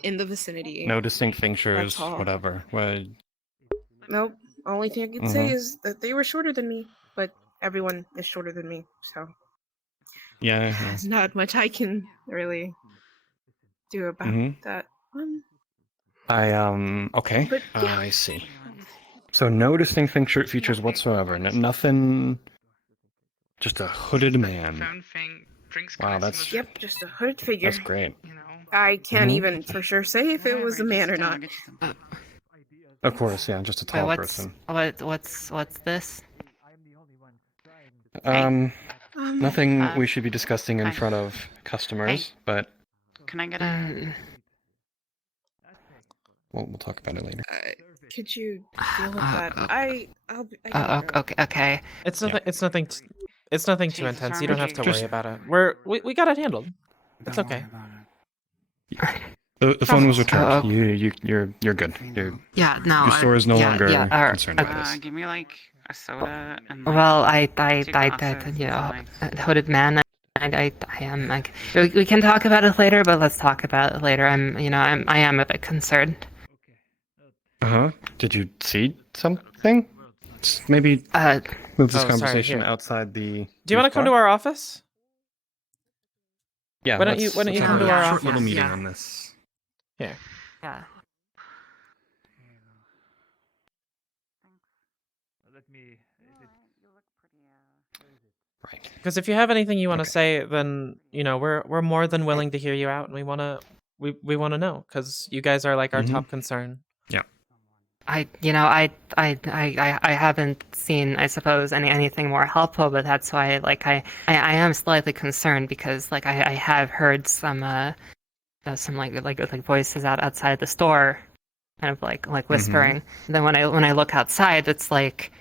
in the vicinity. No distinct features, That's all. whatever. What? Nope. Only thing I could say is that they were shorter than me, but everyone is shorter than me, so Yeah. there's not much I can really do about that. Okay. But, yeah. I see. So no distinct features whatsoever. Nothing. Just a hooded man. Wow, that's Yep, just a hooded figure. that's great. I can't even for sure say if it was a man or not. Of course, yeah, just a tall person. What's this? Nothing we should be discussing in front of customers, but Can I get a... we'll talk about it later. Could you deal with that? I'll be. Okay. It's nothing. It's nothing too intense. You don't have to Just- worry about it. We got it handled. It's okay. The phone was returned. You're good. Yeah, no. Your store is no longer concerned with this. Give me like a soda and. Well, two you know, glasses, hooded man. I am like we can talk about it later, but let's talk about it later. I am a bit concerned. Did you see something? Maybe move this conversation here. outside the. Do you want to come to our office? Yeah. Why don't you come to our office? Little meeting on this. Here. Yeah. Right. Because if you have anything you want to say, then we're more than willing to hear you out, and we want to know because you guys are like our top concern. Yeah. I haven't seen, I suppose, anything more helpful, but that's why I am slightly concerned because I have heard some voices outside the store, kind of like whispering. And then when I look outside, it's like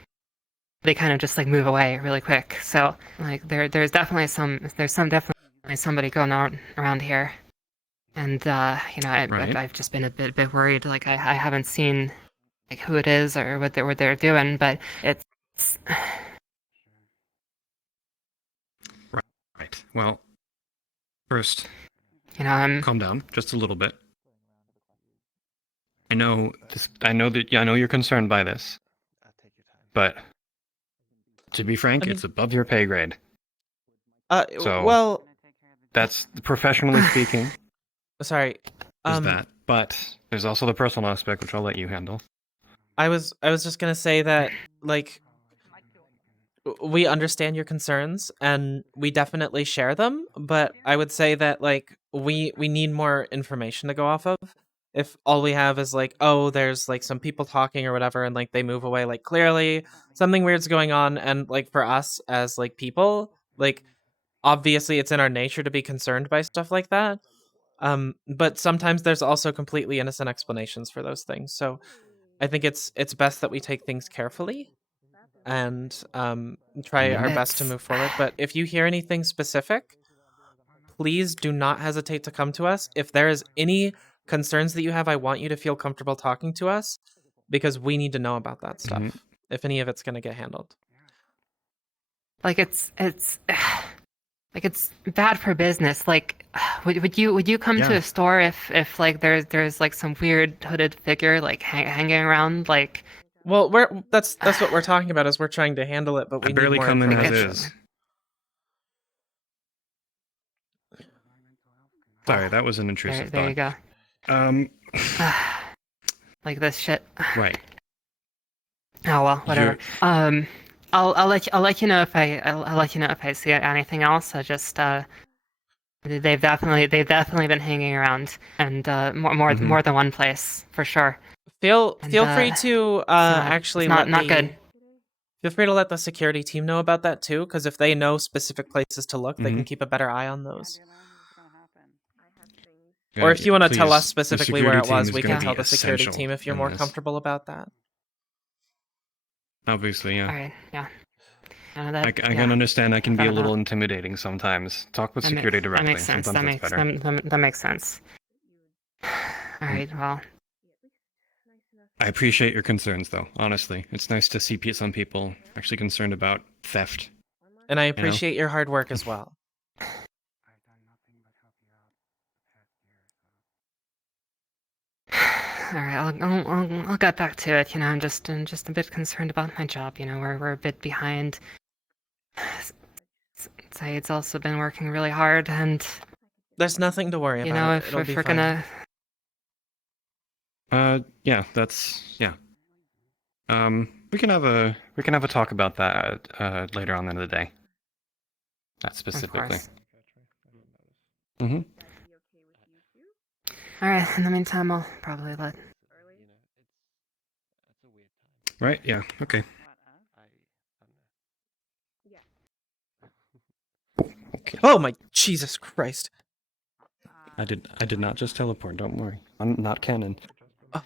they kind of just move away really quick. So there's definitely somebody going on around here, and I've just been a bit worried. I haven't seen who it is or what they're doing, but it's right. Well, first, calm down just a little bit. I know you're concerned by this, but to be frank, it's above your pay grade. Well, that's professionally speaking. Sorry. There's that, but there's also the personal aspect, which I'll let you handle. I was just gonna say that we understand your concerns and we definitely share them, but I would say that we need more information to go off of. If all we have is there's some people talking or whatever and they move away, clearly something weird's going on, and for us as people, obviously it's in our nature to be concerned by stuff like that. But sometimes there's also completely innocent explanations for those things. So I think it's best that we take things carefully and try our best to move forward. But if you hear anything specific, please do not hesitate to come to us. If there is any concerns that you have, I want you to feel comfortable talking to us because we need to know about that stuff. If any of it's going to get handled. It's bad for business. Would you come to a store if there's some weird hooded figure hanging around Well, that's what we're talking about is we're trying to handle it, but we barely need more come in information. as is. Sorry, that was an intrusive there you go. This shit. Right. Oh well, whatever. I'll let you know if I see anything else. I just they've definitely been hanging around, and more than one place for sure. Feel free to actually not let me good. Feel free to let the security team know about that too, because if they know specific places to look, they can keep a better eye on those. Or if you want to tell us specifically where it was, we can tell the security team if you're more comfortable about that. Obviously, yeah. All right, yeah. I can understand. I can be a little intimidating sometimes. Talk with security directly. That makes sense. That makes sense. All right, well. I appreciate your concerns, though. Honestly, it's nice to see some people actually concerned about theft. And I appreciate your hard work as well. All right, I'll get back to it. I'm just a bit concerned about my job. We're a bit behind. Saeed's also been working really hard, and there's nothing to worry about. If we're gonna. Yeah, yeah. We can have a talk about that later on in the day. That specifically. All right. In the meantime, I'll probably let. Right. Yeah. Okay. Okay. Oh my Jesus Christ! I did not just teleport. Don't worry. I'm not canon.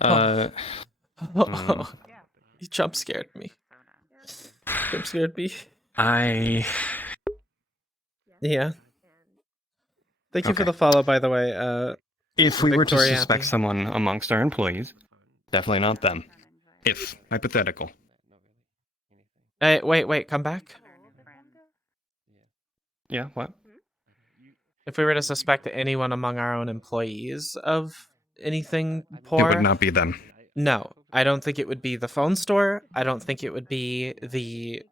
You jump scared me. Jump scared me. Yeah. Thank you for the follow, by the way. If we were to suspect someone amongst our employees, definitely not them. If hypothetical. Hey, wait, come back. Yeah, what? If we were to suspect anyone among our own employees of anything poor, it would not be them. No, I don't think it would be the phone store. I don't think it would be the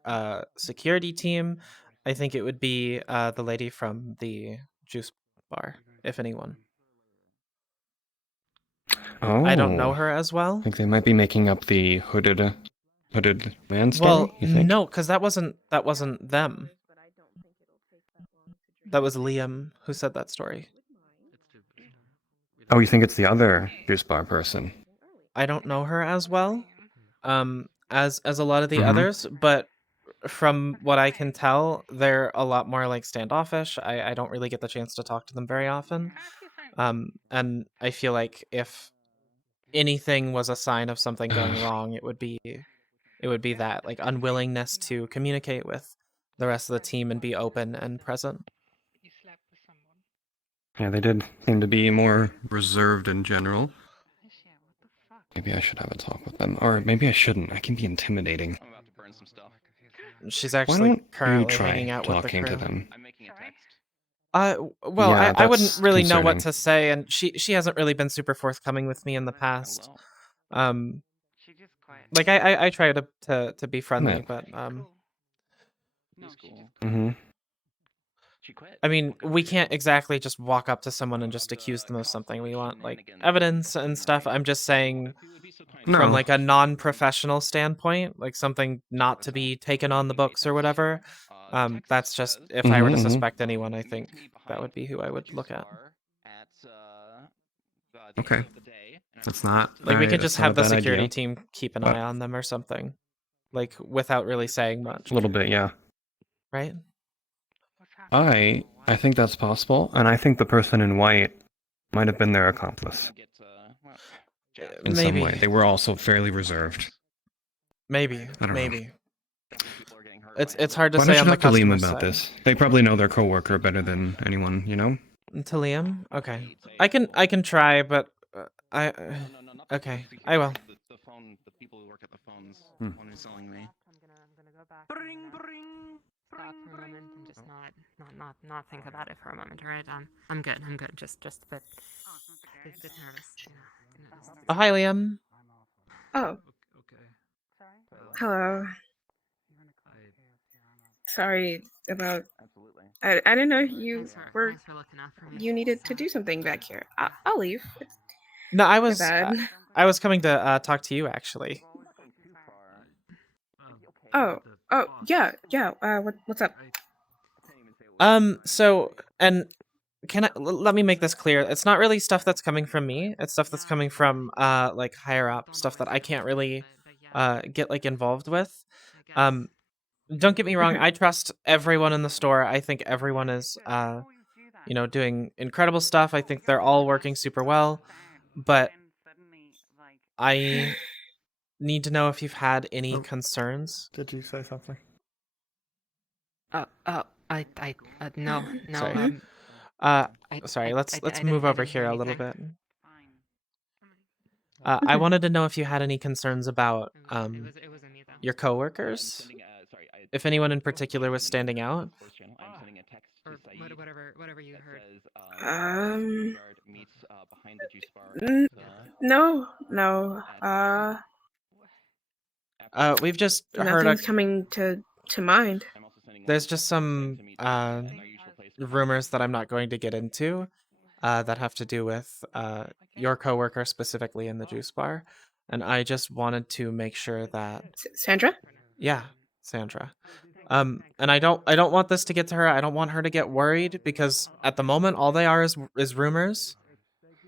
security team. I think it would be the lady from the juice bar, if anyone. Oh, I don't know her as well. I think they might be making up the hooded man story. Well, you think? no, because that wasn't them. That was Liam who said that story. Oh, you think it's the other juice bar person? I don't know her as well, as a lot of the others, but from what I can tell, they're a lot more like standoffish. I don't really get the chance to talk to them very often, and I feel like if anything was a sign of something going wrong, it would be that, like, unwillingness to communicate with the rest of the team and be open and present. Yeah, they did seem to be more reserved in general. Maybe I should have a talk with them, or maybe I shouldn't. I can be intimidating. I'm about to burn some stuff. She's actually currently hanging out with the crew. To them? I'm making a text. Well, Yeah, I wouldn't really know what concerning. to say, and she hasn't really been super forthcoming with me in the past. Like I try to be friendly, but Mm-hmm. I mean, we can't exactly just walk up to someone and just accuse them of something. We want like evidence and stuff. I'm just saying from like a non-professional standpoint, like something not to be taken on the books or whatever. That's just if I were to suspect anyone, I think that would be who I would look at. Okay. That's not Like we could just have the security idea. team keep an eye on them or something, like without really saying much. A little bit, yeah. Right? I think that's possible, and I think the person in white might have been their accomplice. In some way. They were also fairly reserved. Maybe. I don't know. It's hard to Why say don't on you the talk to Liam customer about side. this? They probably know their coworker better than anyone, you know? To Liam? Okay. I can try, but okay. I will. The people who work at the phones, one who's selling me. Stop for a moment and just not think about it for a moment, alright? I'm good. Just a bit nervous. Oh, hi, Liam. Oh. Hello. Sorry about. I didn't know you were. You needed to do something back here. I'll leave. No, I was bad. I was coming to talk to you actually. Oh, yeah. What's up? So, and let me make this clear. It's not really stuff that's coming from me. It's stuff that's coming from like higher up, stuff that I can't really get like involved with. Don't get me wrong. I trust everyone in the store. I think everyone is, doing incredible stuff. I think they're all working super well. But I need to know if you've had any concerns. Did you say something? No. Sorry. Sorry. Let's move over here a little bit. I wanted to know if you had any concerns about your coworkers. If anyone in particular was standing out. Or whatever you heard. No. We've just heard Nothing's coming to mind. There's just some rumors that I'm not going to get into that have to do with your coworker specifically in the juice bar, and I just wanted to make sure that Sandra? Yeah, Sandra. And I don't want this to get to her. I don't want her to get worried because at the moment all they are is rumors.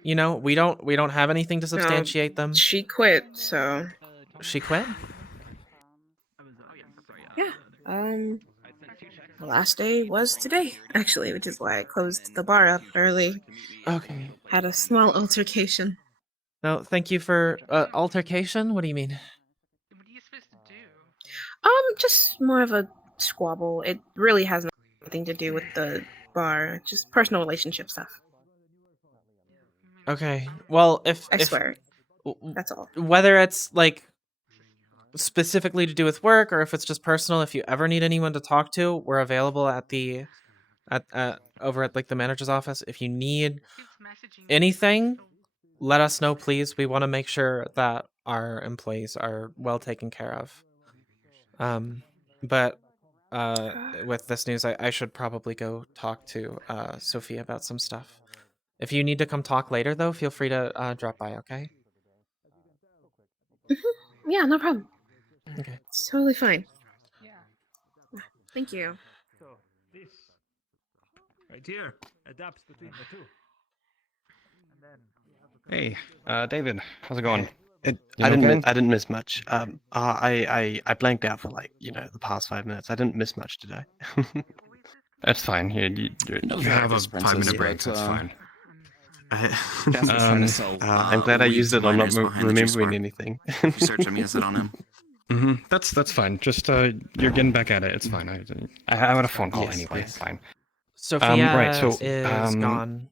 We don't have anything to substantiate them. She quit, so She quit? yeah. The last day was today, actually, which is why I closed the bar up early. Okay. Had a small altercation. No, thank you for altercation. What do you mean? Just more of a squabble. It really has nothing to do with the bar, just personal relationship stuff. Okay. Well, I swear. That's all. Whether it's like specifically to do with work or if it's just personal, if you ever need anyone to talk to, we're available at over at like the manager's office. If you need anything, let us know, please. We want to make sure that our employees are well taken care of. But with this news, I should probably go talk to Sophia about some stuff. If you need to come talk later, though, feel free to drop by, okay? Yeah, no problem. Okay. It's totally fine. Thank you. So this right here adapts between the two. Hey, David, how's it going? I didn't miss much. I blanked out for the past 5 minutes. I didn't miss much today. That's fine. You have a 5-minute break. That's fine. I'm glad I used it on not remembering anything. You search him, use it on him. That's fine. Just you're getting back at it. It's fine. I had a phone call anyway. It's fine. Sophia is gone.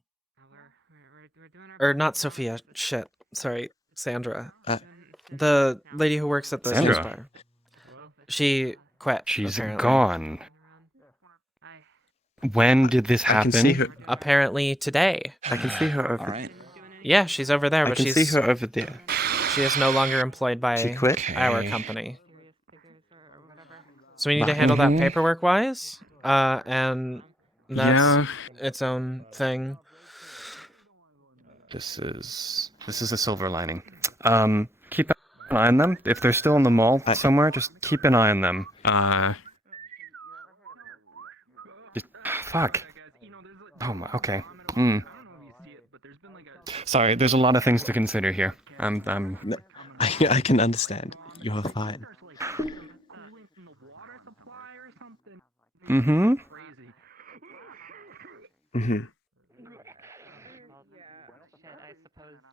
Or not Sophia. Shit. Sorry, Sandra. The lady who works at the juice bar. She quit. She's apparently. Gone. When did this happen? I can see her. Apparently today. I can see her over. All right. Yeah, she's over there, but I can see her over there. She is no longer employed by She quit? our company. So we need to handle that paperwork wise, and that's its own thing. This is a silver lining. Keep an eye on them. If they're still in the mall somewhere, just keep an eye on them. Fuck. Oh my. Okay. Sorry, there's a lot of things to consider here. I can understand. You're fine. Mm-hmm.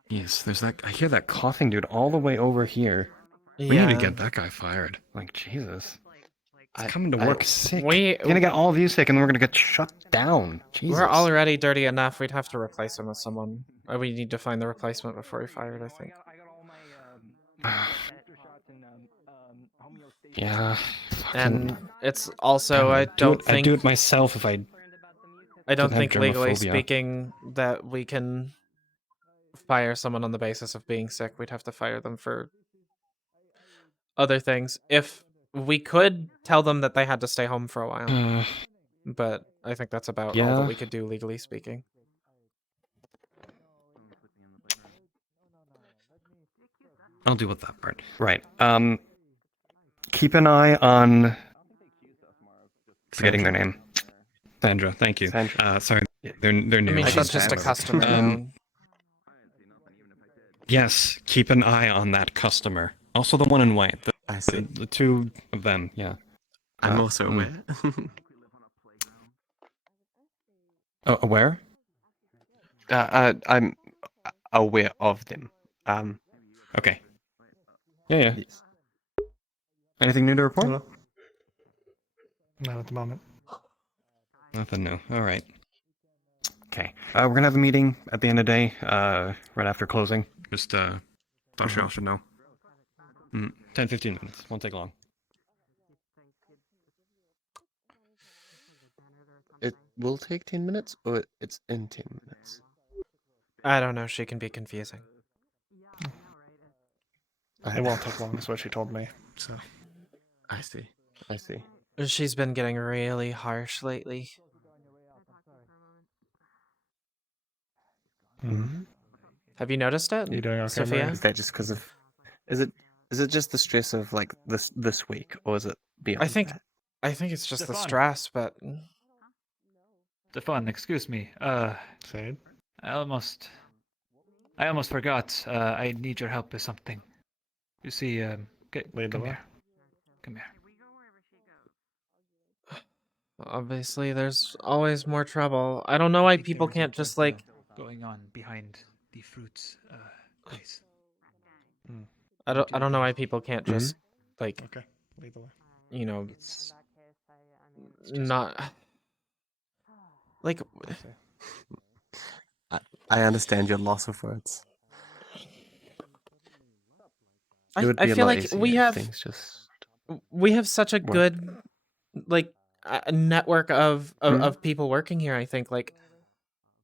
Yes, there's that. I hear that coughing dude all the way over here. We need to get that guy fired. Like Jesus. He's coming to work sick. He's gonna get all of you sick, and then we're gonna get shut down. Jesus. We're already dirty enough. We'd have to replace him with someone. Or we need to find the replacement before we fire it, I think. Yeah. And it's also, I don't think... I'd do it myself if I don't think legally germophobia. speaking that we can fire someone on the basis of being sick. We'd have to fire them for other things. If we could tell them that they had to stay home for a while. But I think that's about all that we could do legally speaking. I'll deal with that part. Right. Keep an eye on... Forgetting their name. Sandra, thank you. Sorry, they're new. I mean, she's just a customer now. Yes, keep an eye on that customer. Also the one in white. I see. The two of them, yeah. I'm also mm. aware. Oh, aware? I'm aware of them. Okay. Yeah. Yes. Anything new to report? Hello? Not at the moment. Nothing new. All right. Okay. We're gonna have a meeting at the end of the day, right after closing. Just thought you all should know. 10-15 minutes. Won't take long. It will take 10 minutes, or it's in 10 minutes? I don't know. She can be confusing. It won't take long, is what she told me. So. I see. I see. She's been getting really harsh lately. Have you noticed it? You doing okay, Sophia? Is that just because of? Is it just the stress of like this week, or is it beyond? I think it's just the Stefan. stress, but Stefan, excuse me. Say I almost forgot. I need your help with something. You see, come here. Come here. obviously there's always more trouble. I don't know why people can't just like Going on behind the fruits place. I don't know why people can't just like Okay, lead the way. You know, not like I understand your loss of words. I feel like we have things just we have such a good like network of people working here. I think like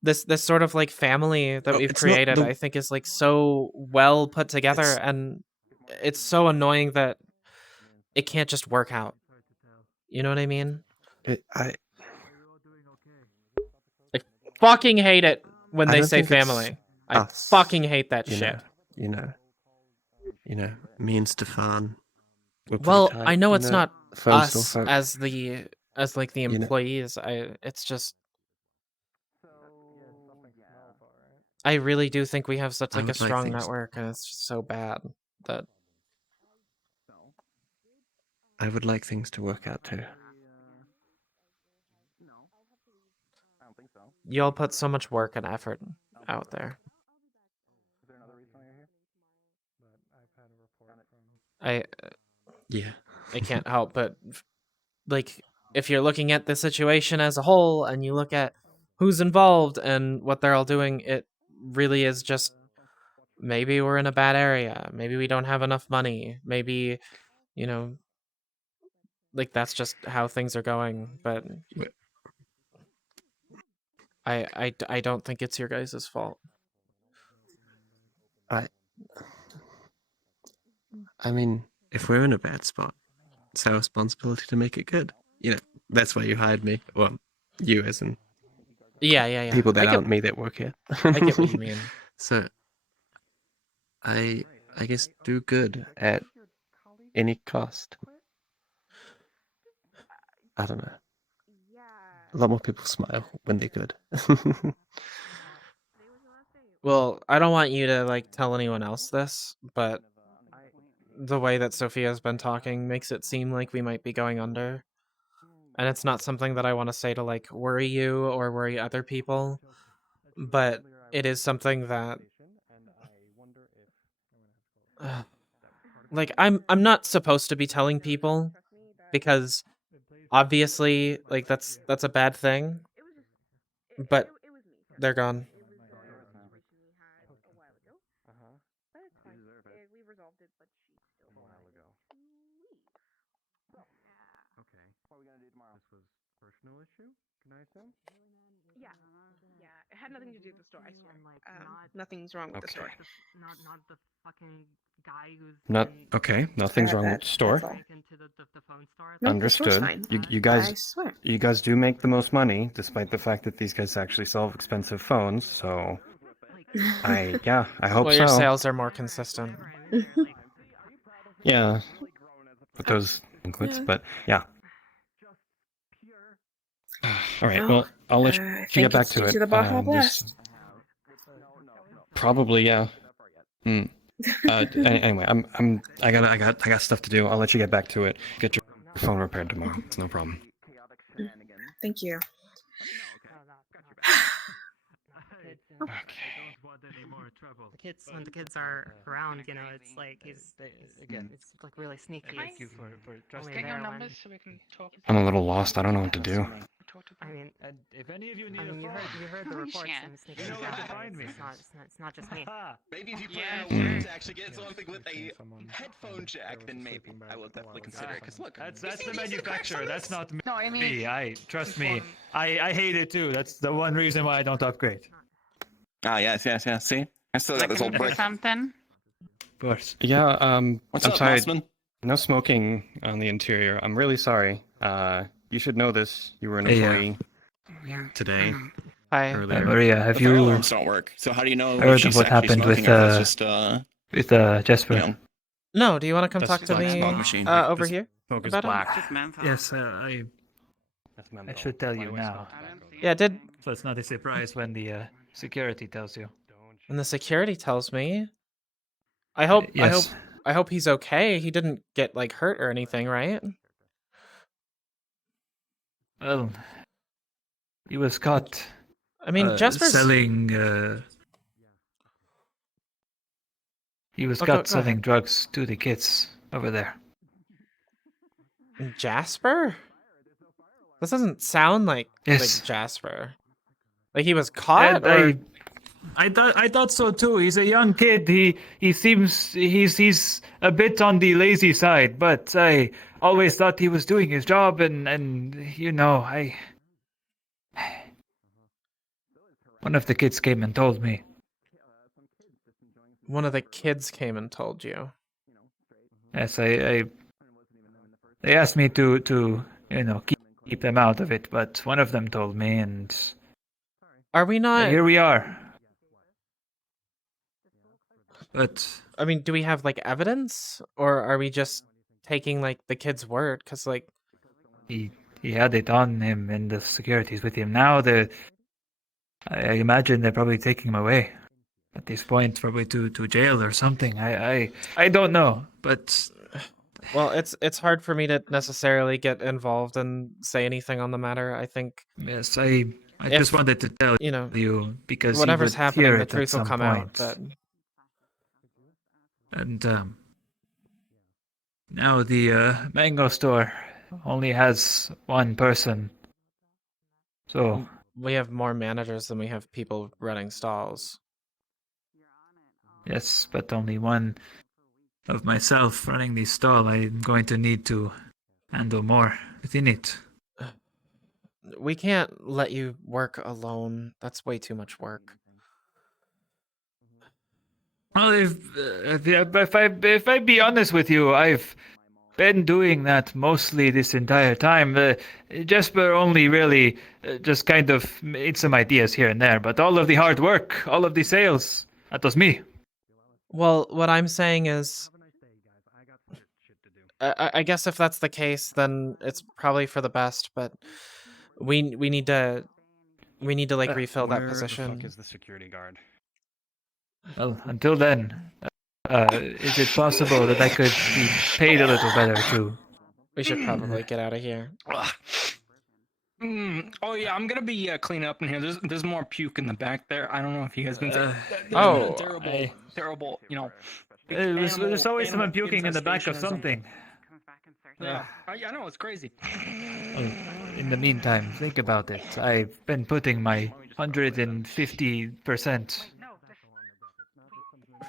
this sort of like family that we've created, I think is like so well put together, and it's so annoying that it can't just work out. You know what I mean? I fucking hate it when they say think it's family. I us, fucking hate that shit. You know, me and Stefan. Well, I know it's not us folk. as the employees. It's just I really do think we have such like a strong network, and it's just so bad that I would like things to work out too. you all put so much work and effort out there. I can't help but like if you're looking at the situation as a whole and you look at who's involved and what they're all doing, it really is just maybe we're in a bad area, maybe we don't have enough money, maybe like that's just how things are going, but I don't think it's your guys' fault. I mean, if we're in a bad spot, it's our responsibility to make it good. That's why you hired me. Well, you as in yeah. people that aren't me that work here. I get what you mean. So, I guess do good at any cost. I don't know. A lot more people smile when they're good. Well, I don't want you to like tell anyone else this, but the way that Sophia's been talking makes it seem like we might be going under. And it's not something that I want to say to like worry you or worry other people, but it is something that like I'm not supposed to be telling people because obviously like that's a bad thing. But they're gone. Personal issue? Can I assume? Yeah. It had nothing to do with the store, I swear. Nothing's wrong with the store. Not the fucking guy who's Nothing's wrong with the store. the phone store. No, Understood. You guys, I swear. you guys do make the most money, despite the fact that these guys actually sell expensive phones. So, I hope well, so. Your sales are more consistent. Yeah, with those inklets, but yeah. All right. Well, I'll let you get back to it. To the Baja Blast. Probably, yeah. Anyway, I got stuff to do. I'll let you get back to it. Get your phone repaired tomorrow. It's no problem. Thank you. Okay. The kids, when the kids are around, you know, it's like he's again, it's like really sneaky. Thank you for Just get your numbers so we can talk. I'm a little lost. I don't know what to do. I mean, And if any of you need you heard the reports. I'm sneaking You know where to find me. It's not just me. Maybe if you put Yeah, in sure. words to actually get something with a headphone jack, then maybe I will definitely consider it. Because look, That's you the see these cracks manufacturer. on That's this? not me. No, I mean, I trust me. I hate it too. That's the one reason why I don't upgrade. Ah, yes. See, I still got this old Looking for brick. something? Of course. Yeah. What's I'm up, sorry. Mossman? No smoking on the interior. I'm really sorry. You should know this. You were an employee today. Hi. Earlier. Maria, have The fire you alarms don't work. So how do you know if heard of she's what actually happened smoking with or if it's just Jesper? you know, No, do you want to come That's talk to like me smoke machine. over This here? smoke is about it? black. Just menthol. Yes, I should tell you now. Yeah, did So it's not a surprise when the security tells you. when the security tells me. I hope he's okay. He didn't get like hurt or anything, right? Well, he was caught. I mean, Jasper's selling. He was caught go selling ahead. drugs to the kids over there. Jasper? This doesn't sound like Yes. Jasper. Like he was caught, And or I thought so too. He's a young kid. He seems he's a bit on the lazy side, but I always thought he was doing his job, and you know one of the kids came and told me. one of the kids came and told you. Yes, they asked me to keep them out of it, but one of them told me, and Are we not? here we are. But I mean, do we have like evidence, or are we just taking like the kid's word? Because like he had it on him, and the security's with him now. I imagine they're probably taking him away at this point, probably to jail or something. I don't know, but well, it's hard for me to necessarily get involved and say anything on the matter. I think yes, I just wanted to tell you because whatever's you would happening, hear the it truth at will some come point. out. But And now the mango store only has one person. So we have more managers than we have people running stalls. yes, but only one of myself running the stall. I'm going to need to handle more within it. We can't let you work alone. That's way too much work. Well, if I be honest with you, I've been doing that mostly this entire time. Jesper only really just kind of made some ideas here and there, but all of the hard work, all of the sales, that was me. Well, what I'm saying is, I guess if that's the case, then it's probably for the best. But we need to like refill that position. Where the fuck is the security guard? Well, until then, is it possible that I could be paid a little better too? We should probably get out of here. Oh yeah, I'm gonna be cleaning up in here. There's more puke in the back there. I don't know if you guys been. Oh, terrible. You know. There's always someone puking in the back of something. Yeah, I know it's crazy. In the meantime, think about it. I've been putting my 150%.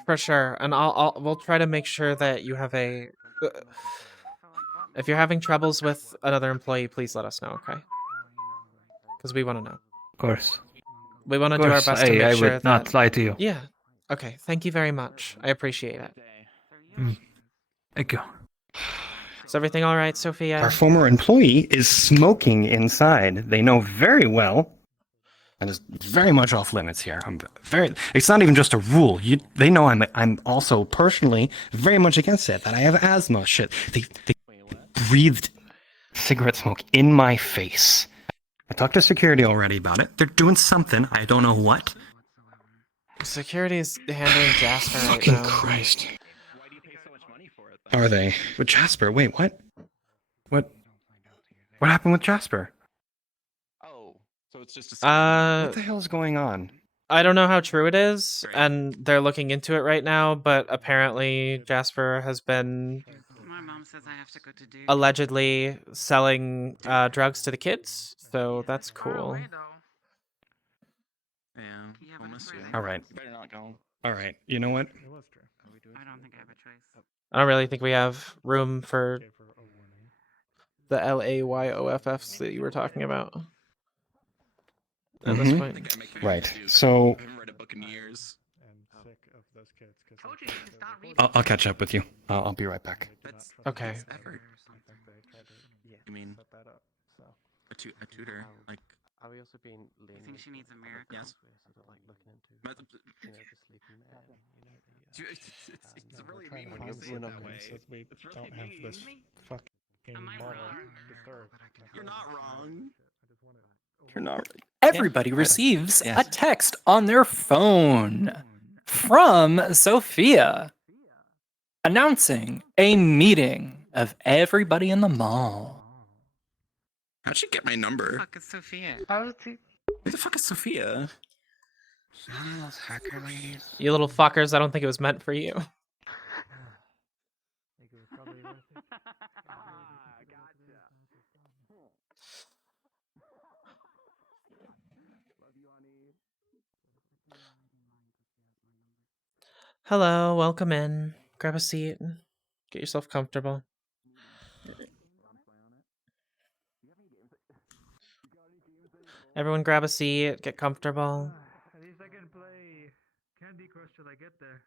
For sure, and we'll try to make sure that you have a. If you're having troubles with another employee, please let us know, okay? Because we want to know. Of course. We want to do our best to make I sure would not lie to you. Yeah. Okay. Thank you very much. I appreciate it. Thank you. Is everything all right, Sophia? Our former employee is smoking inside. They know very well. And it's very much off limits here. It's not even just a rule. They know I'm also personally very much against it. That I have asthma. Shit. They breathed cigarette smoke in my face. I talked to security already about it. They're doing something. I don't know what. Security's handling Jasper right Fucking now. Christ. Are they? With Jasper? Wait, what? What happened with Jasper? Oh, so it's just a What the hell is going on? I don't know how true it is, and they're looking into it right now, but apparently Jasper has been My mom says I have to go to do. allegedly selling drugs to the kids, so that's cool. Yeah, we'll miss you. All right. You better not go. All right. You know what? I don't think I have a choice. I don't really think we have room for the LAYOFFs that you were talking about at this point. Right. So I haven't read a book in years. I'll catch up with you. I'll be right back. That's Okay. effort. You mean a tutor? Like, Are we also being I think she needs a miracle. yes. sort of like looking into, But the sleeping man? It's really trying mean to when you find say it that women way. so we It's really don't have mean. this fucking moral disturbed. You're not wrong. You're not. Everybody receives a text on their phone from Sophia announcing a meeting of everybody in the mall. How'd she get my number? Fuck is Sophia? Who the fuck is Sophia? You little fuckers, I don't think it was meant for you. Hello, welcome in. Grab a seat. Get yourself comfortable. Everyone grab a seat, get comfortable. At least I can play Candy Crush till I get there.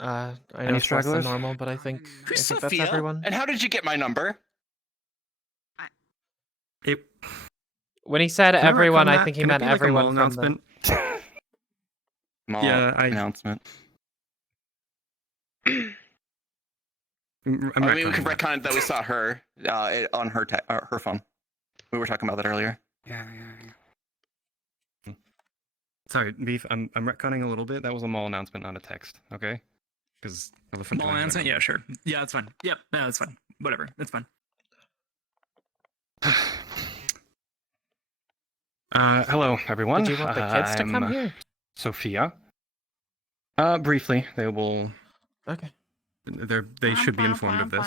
I Any know it's less than stragglers? normal, but I think Who's that's Sophia? everyone. And how did you get my number? When he said Can I everyone, retcon I that? think he Can it meant be like a mall everyone from the... announcement? Mall announcement. I mean, we could retcon that we saw her on her phone. We were talking about that earlier. Yeah. Sorry, Beef. I'm retconning a little bit. That was a mall announcement, not a text. Okay? Because Mall announcement? Yeah, sure. Yeah, that's fine. Yep, no, that's fine. Whatever, that's fine. Hello, everyone. Did you want the kids to come here? Sophia. Briefly, they will. Okay. They should be informed of this.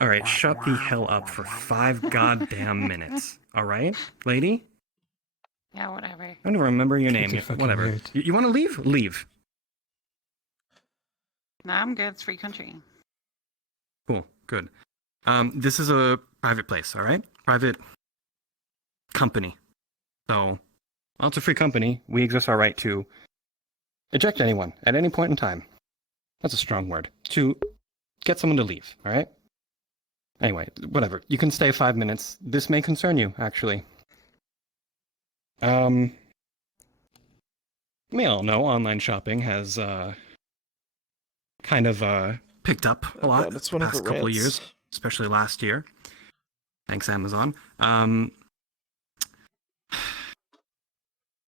All right, shut the hell up for 5 goddamn minutes. All right, lady? Yeah, whatever. I don't even remember your name. You're fucking Whatever. weird. You want to leave? Leave. No, I'm good. It's free country. Cool. Good. This is a private place, all right? Private company. So, well, it's a free company. We exercise our right to eject anyone at any point in time. That's a strong word. To get someone to leave, all right? Anyway, whatever. You can stay 5 minutes. This may concern you, actually. We all know online shopping has kind of picked up a lot It's the one of past her couple of rants. years, especially last year. Thanks, Amazon.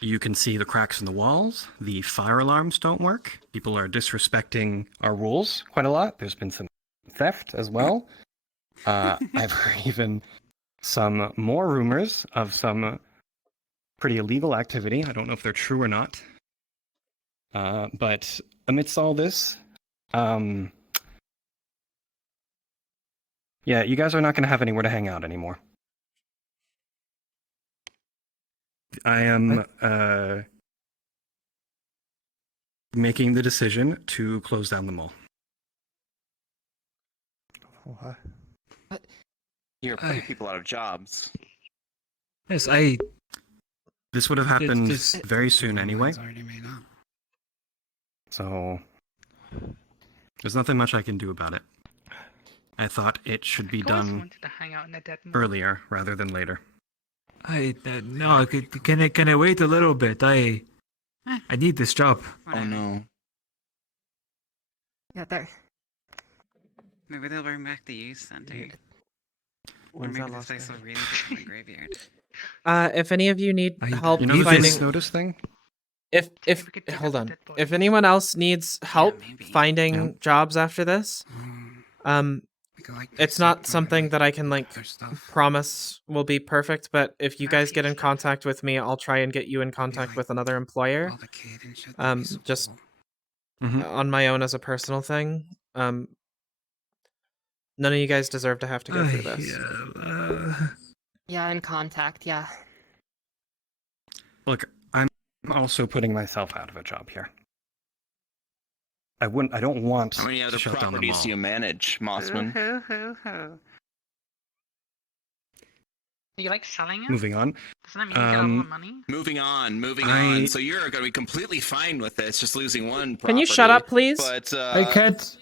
You can see the cracks in the walls. The fire alarms don't work. People are disrespecting our rules quite a lot. There's been some theft as well. I've heard even some more rumors of some pretty illegal activity. I don't know if they're true or not. But amidst all this, yeah, you guys are not going to have anywhere to hang out anymore. I am making the decision to close down the mall. What? You're putting people out of jobs. Yes, This would have happened this- very soon anyway. It's already made up. So there's nothing much I can do about it. I thought it should be I've always done wanted to hang out in a dead mall. earlier rather than later. no. Can I wait a little bit? I need this job. Whatever. Oh no. Yeah, there. Maybe they'll bring back the youth center. Or When's maybe that this last place day? will really become a graveyard. If any of you need help You know the finding, Face Notice thing? if hold on, if anyone else needs help finding jobs after this, it's not something that I can like promise will be perfect. But if you guys get in contact with me, I'll try and get you in contact with another employer. Just on my own as a personal thing. None of you guys deserve to have to go through this. Yeah, in contact. Yeah. Look, I'm also putting myself out of a job here. I don't want How many to other shut down the properties mall. do you manage, Mossman? Do you like selling it? Moving on. Doesn't that mean you get a lot of money? Moving on. So you're going to be completely fine with this, just losing one property. Can you shut up, please? But, I can't.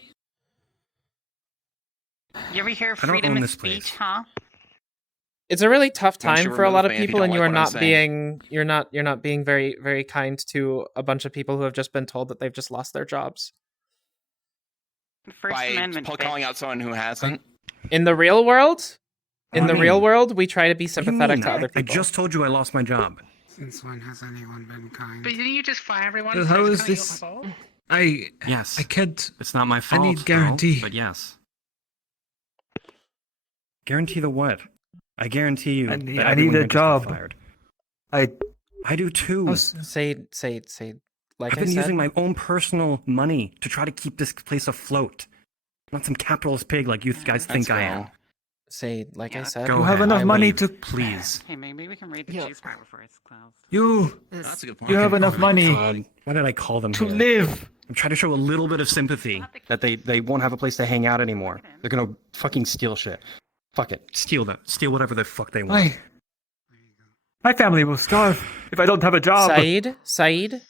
You ever hear I don't freedom own of this place. speech, huh? It's a really tough Why don't you time for a lot of remove me if you people, don't and like you are what I'm not saying? being you're not being very very kind to a bunch of people who have just been told that they've just lost their jobs. First By Amendment. calling out someone who hasn't? In the real world, What do you real mean? world, we try to be What do you sympathetic mean? to other I people. just told you I lost my job. Since when has anyone been kind? But didn't you just fire everyone? How so it's is kinda this? your fault? Yes. I can't. It's not my fault. need guarantee. though, but yes. Guarantee the what? I guarantee you. I that need everyone a here just got job. Fired. I do too. Say. Like I've I been said, using my own personal money to try to keep this place afloat. Not some capitalist pig like you guys think I am. Say like I said. Go You have ahead. enough money Leave, to- please. Hey, maybe we can read the juice bar before it's closed. That's a good point. You have enough Oh my money God. Why did I call them to here? live. I'm trying to show a little bit of sympathy. That they won't have a place to hang out anymore. They're gonna fucking steal shit. Fuck it. Steal them. Steal whatever the fuck they want. My family will starve if I don't have a job. Saeed.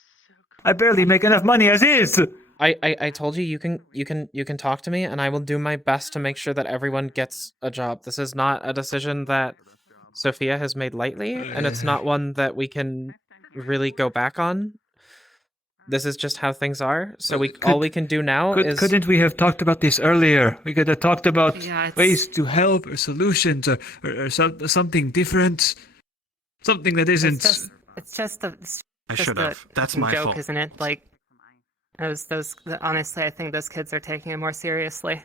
I barely make enough money as is. I told you you can talk to me, and I will do my best to make sure that everyone gets a job. This is not a decision that Sophia has made lightly, and it's not one that we can really go back on. This is just how things are. So all we can do now is. Couldn't we have talked about this earlier? We could have talked about ways To help or solutions or something different, something that isn't. It's just a. I just should a have. That's my joke, fault. isn't it? Like, those. Honestly, I think those kids are taking it more seriously.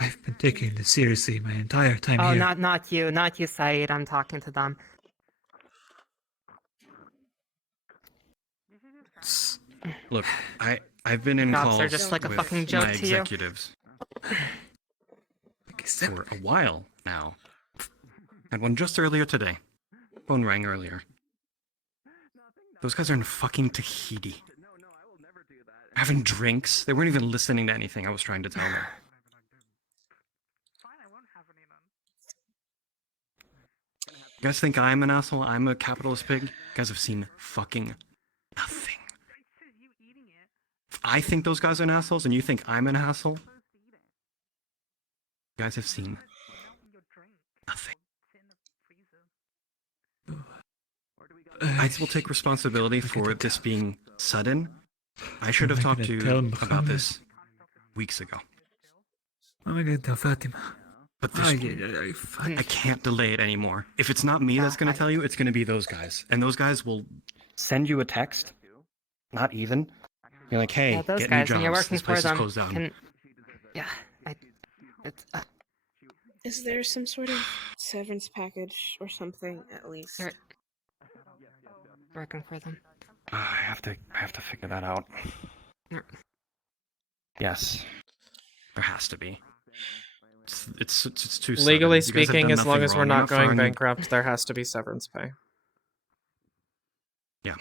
I've been taking this seriously my entire time Oh, here. not you, Saeed. I'm talking to them. Look, I've been in Jobs calls are just like a with fucking joke my to you. executives for a while now. Had one just earlier today. Phone rang earlier. Those guys are in fucking Tahiti. Having drinks. They weren't even listening to anything I was trying to tell them. You guys think I'm an asshole? I'm a capitalist pig? You guys have seen fucking nothing. If I think those guys are assholes and you think I'm an asshole, you guys have seen nothing. I will take responsibility for this being sudden. I should have talked to you about this weeks ago. I'm gonna tell Fatima. But this, I can't delay it anymore. If it's not me that's going to tell you, it's going to be those guys. And those guys will Send you a text. Not even. You're like, hey, Yeah, those get guys, new and you're jobs. working This for place is them. closed down. Yeah, it's. Is there some sort of severance package or something at least? You're working for them. I have to figure that out. Yes. There has to be. It's too sudden. Legally You guys have speaking, done as long nothing as we're wrong. not You're going fine. bankrupt, there has to be severance pay. Yeah.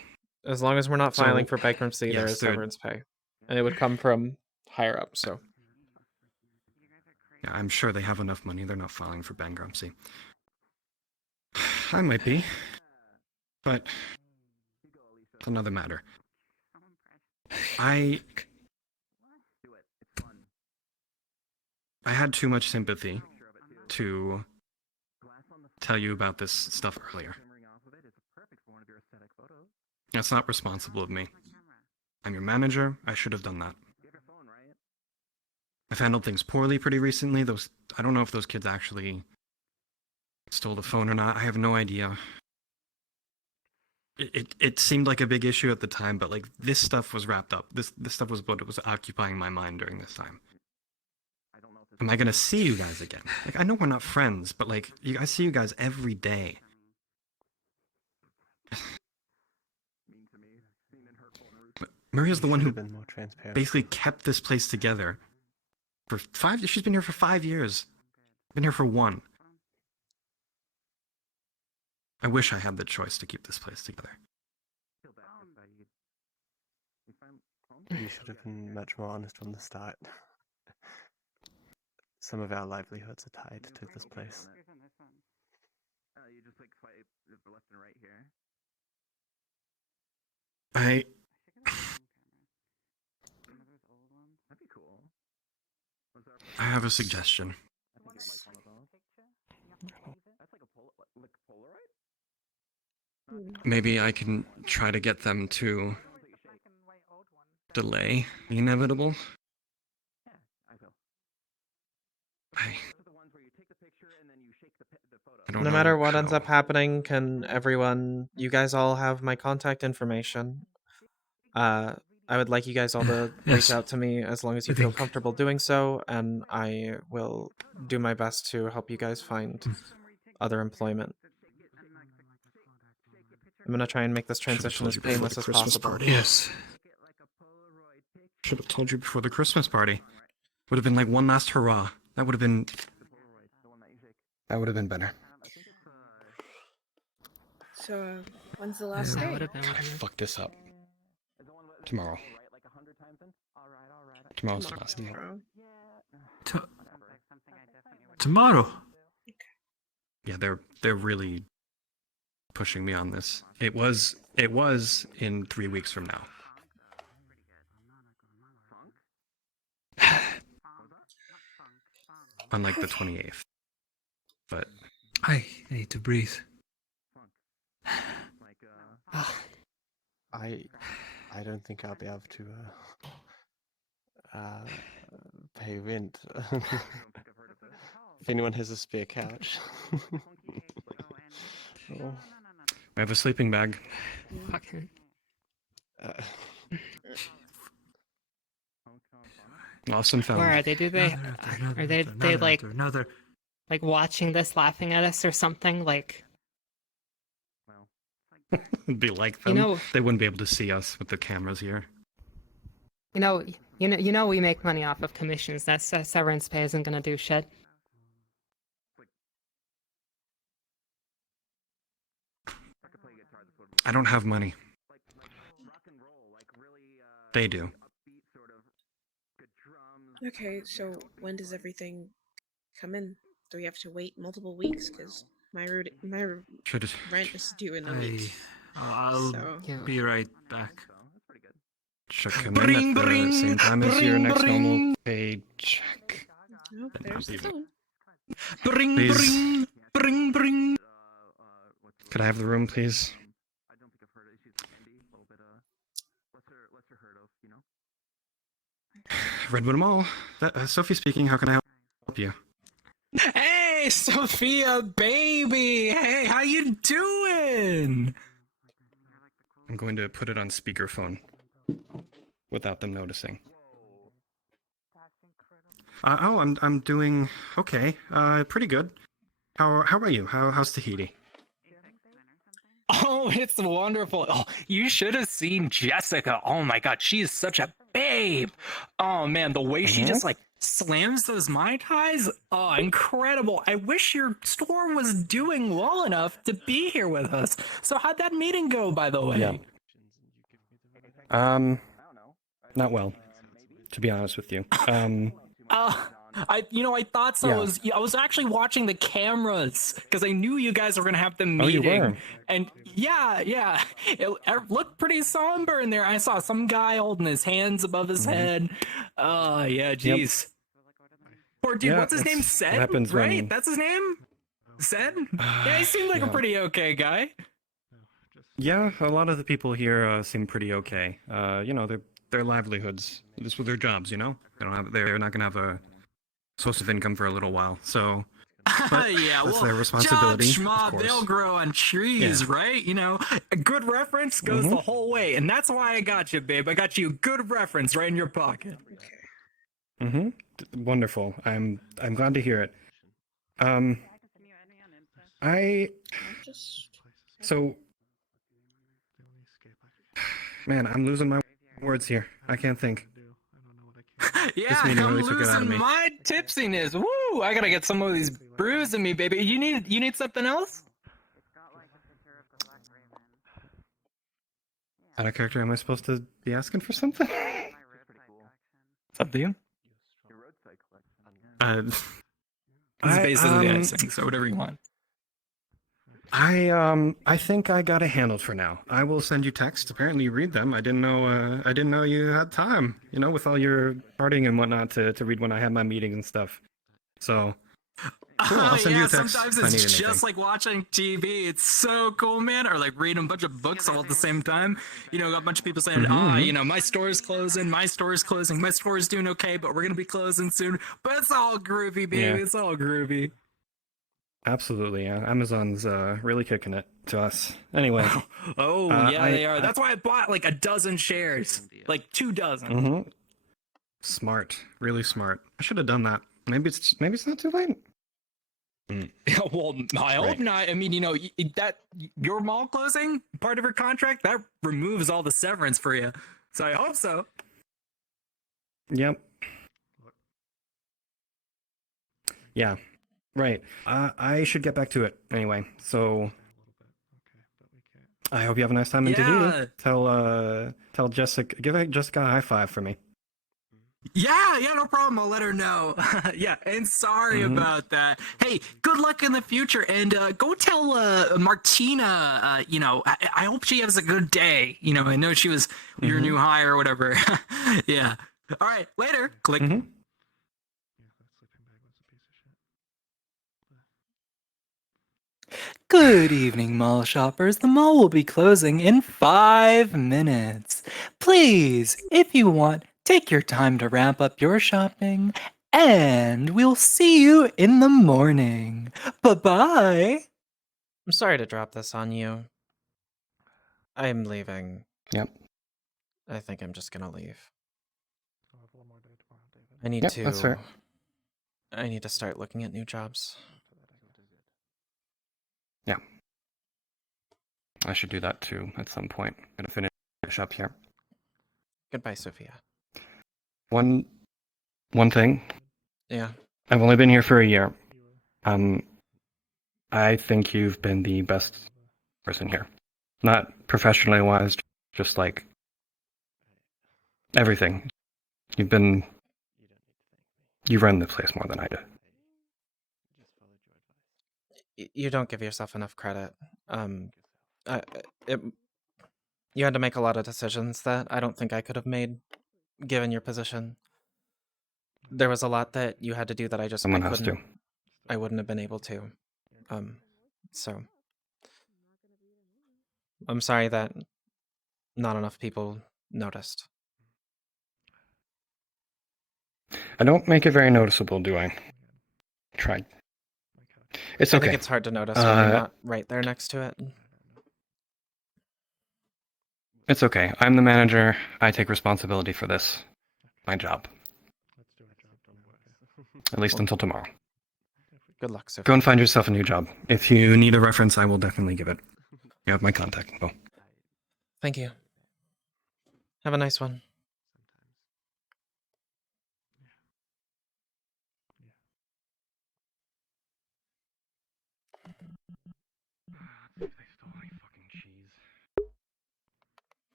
As long as we're not So, filing for bankruptcy, there yes, is there- severance pay. And it would come from higher up, so. Yeah, I'm sure they have enough money. They're not filing for bankruptcy. I might be. But it's another matter. I had too much sympathy to tell you about this stuff earlier. That's not responsible of me. I'm your manager. I should have done that. I've handled things poorly pretty recently. I don't know if those kids actually stole the phone or not. I have no idea. It seemed like a big issue at the time, but like this stuff was wrapped up. This stuff was what was occupying my mind during this time. Am I gonna see you guys again? Like, I know we're not friends, but like, I see you guys every day. Maria's the one who basically kept this place together for 5 years. She's been here for 5 years. I've been here for 1. I wish I had the choice to keep this place together. You should have been much more honest from the start. Some of our livelihoods are tied to this place. You just like swipe left and right here. I have a suggestion. Maybe I can try to get them to delay the inevitable. I don't No know matter what ends how. up happening, can everyone, you guys all have my contact information. I would like you guys all to reach Yes. out to me as long as you I feel think- comfortable doing so, and I will do my best to help you guys find other employment. I'm gonna try and make this transition as painless as possible. Party. Yes. Should have told you before the Christmas party. Would have been like one last hurrah. That would have been better. So, when's the last That day? would have been. God, I fucked this up. Tomorrow. Tomorrow's the last day. Tomorrow. Yeah, they're really pushing me on this. It was in 3 weeks from now. Unlike the 28th. But I need to breathe. I don't think I'll be able to pay rent. If anyone has a spare couch. Oh. I have a sleeping bag. Fucking. Lost and found. Where are they? Do they? Are they like another? Like watching this, laughing at us or something? Like. It'd be like them. You know- They wouldn't be able to see us with the cameras here. You know, we make money off of commissions. That severance pay isn't gonna do shit. I don't have money. They do. Okay, so when does everything come in? Do we have to wait multiple weeks? Because my Should've- rent is due in a week. I'll So- be right back. Should come in at the same time as your next normal paycheck. Oh, there's the phone. Bring, Please. bring. Could I have the room, please? Redwood Mall. Sophie speaking. How can I help you? Hey, Sophia, baby! Hey, how you doing? I'm going to put it on speakerphone without them noticing. I'm doing okay. Pretty good. How are you? How's Tahiti? Oh, it's wonderful. Oh, you should have seen Jessica. Oh my god, she is such a babe. Oh man, the way she just like slams those Mai Tais. Oh, incredible. I wish your store was doing well enough to be here with us. So how'd that meeting go, by the way? Yeah. Not well, to be honest with you. I thought so. Yeah. I was actually watching the cameras because I knew you guys were gonna have the Oh, you meeting. were? And yeah, it looked pretty somber in there. I saw some guy holding his hands above his head. Oh yeah, jeez. Poor dude, Yeah, what's his name? it's- Sed, it happens right? when- That's his name. Sed. Yeah, he seemed like a yeah. pretty okay guy. Yeah, a lot of the people here seem pretty okay. You know, their livelihoods. This were their jobs. You know, they're not gonna have a source of income for a little while. So, but Yeah, that's well, their responsibility, job of schmob, course. they'll grow on trees, Yeah. right? You know, a good reference goes the Mhm. whole way, and that's why I got you, babe. I got you a good reference right in your pocket. Wonderful. I'm glad to hear it. I so man, I'm losing my words here. I can't think. Yeah, This meeting I'm really took it out of losing me. my tipsiness. Woo! I gotta get some of these brews in me, baby. You need something else? Out of character, am I supposed to be asking for something? It's up to you. This This is basically the icing, so whatever you want. I think I got it handled for now. I will send you texts. Apparently you read them. I didn't know you had time, you know, with all your partying and whatnot to read when I had my meetings and stuff. So cool, I'll send you a text Sometimes if I need it's anything. just like watching TV. It's so cool, man. Or like reading a bunch of books all at the same time. You know, got a bunch of people saying, Mhm. you know, my store's closing, my store's doing okay, but we're gonna be closing soon. But it's all groovy, baby. Yeah. It's all groovy. Absolutely, yeah. Amazon's really kicking it to us. Anyway. Oh, yeah, they are. That's why I bought like a dozen shares. Like 24. Mm-hmm. Smart. Really smart. I should have done that. Maybe it's not too late. Yeah, well, I hope not. I mean, you know, that your mall closing part of your contract that removes all the severance for you. So I hope so. Yep. Yeah. Right. I should get back to it anyway. So I hope you have a nice time in Tahiti. Tell Jessica, give Jessica a high five for me. Yeah, no problem. I'll let her know. Yeah, and sorry about that. Hey, good luck in the future, and go tell Martina. You know, I hope she has a good day. You know, I know she was your new hire or whatever. Yeah. All right. Later. Click. Good evening, mall shoppers. The mall will be closing in 5 minutes. Please, if you want, take your time to wrap up your shopping, and we'll see you in the morning. Bye-bye. I'm sorry to drop this on you. I'm leaving. Yep. I think I'm just gonna leave. I need Yep, that's fair. I need to start looking at new jobs. Yeah. I should do that too at some point. Gonna finish up here. Goodbye, Sophia. One thing. Yeah. I've only been here for a year. I think you've been the best person here. Not professionally wise, just like everything. You run the place more than I do. You don't give yourself enough credit. You had to make a lot of decisions that I don't think I could have made, given your position. There was a lot that you had to do that I Someone has to. I wouldn't have been able to. So I'm sorry that not enough people noticed. I don't make it very noticeable, do I? Tried. It's I okay. think it's hard to notice when you're not right there next to it. It's okay. I'm the manager. I take responsibility for this. My job. At least until tomorrow. Good luck, sir. Go and find yourself a new job. If you need a reference, I will definitely give it. You have my contact info. Thank you. Have a nice one.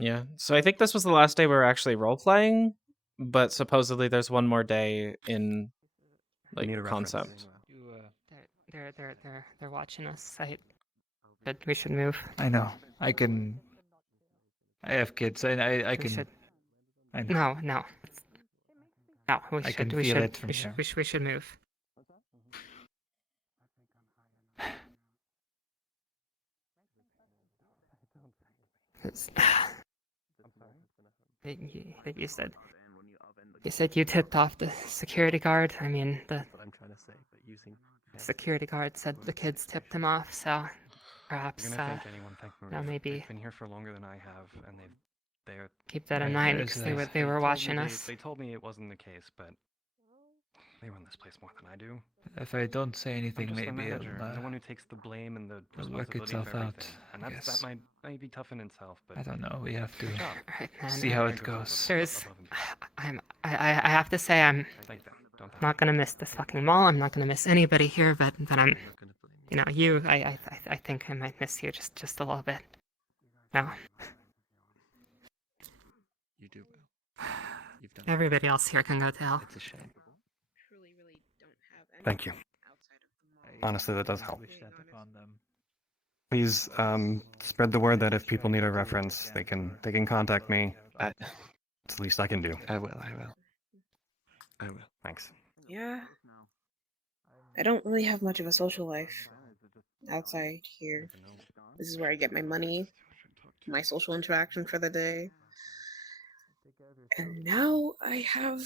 Yeah, so I think this was the last day we were actually role-playing, but supposedly there's one more day in, like, concept. They're watching us. We should move. I know. I can I have kids. I can. should- I, No. No, we I should. can We feel should. it from here. We should move. You said you tipped off the security guard. I mean, the That's what I'm trying to say, but using security guard said the kids tipped him off, so perhaps, You're gonna thank anyone, thank Maria. maybe They've been here for longer than I have, and they're keep that in Right, mind there's because that. they were told me watching they- us. They told me it wasn't the case, but they run this place more than I do. If I don't say I'm anything, just the maybe manager, it'll, the one who takes the blame and the it'll work responsibility itself for out. everything. And I that guess. might be tough in itself, but I don't know. We have to good job. Right, man. see how it goes. There's, I have to say I'm Thank them. Don't thank not gonna miss this fucking mall. I'm not gonna miss anybody here, but I'm, you know, you. I think I might miss you just a little bit. No, you do well. You've done everybody else here can go to hell. It's a shame. Truly, really don't have Thank you. outside of the mall. Honestly, that does help. Wish that upon them. Please spread the word that if people need a reference, they can contact me. It's the least I can do. I will. I will. Thanks. Yeah. I don't really have much of a social life outside here. This is where I get my money, my social interaction for the day. And now I have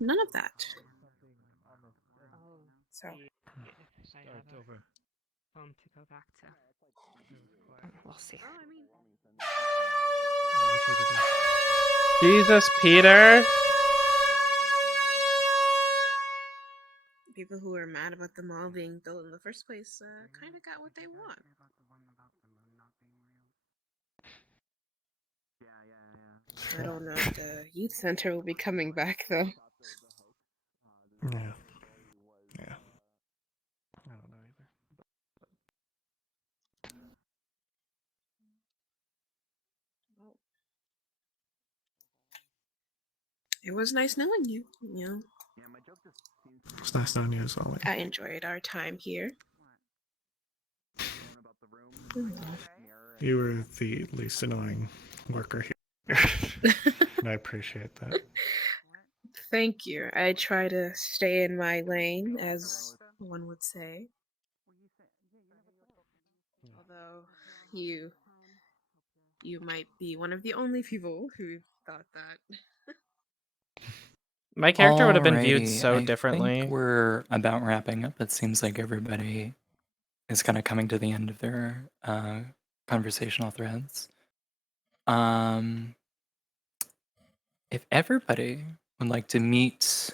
none of that. So, Start over. Home to go back to. We'll see. Jesus, Peter. people who were mad about the mall being built in the first place kind of got what they want. I don't know if the youth center will be coming back though. Yeah. Yeah. I don't know either. It was nice knowing you, you know. It's nice knowing you as well. I enjoyed our time here. You were the least annoying worker here. And I appreciate that. Thank you. I try to stay in my lane, as one would say. Although you might be one of the only people who thought that. My character would have been viewed Alrighty, so I differently. think we're about wrapping up. It seems like everybody is kind of coming to the end of their conversational threads. If everybody would like to meet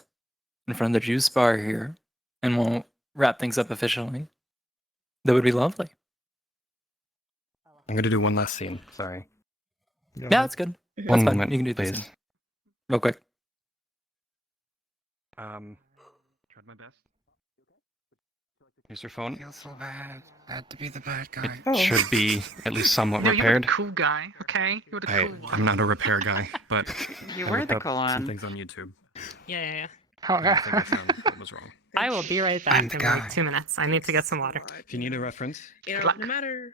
in front of the juice bar here, and we'll wrap things up officially, that would be lovely. I'm going to do one last scene. Sorry. Yeah, that's good. That's One fine. moment, You can do this please. scene. Real quick. Tried my best. Here's your phone. I feel so bad. Bad to be the bad It guy. should be at least somewhat No, you're the repaired. cool guy, okay? You're the Hey, cool one. I'm not a repair guy, but You I were looked the up cool some one. things on YouTube. Yeah. and I think I found what was wrong. I will be right I'm back the in guy. like 2 minutes. I need to get some water. If you need a reference, You Good know, luck. no matter.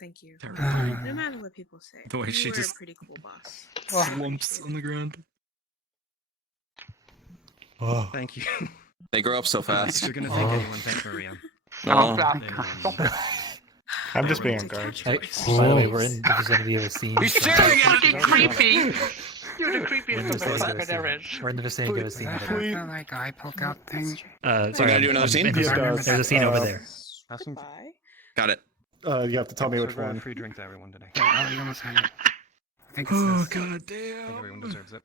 Thank you. Terrible. No matter what people say, The way you she were just a pretty cool boss. slumps on the ground. Oh. Thank you. They grow up so If fast. you're gonna thank anyone, thank Maria. I'm just being encouraged. By the way, we're in the vicinity of a scene. He's staring at Fucking it! creepy! You're the We're in creepiest the vicinity of a motherfucker there scene. is. We're in the vicinity of a scene. Is that over there. the like eye poke out thing? So we're gonna do another scene? in the- Yeah, it does. There's a scene over there. Have some. Goodbye. Got it. You have to tell me which Serve a one. free drink to everyone today. Oh, you almost had it. I think it's Oh this. god I think everyone deserves it.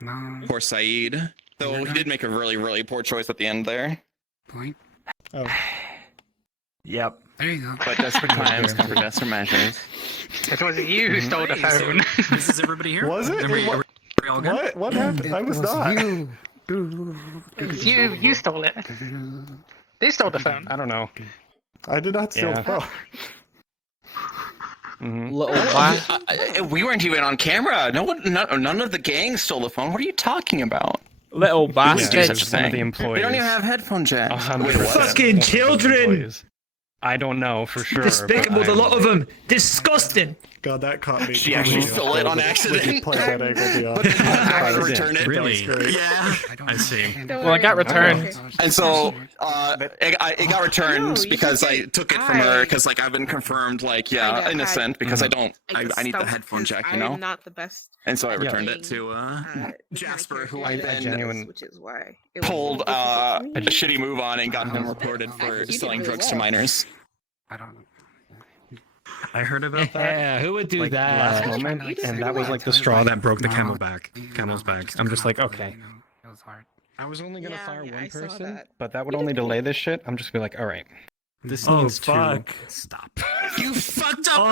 No. Poor Saeed. Though he did make a really, really poor choice at the end there. Point. Oh. Yep. There you go. But desperate times come for desperate measures. It was you who stole the phone. This is everybody here? Was it? Everybody, What? we all good? What? What happened? I was not. You. It's you stole it. They stole the phone. I don't know. I did not steal the Yeah. phone. We weren't even on camera. None of the gang stole the phone. What are you talking about? Little Who would do bastard. such a One of the thing? employees. They don't even have headphone jack. 100% Wait, what? one of the Fucking children! employees. I don't know for sure. Despicable, the lot of them. Disgusting. God, that caught me. She actually stole it on accident. Play that angle, But then you had to return it. Really? Yeah. I see. Well, it got returned. And so it got returned because I took it from her because like I've been confirmed like innocent because I need the headphone jack, you know. I'm not the best. And so I returned it to Jasper, who I then which is why pulled a shitty move on and got him reported for selling drugs to minors. I heard about that. Yeah, who would do like, that? last moment, and that was like the straw that broke the camel's back. I'm just like, okay. I was only gonna fire one person, but that would only delay this shit. I'm just gonna be like, all right. This Oh, needs fuck. to stop. You fucked up.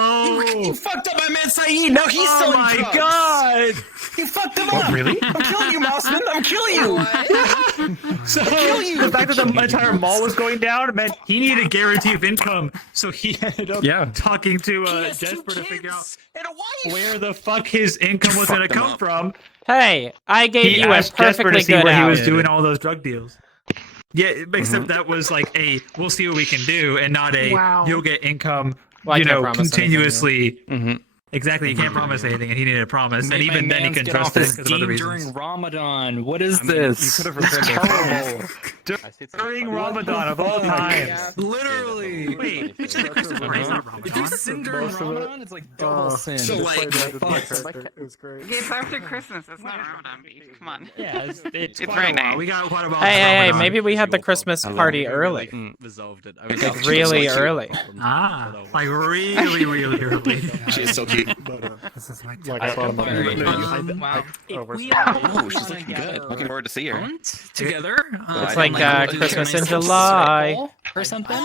You fucked up my man Saeed. Now he's Oh selling my drugs. god! You fucked him Oh, up. really? I'm killing you, Mossman. I'm killing you. So kill you. the fact that the entire mall was going down meant he needed a guarantee of income, so he ended up talking to Jesper to figure out where the fuck his income was going to come from. Hey, I gave He you a asked Jesper perfectly to see good where he out. was doing all those drug deals. Yeah, except that was like a we'll see what we can do, and not a you'll get income. Well, I you can't know, promise continuously. Exactly, you can't promise anything, and he needed a promise, and even then he couldn't trust it because of other reasons. During Ramadan, what is this? You could have terrible. During Ramadan of all times. Literally. Wait, it's the Christmas party, it's not Ramadan. If you sin during Ramadan, it's like double sin. So like, It was great. It's after Christmas. It's not Ramadan beef. Come on. Yeah, it's It's quite right a while. now. We got quite a while. Hey, maybe we had the Christmas party early. Resolved it. Like really early. Like really, really early. She's so cute. This is my Like I thought about it. Wow. Oh, she's looking good. Looking forward to see her. Together. It's like Christmas in July. Or something.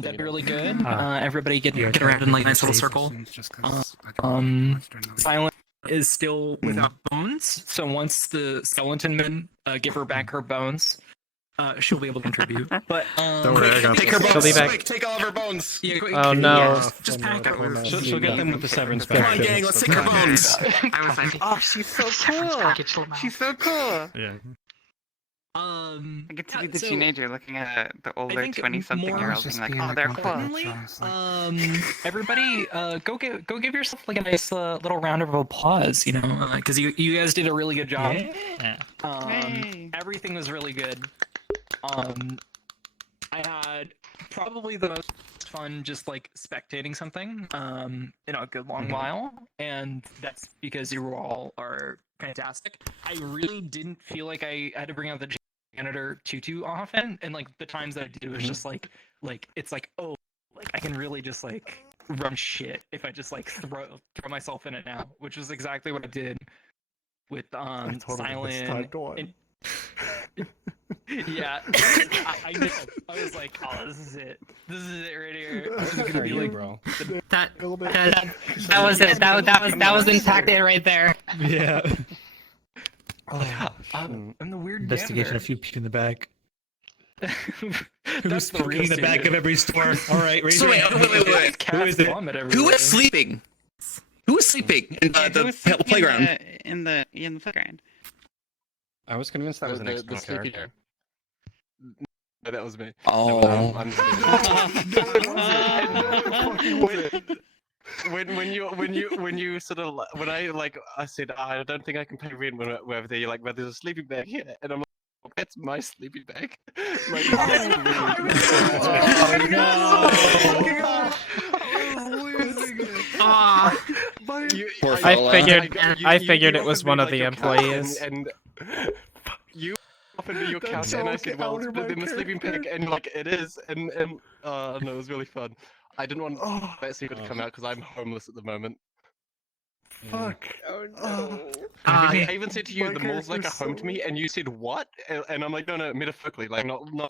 That'd be really good. Everybody get around in like a nice little circle. Silent is still without bones, so once the skeleton men give her back her bones, she'll be able to contribute. But Don't worry, I got Take this. her bones. She'll be back. Quick, take all of her bones. yeah, Oh no. just pack her. She'll get them with the severance Come on, package. gang. Let's take her bones. I was like, oh, she's so cool. She's so cool. Yeah. I get to be the so teenager looking at the older think 20-something-year-olds being like, oh, they're cool. importantly, everybody, go give yourself like a nice little round of applause, you know, because you guys did a really good job. Everything was really good. I had probably the most fun just like spectating something in a good long while, and that's because you all are fantastic. I really didn't feel like I had to bring out the janitor too often, and like the times that I did, it was just like it's like, oh, like I can really just like run shit if I just like throw myself in it now, which was exactly what I did with Silent. Yeah, I know. I was like, oh, this is it right here. This is gonna be like, bro. That was it. That was impacted right there. Yeah. I'm the weird Investigation. A janitor. few people in the back. That's Who's the real in the back of every store? All right, raise So your wait, hand. wait. Who is it? Who is sleeping? Who is sleeping in the playground? In the playground. I was convinced that was an external sleepy character. No, that was me. Oh. No, I'm when you sort of when I said I don't think I can pay rent wherever they're like, but there's a sleeping bag here, and I'm like, oh, that's my sleeping bag. Like, I figured it was one of the employees. And you offered me your couch, and I said, well, it's in the sleeping bag, and like it is, and no, it was really fun. I didn't want that secret to come out because I'm homeless at the moment. Fuck. Oh no. I even said to you, the mall's like a home to me, and you said what? And I'm like, no, metaphorically, like not. No.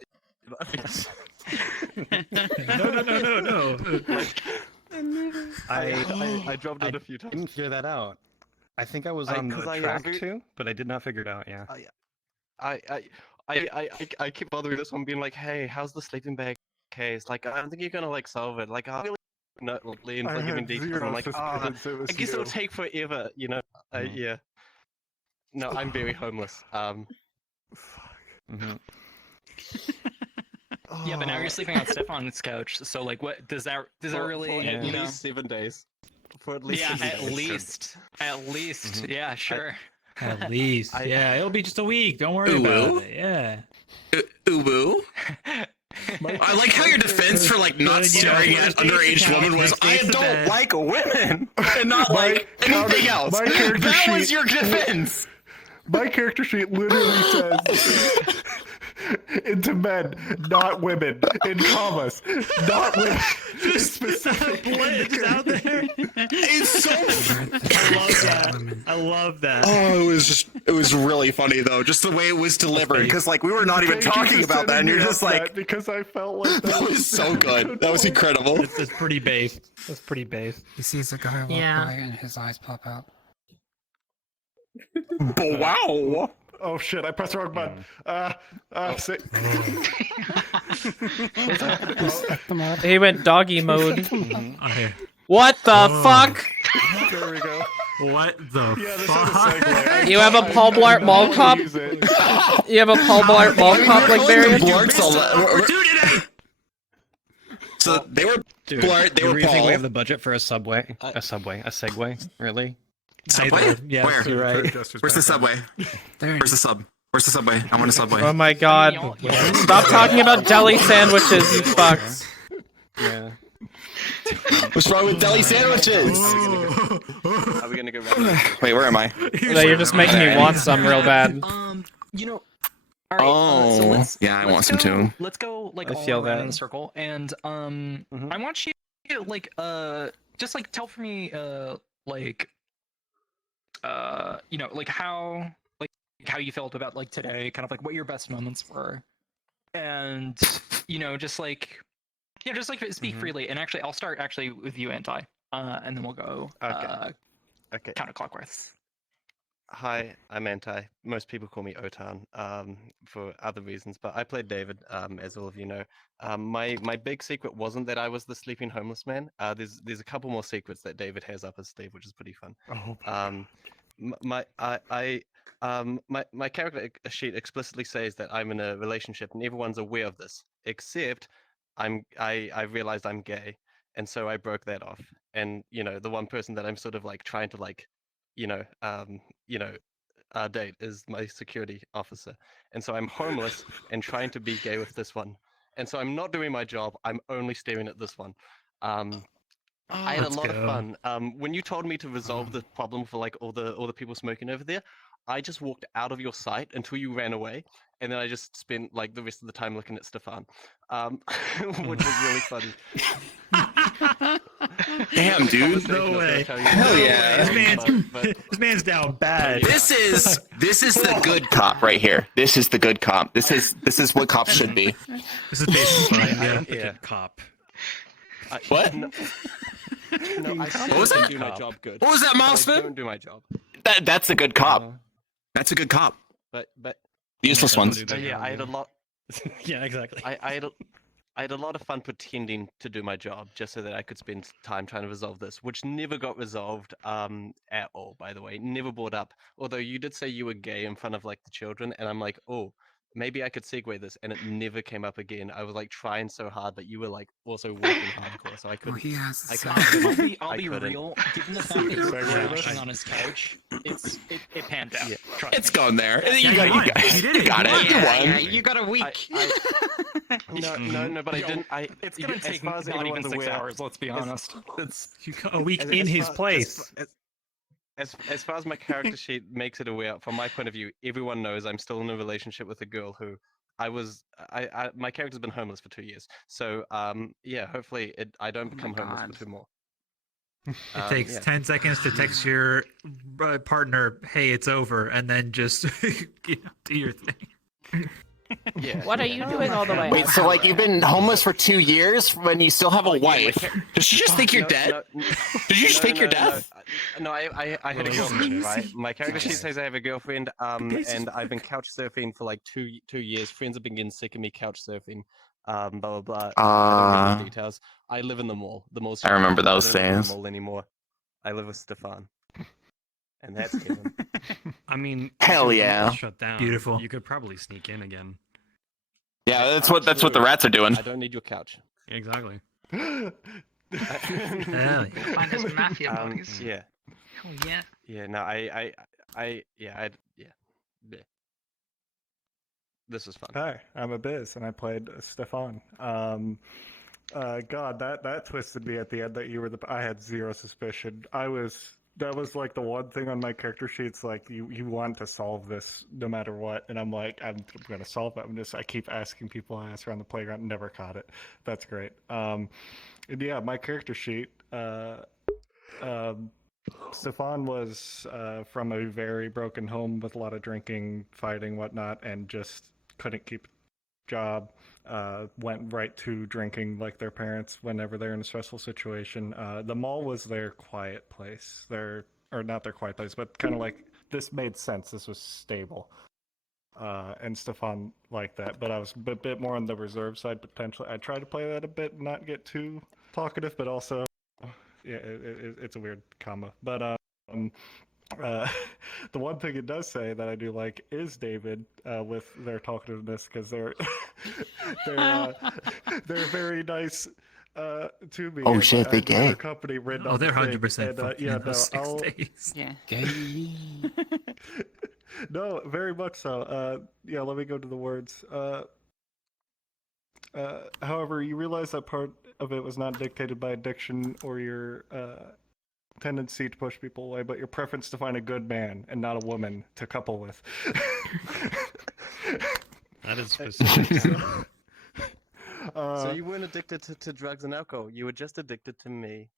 I dropped it a few times. I didn't figure that out. I think I was on the track too, but I did not figure it out. Yeah. I keep bothering this one, being like, hey, how's the sleeping bag case? Like, I don't think you're gonna like solve it. Like, I really not lean like giving details. I'm like, I guess it'll take forever, you know. Yeah. No, I'm very homeless. Oh Yeah, but now you're sleeping on Stefan's couch. So like, what does that really? For at you know? least 7 days. For at least Yeah, 7 at days. least. At least. Yeah, sure. At least. Yeah, it'll be just a week. Don't worry Ooh. about it. Yeah. Ubu. I like how your defense for like not staring at underage woman was I don't like women and not like anything else. That was your defense. My character sheet literally says into men, not women, in commas, not women. Just specific. Just out there. It's so. I love that. I love that. Oh, it was really funny though, just the way it was delivered. Because like we were not even Thank you talking for about that, and setting you're me just up like, that because I felt like that was so good. That was incredible. That's pretty base. That's pretty base. He sees a guy walk by and his eyes pop out. Wow. Oh shit! I pressed the wrong button. He went doggy mode. Okay. What the fuck? There we go. What the fuck? You have a Paul Blart Mall Cop? You have a Paul Blart Mall Cop like variant? So they were Dude, Blart, they you were really think Paul. we have the budget for a subway? A Segway? Really? Subway? Yeah, Where? you're right. Where's the subway? Where's the sub? Where's the subway? I want a subway. Oh my god. Stop talking about deli sandwiches, you fucks. Yeah. What's wrong with deli sandwiches? Are we gonna go round? Wait, where am I? No, you're just making me want some real bad. You know. All right, so let's, yeah, I want some too. Let's go like I all feel around that. in a circle, and I want you to like just like tell for me like you know like how you felt about like today, kind of like what your best moments were, and you know just like speak freely. And actually, I'll start actually with you, Anti, and then we'll go Okay. counterclockwise. Hi, I'm Anti. Most people call me Otan for other reasons, but I played David, as all of you know. My big secret wasn't that I was the sleeping homeless man. There's a couple more secrets that David has up his sleeve, which is pretty fun. Oh. My character sheet explicitly says that I'm in a relationship, and everyone's aware of this, except I realized I'm gay, and so I broke that off. And you know, the one person that I'm sort of like trying to like, date is my security officer, and so I'm homeless and trying to be gay with this one, and so I'm not doing my job. I'm only staring at this one. I had a lot of fun. When you told me to resolve the problem for like all the people smoking over there, I just walked out of your sight until you ran away, and then I just spent like the rest of the time looking at Stefan, which was really funny. Damn, dude. No way. Hell yeah. This man's down bad. This is the good cop right here. This is the good cop. This is what cops should be. This is basically Yeah. Cop. What? No, I What was that? do my job good. What was that, but I Mosfet? don't do my job. That's a good cop. That's a good cop. But Useless ones. But yeah, I had a lot. Yeah, exactly. I had a lot of fun pretending to do my job just so that I could spend time trying to resolve this, which never got resolved at all, by the way. Never brought up. Although you did say you were gay in front of like the children, and I'm like, oh, maybe I could segue this, and it never came up again. I was like trying so hard, but you were like also working hardcore, so I couldn't. he has I the couldn't. I'll be couldn't. real. Given the fact that you're crashing on his couch, it panned out. Yeah. Trust It's me. gone there. You got it. You won. You got a week. No, but I didn't. It's gonna as take far as not even everyone's 6 aware, hours. Let's be honest. It's a week in his place. As far as my character sheet makes it aware, from my point of view, everyone knows I'm still in a relationship with a girl who my character's been homeless for 2 years. So yeah, hopefully I don't become homeless for 2 more. It takes 10 seconds to text your partner, "Hey, it's over," and then just do your thing. Yeah. What are you doing all the way? Wait, so like you've been homeless for 2 years when you still have a wife? Does she just think you're dead? Did you just fake your death? No, I had a girlfriend, right? My character sheet says I have a girlfriend, and I've been couch surfing for like two years. Friends have been getting sick of me couch surfing, blah blah blah. I don't get the details. I live in the mall. The mall's. I remember those I don't live in days. the mall anymore. I live with Stefan, and that's Kevin. I mean, Hell if the yeah. mall's shut down. Beautiful. You could probably sneak in again. Yeah, that's what the rats are doing. I don't need your couch. Exactly. Find us mafia boys. Yeah. Oh yeah. Yeah. No, yeah. This was fun. Hi, I'm Abiz, and I played Stefan. God, that twisted me at the end that you were I had zero suspicion. That was like the one thing on my character sheets, like you want to solve this no matter what, and I'm like, I'm gonna solve it. I keep asking people, I ask around the playground, never caught it. That's great. And yeah, my character sheet, Stefan was from a very broken home with a lot of drinking, fighting, whatnot, and just couldn't keep a job. Went right to drinking like their parents whenever they're in a stressful situation. The mall was their quiet place. Or not their quiet place, but kind of like this made sense. This was stable. And Stefan liked that, but I was a bit more on the reserve side potentially. I tried to play that a bit, and not get too talkative, but also, yeah, it's a weird combo. But the one thing it does say that I do like is David with their talkativeness, because they're they're very nice to me. Oh shit, they gay. Company written Oh, on they're the thing, 100% fucking in those 6 I'll... days. Yeah. Gay. No, very much so. Yeah, let me go to the words. However, you realize that part of it was not dictated by addiction or your tendency to push people away, but your preference to find a good man and not a woman to couple with. That is specific. So you weren't addicted to drugs and alcohol. You were just addicted to me.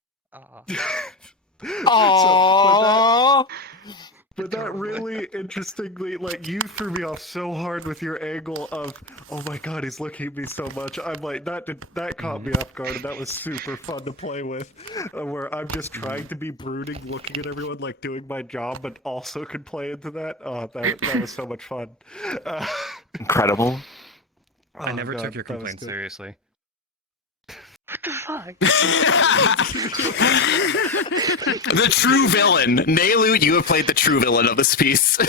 Aww. But that really interestingly, like, you threw me off so hard with your angle of, oh my god, he's looking at me so much. I'm like, that caught me off guard, and that was super fun to play with. Where I'm just trying to be brooding, looking at everyone, like, doing my job, but also could play into that. Oh, that was so much fun. Incredible. I never took your complaints seriously. What the fuck? The true villain. Nailu, you have played the true villain of this piece.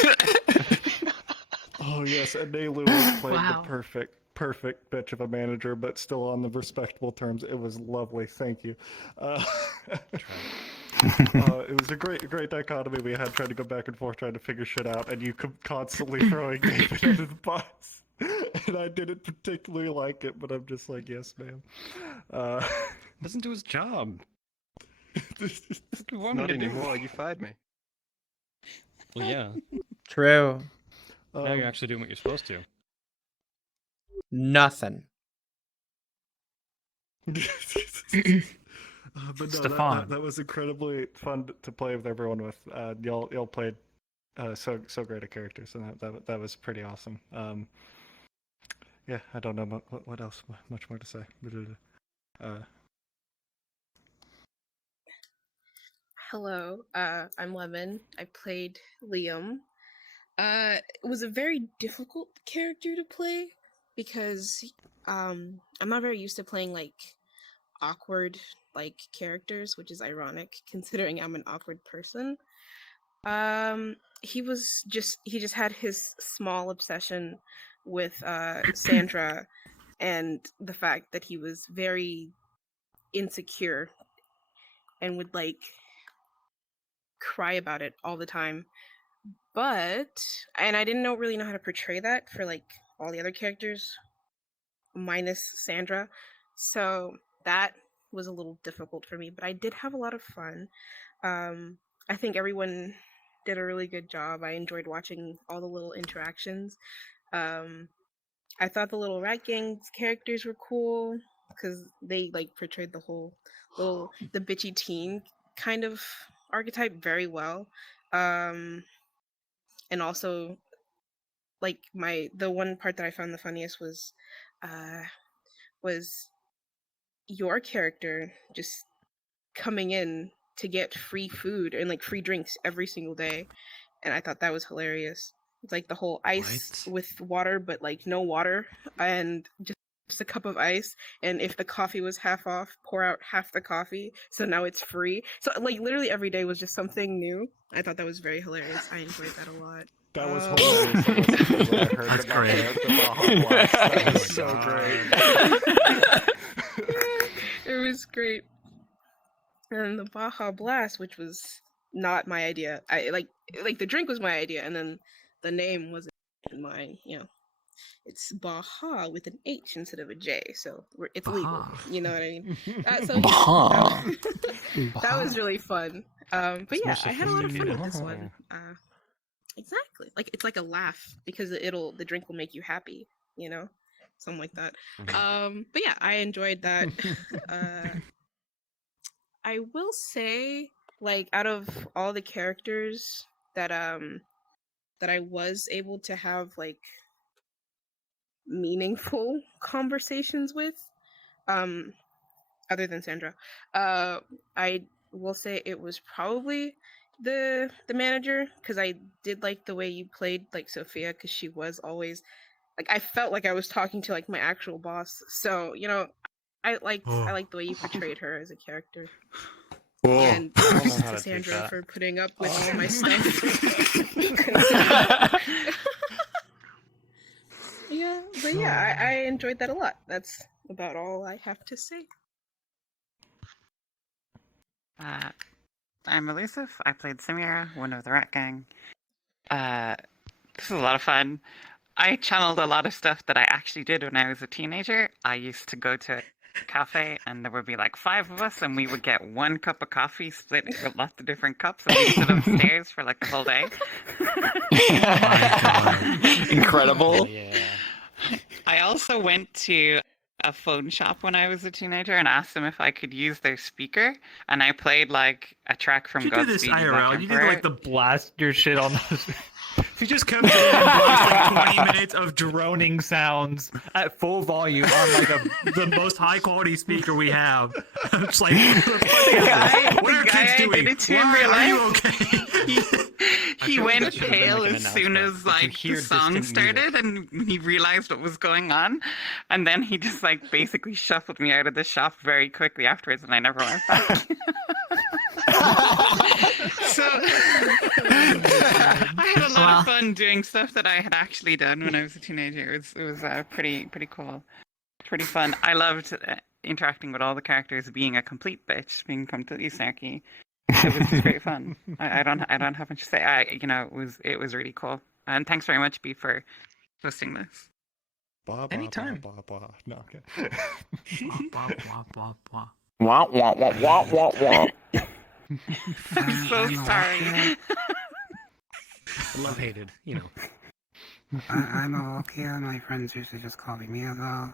Oh yes, and Nailu has played the perfect bitch of a manager, but still on the respectable terms. It was lovely. Thank you. It was a great dichotomy we had, trying to go back and forth, trying to figure shit out, and you constantly throwing David under the bus. And I didn't particularly like it, but I'm just like, yes, ma'am. Doesn't do his job. Not anymore. You fired me. Well, yeah. True. Now you're actually doing what you're supposed to. Nothing. But no, Stefan. that was incredibly fun to play with everyone with. Y'all played so great a characters, and that was pretty awesome. Yeah, I don't know what else much more to say. Hello, I'm Lemon. I played Liam. It was a very difficult character to play because I'm not very used to playing like awkward like characters, which is ironic considering I'm an awkward person. He just had his small obsession with Sandra and the fact that he was very insecure and would like cry about it all the time. And I didn't really know how to portray that for like all the other characters minus Sandra. So that was a little difficult for me, but I did have a lot of fun. I think everyone did a really good job. I enjoyed watching all the little interactions. I thought the little Rat Gang characters were cool because they like portrayed the whole the bitchy teen kind of archetype very well. And also like the one part that I found the funniest was your character just coming in to get free food and like free drinks every single day, and I thought that was hilarious. It's like the whole ice with water, but like no water, and just a cup of ice, and if the coffee was half off, pour out half the coffee, so now it's free. So like literally every day was just something new. I thought that was very hilarious. I enjoyed that a lot. That was hilarious. to listen to when I heard That's about great. The Baja Blast. That was so great. It was great. And the Baja Blast, which was not my idea. I like the drink was my idea, and then the name wasn't mine. You know, it's Baja with an H instead of a J, so it's legal. You know what I mean? So Baja. that was really fun. But It's yeah, more I had a lot of fun with this sophisticated. one. Exactly, like it's like a laugh because the drink will make you happy. You know, something like that. But yeah, I enjoyed that. I will say, like, out of all the characters that I was able to have like meaningful conversations with, other than Sandra, I will say it was probably the manager, because I did like the way you played like Sophia, because she was always like, I felt like I was talking to like my actual boss. So, you know, I liked the way you portrayed her as a character. And I don't know props how to to take Sandra that. for putting up with all my stuff. Yeah, but yeah, I enjoyed that a lot. That's about all I have to say. I'm elusive. I played Samira, one of the Rat Gang. This was a lot of fun. I channeled a lot of stuff that I actually did when I was a teenager. I used to go to a cafe and there would be like 5 of us and we would get 1 cup of coffee split into lots of different cups and we'd sit upstairs for like the whole day. Incredible. Yeah. I also went to a phone shop when I was a teenager and asked them if I could use their speaker, and I played like a track from You do this Godspeed You Black IRL. You need to Emperor. like the blast your shit on those. He just comes in and blasts like 20 minutes of droning sounds at full volume on like the most high quality speaker we have. It's like, what are kids doing? Why are you okay? He feel like went that should have been, pale like, an as soon announcement. as You like hear the song distant music. started and he realized what was going on, and then he just like basically shuffled me out of the shop very quickly afterwards, and I never went back. So I had a lot of fun doing stuff that I had actually done when I was a teenager. It was pretty cool, pretty fun. I loved interacting with all the characters, being a complete bitch, being completely snarky. It was just great fun. I don't have much to say. It was really cool. And thanks very much, B, for hosting this. Anytime. No, okay. Wah, wah, wah, wah, wah, wah. I'm so sorry. Love hated, you know. I'm Aokia. My friends usually just call me Mia, though.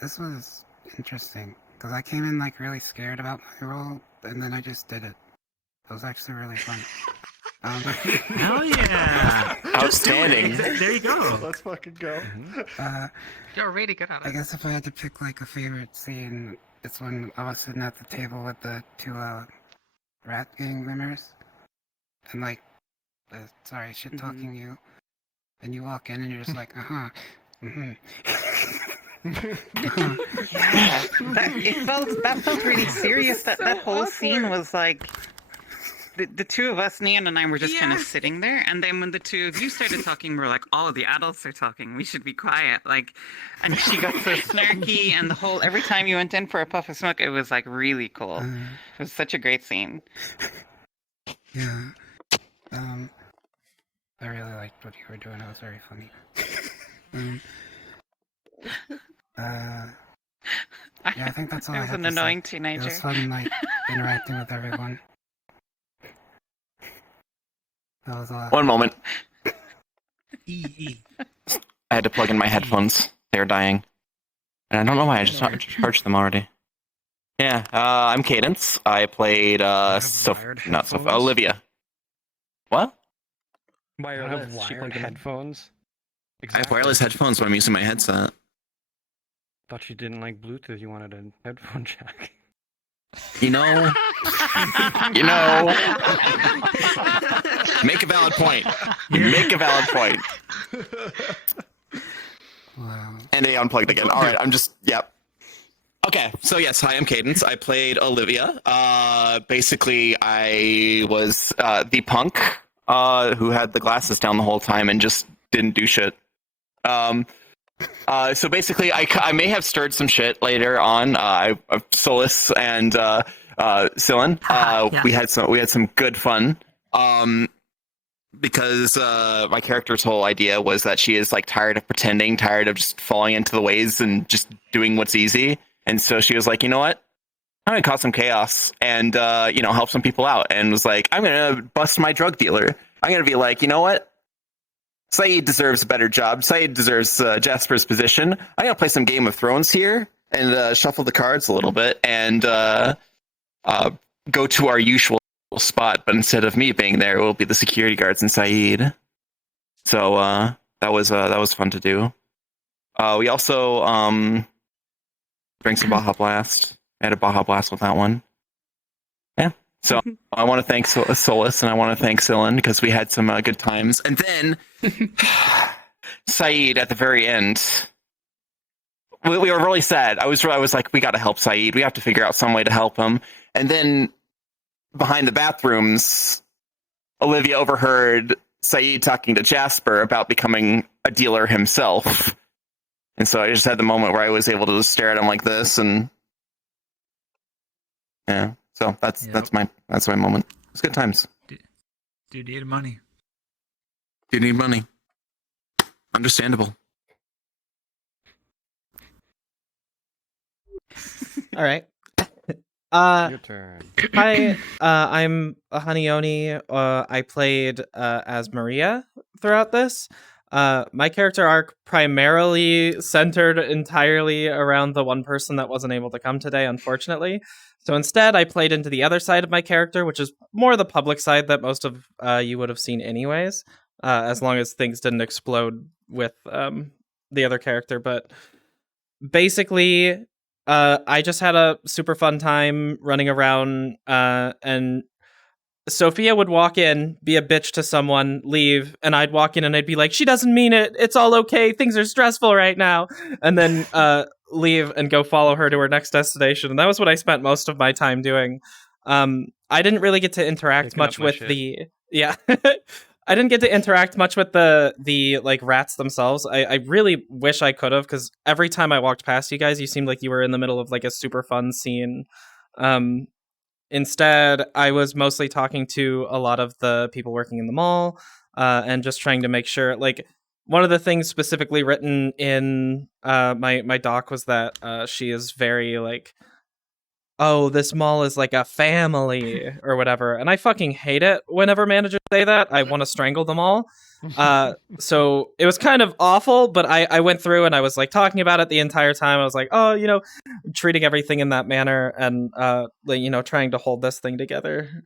This was interesting because I came in like really scared about my role, and then I just did it. It was actually really fun. Hell yeah! Outstanding. There you go. Let's fucking go. You're really good at it. I guess if I had to pick like a favorite scene, it's when I was sitting at the table with the 2 rat gang members, and like, shit talking you, and you walk in and you're just like, Yeah, that felt really serious. That whole scene was like the 2 of us, Neon and I, were just kind of sitting there, and then when the 2 of you started talking, we were like, "Oh, the adults are talking. We should be quiet." Like, and she got so snarky, and every time you went in for a puff of smoke, it was like really cool. It was such a great scene. Yeah. I really liked what you were doing. It was very funny. Yeah, I think that's all I I was had an to say. annoying teenager. It was fun, like, interacting with everyone. That was a lot. One moment. I had to plug in my headphones. They're dying. And I don't know why I just charged them already. Yeah, I'm Cadence. I played Olivia. What? Wireless. Have wired headphones. I have wireless headphones when I'm using my headset. Thought you didn't like Bluetooth. You wanted a headphone jack. You know. Make a valid point. Make a valid point. Wow. And they unplugged again. All right, yep. Okay, so yes, hi, I'm Cadence. I played Olivia. Basically, I was the punk who had the glasses down the whole time and just didn't do shit. So basically, I may have stirred some shit later on. Solus and Cylin, Yeah. we had some good fun. Because my character's whole idea was that she is like tired of pretending, tired of just falling into the ways and just doing what's easy. And so she was like, you know what? I'm gonna cause some chaos and help some people out. And was like, I'm gonna bust my drug dealer. I'm gonna be like, you know what? Saeed deserves a better job. Saeed deserves Jasper's position. I'm gonna play some Game of Thrones here and shuffle the cards a little bit and go to our usual spot. But instead of me being there, it will be the security guards and Saeed. So that was fun to do. We also drank some Baja Blast. I had a Baja Blast with that one. Yeah. So I want to thank Solus and I want to thank Cylin because we had some good times. And then Saeed at the very end, we were really sad. I was like, we got to help Saeed. We have to figure out some way to help him. And then behind the bathrooms, Olivia overheard Saeed talking to Jasper about becoming a dealer himself. And so I just had the moment where I was able to just stare at him like this and yeah. So that's my moment. It's good times. Do you need money? Do you need money? Understandable. All right. Your turn. Hi, I'm Hanioni. I played as Maria throughout this. My character arc primarily centered entirely around the one person that wasn't able to come today, unfortunately. So instead, I played into the other side of my character, which is more the public side that most of you would have seen anyways, as long as things didn't explode with the other character. But basically, I just had a super fun time running around, and Sophia would walk in, be a bitch to someone, leave, and I'd walk in and I'd be like, she doesn't mean it. It's all okay. Things are stressful right now. And then leave and go follow her to her next destination. And that was what I spent most of my time doing. I didn't really get to interact much with the... Yeah. I didn't get to interact much with the like rats themselves. I really wish I could have, because every time I walked past you guys, you seemed like you were in the middle of like a super fun scene. Instead, I was mostly talking to a lot of the people working in the mall and just trying to make sure, like, one of the things specifically written in my doc was that she is very, like, oh, this mall is like a family or whatever. And I fucking hate it whenever managers say that. I want to strangle them all. So it was kind of awful, but I went through and I was like talking about it the entire time. I was like, oh, treating everything in that manner and, trying to hold this thing together.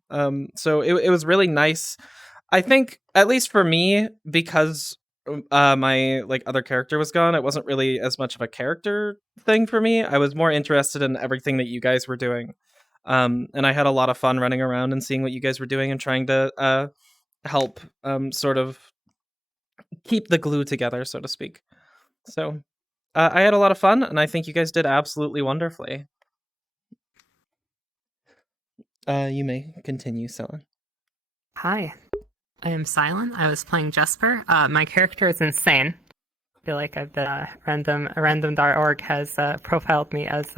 So it was really nice. I think, at least for me, because my like other character was gone, it wasn't really as much of a character thing for me. I was more interested in everything that you guys were doing. And I had a lot of fun running around and seeing what you guys were doing and trying to help sort of keep the glue together, so to speak. So I had a lot of fun, and I think you guys did absolutely wonderfully. You may continue, Cylin. Hi, I am Silent. I was playing Jesper. My character is insane. I feel like I've been random.org has profiled me as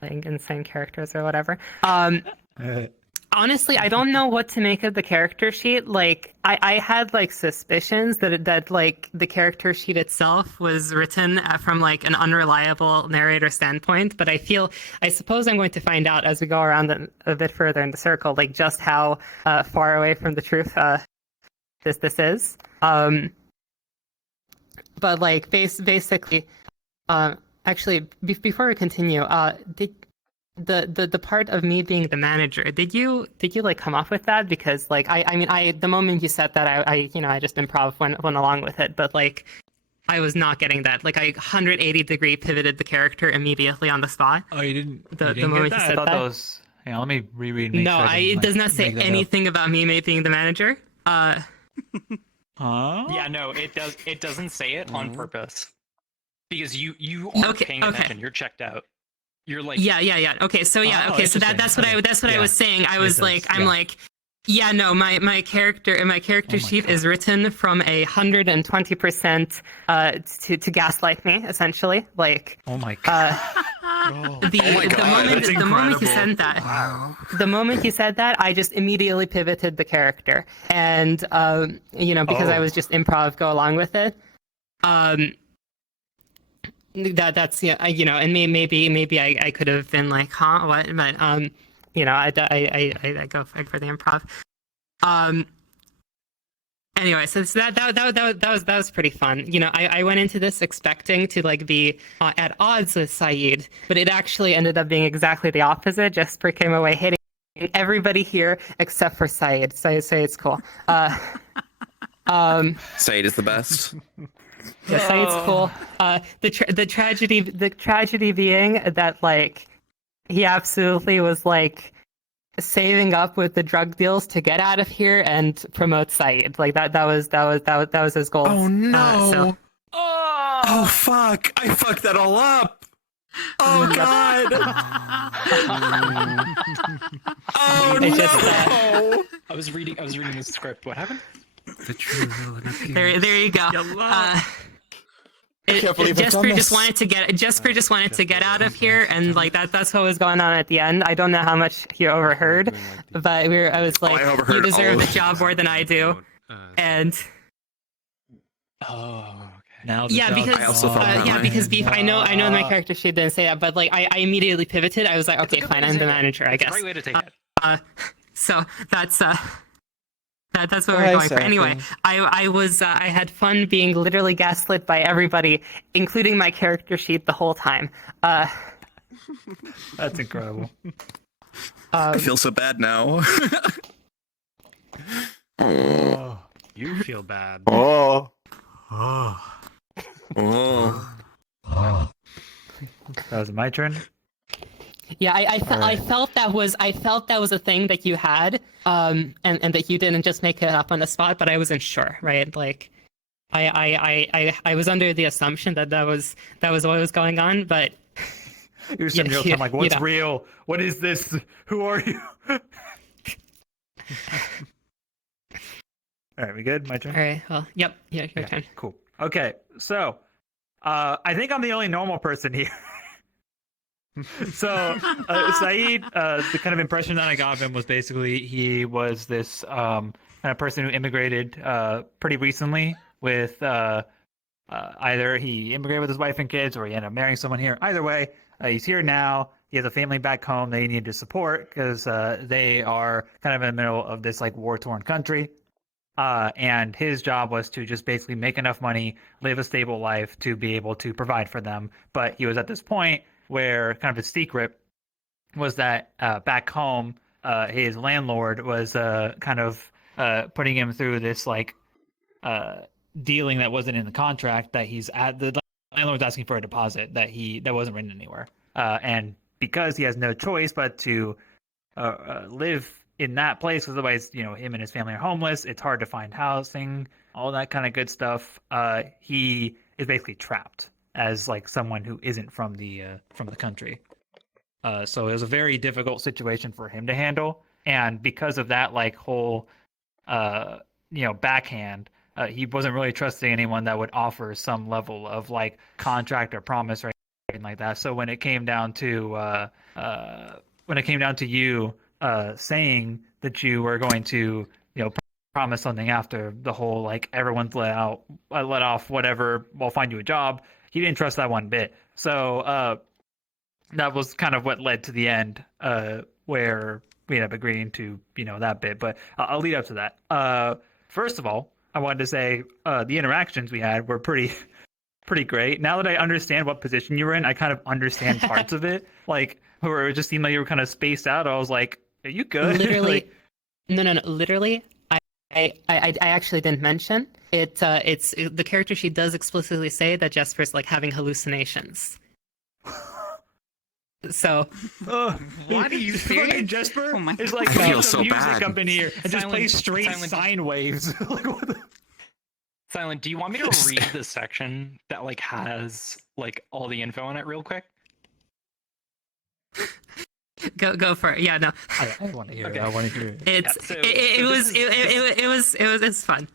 playing insane characters or whatever. Honestly, I don't know what to make of the character sheet. Like, I had like suspicions that like the character sheet itself was written from like an unreliable narrator standpoint, but I suppose I'm going to find out as we go around a bit further in the circle, like just how far away from the truth this is. But like basically, actually, before we continue, the part of me being the manager, did you like come up with that? Because like I the moment you said that, I just improv went along with it, but like I was not getting that. Like I 180-degree pivoted the character immediately on the spot. Oh, you didn't. The You moment get you that? said I thought that. was. Yeah, let me reread. No, it does not say anything about me being the manager. Huh? Yeah, no, it doesn't say it on purpose. Because you aren't paying attention. You're checked out. You're like Yeah. Okay, so yeah, Oh, okay, so that's what I was saying. I was like, I'm like, Yeah, no, my character sheet is written from 120% to gaslight me, essentially. Like, oh my god. The moment he said that, the moment he said that, I just immediately pivoted the character, and because I was just improv, go along with it. That's and maybe I could have been like, huh, what, but I go for the improv. Anyway, so that was pretty fun. I went into this expecting to like be at odds with Saeed, but it actually ended up being exactly the opposite. Jesper came away hating everybody here except for Saeed. Saeed's cool. Saeed is the best. Yeah, Saeed's cool. The tragedy being that like he absolutely was like saving up with the drug deals to get out of here and promote Saeed. Like that was his goal. Oh no. Oh fuck! I fucked that all up. Oh god. Oh It's no. just, I was reading the script. What happened? The true villain appears. there you go. Jesper just wanted to get out of here, and like that's what was going on at the end. I don't know how much he overheard, but I was like, you deserve the job more than I do, and now because Beef, I know my character sheet didn't say that, but like I immediately pivoted. I was like, okay, fine, I'm the manager, I guess. Great way to take it. So that's what we're going for. Anyway, I had fun being literally gaslit by everybody, including my character sheet the whole time. That's incredible. I feel so bad now. Oh, you feel bad. Oh. Oh. Oh. That was my turn. Yeah, I felt that was a thing that you had, and that you didn't just make it up on the spot, but I wasn't sure, right? Like, I was under the assumption that was what was going on, but You're sitting real time like, what's real? What is this? Who are you? All right, we good? My turn. All right. Well, yep. Yeah, your turn. Cool. Okay, so I think I'm the only normal person here. So Saeed, the kind of impression that I got of him was basically he was this kind of person who immigrated pretty recently with either he immigrated with his wife and kids or he ended up marrying someone here. Either way, he's here now. He has a family back home they need to support because they are kind of in the middle of this like war-torn country. And his job was to just basically make enough money, live a stable life to be able to provide for them. But he was at this point where kind of his secret was that back home, his landlord was kind of putting him through this like dealing that wasn't in the contract that the landlord's asking for a deposit that wasn't written anywhere. And because he has no choice but to live in that place, because otherwise, him and his family are homeless. It's hard to find housing, all that kind of good stuff. He is basically trapped as like someone who isn't from the country. So it was a very difficult situation for him to handle, and because of that, like whole, backhand, he wasn't really trusting anyone that would offer some level of like contract or promise or anything like that. So when it came down to you saying that you were going to, promise something after the whole like everyone's let off, whatever, we'll find you a job. He didn't trust that one bit. So that was kind of what led to the end, where we ended up agreeing to, that bit. But I'll lead up to that. First of all, I wanted to say the interactions we had were pretty great. Now that I understand what position you were in, I kind of understand parts of it. Like, where it just seemed like you were kind of spaced out. I was like, are you good? Literally, no. Literally, I actually didn't mention it. The character sheet does explicitly say that Jesper's like having hallucinations. So, what are you saying, Jesper? It's like I feel some so music bad. up in here and just play straight sine waves. Like, what the... Silent, do you want me to read the section that like has like all the info on it real quick? Go for it. Yeah, no. I want to hear Okay. it. I want to hear it. It's Yeah, so- it was fun.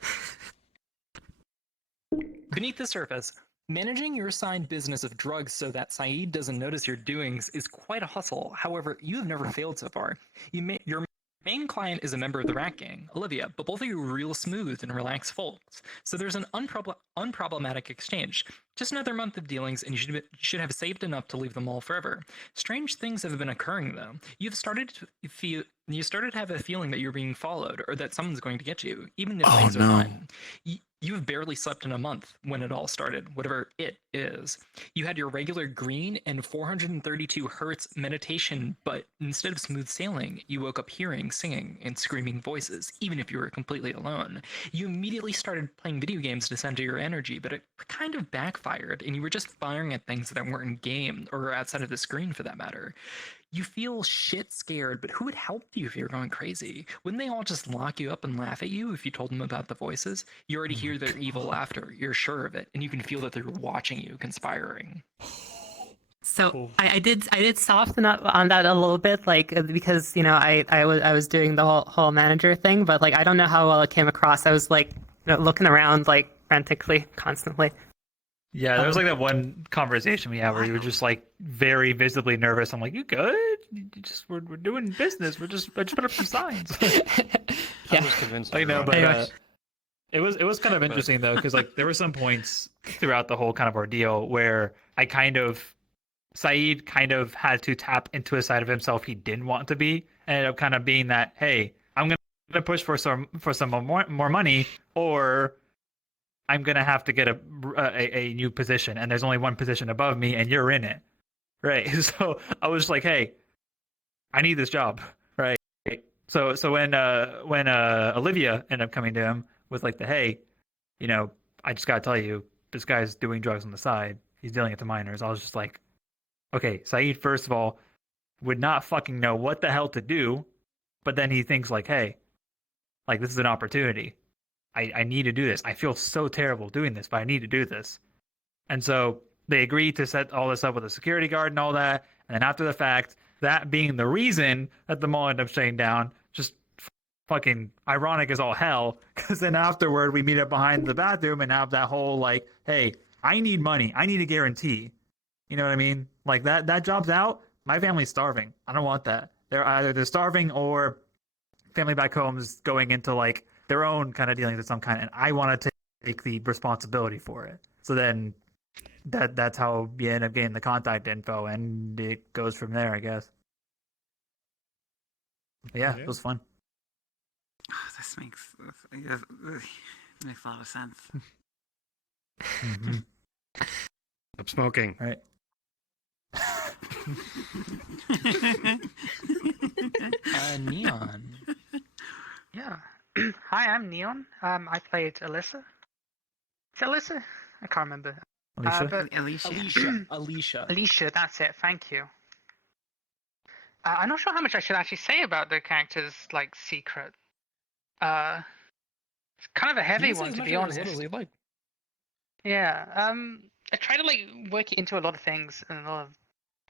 Beneath the surface, managing your side business of drugs so that Saeed doesn't notice your doings is quite a hustle. However, you have never failed so far. Your main client is a member of the Rat Gang, Olivia, but both of you are real smooth and relaxed folks. So there's an unproblematic exchange. Just another month of dealings, and you should have saved enough to leave them all forever. Strange things have been occurring, though. You started to have a feeling that you're being followed, or that someone's going to get you, even if things are fine. You have barely slept in a month when it all started, whatever it is. You had your regular green and 432 hertz meditation, but instead of smooth sailing, you woke up hearing, singing, and screaming voices, even if you were completely alone. You immediately started playing video games to center your energy, but it kind of backfired, and you were just firing at things that weren't in game, or outside of the screen for that matter. You feel shit scared, but who would help you if you're going crazy? Wouldn't they all just lock you up and laugh at you if you told them about the voices? You already hear their evil laughter, you're sure of it, and you can feel that they're watching you conspiring. So I did soften up on that a little bit, like because I was doing the whole manager thing, but like I don't know how well it came across. I was like looking around like frantically, constantly. Yeah, there was like that one conversation we had where you were just like very visibly nervous. I'm like, "You good? We're doing business. I just put up some signs." I was convinced. I know, but Anyways. it was kind of interesting though, because like there were some points throughout the whole kind of ordeal where Saeed kind of had to tap into a side of himself he didn't want to be, and ended up kind of being that, hey, I'm gonna push for some more money, or I'm gonna have to get a new position, and there's only one position above me, and you're in it, right? So I was like, hey, I need this job, right? So when Olivia ended up coming to him with like the hey, I just gotta tell you, this guy's doing drugs on the side. He's dealing it to minors. I was just like, okay, Saeed, first of all, would not fucking know what the hell to do, but then he thinks like, hey, like this is an opportunity. I need to do this. I feel so terrible doing this, but I need to do this. And so they agreed to set all this up with a security guard and all that. And then after the fact, that being the reason that the mall ended up shutting down, just fucking ironic as all hell. Because then afterward, we meet up behind the bathroom and have that whole like, hey, I need money. I need a guarantee. You know what I mean? Like that job's out. My family's starving. I don't want that. They're starving, or family back home is going into like their own kind of dealings of some kind, and I want to take the responsibility for it. So then that's how you end up getting the contact info, and it goes from there, I guess. But yeah, it was fun. This makes a lot of sense. Mm-hmm. Stop smoking. Right. Neon. Yeah. Hi, I'm Neon. I played Alyssa. Is it Alyssa? I can't remember. Alicia? Alicia. Alicia, that's it. Thank you. I'm not sure how much I should actually say about the character's like secret. It's kind of a heavy one, to be honest. Yeah. I try to like work it into a lot of things and a lot of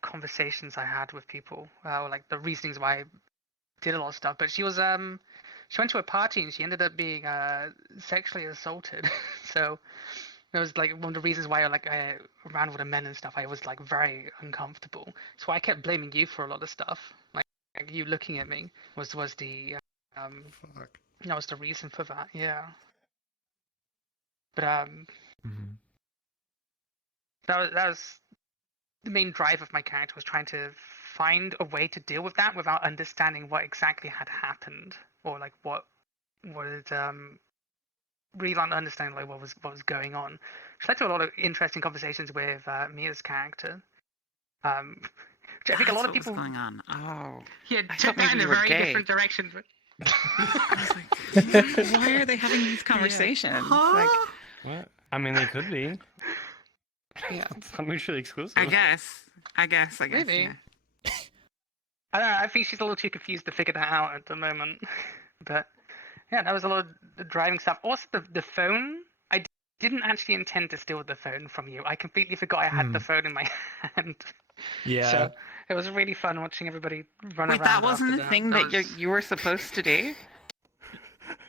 conversations I had with people, or like the reasonings why I did a lot of stuff. But she went to a party and she ended up being sexually assaulted. So it was like one of the reasons why I ran with the men and stuff. I was like very uncomfortable. So I kept blaming you for a lot of stuff. Like you looking at me was the that was the reason for that. Yeah. But that was the main drive of my character, was trying to find a way to deal with that without understanding what exactly had happened, or like what it really not understanding like what was going on. Which led to a lot of interesting conversations with Mia's character. Which I think a lot of people going on. Oh, yeah, I took thought that in maybe a you were very gay. different direction. But Why are they having these conversations? Like, What? I mean, they could be. yeah, It's not mutually exclusive. I guess. Maybe. Yeah. I don't know. I think she's a little too confused to figure that out at the moment. But yeah, that was a lot of the driving stuff. Also, the phone. I didn't actually intend to steal the phone from you. I completely forgot I had the phone in my hand. Yeah. So it was really fun watching everybody run Wait, around. that wasn't after a thing that you were supposed to do?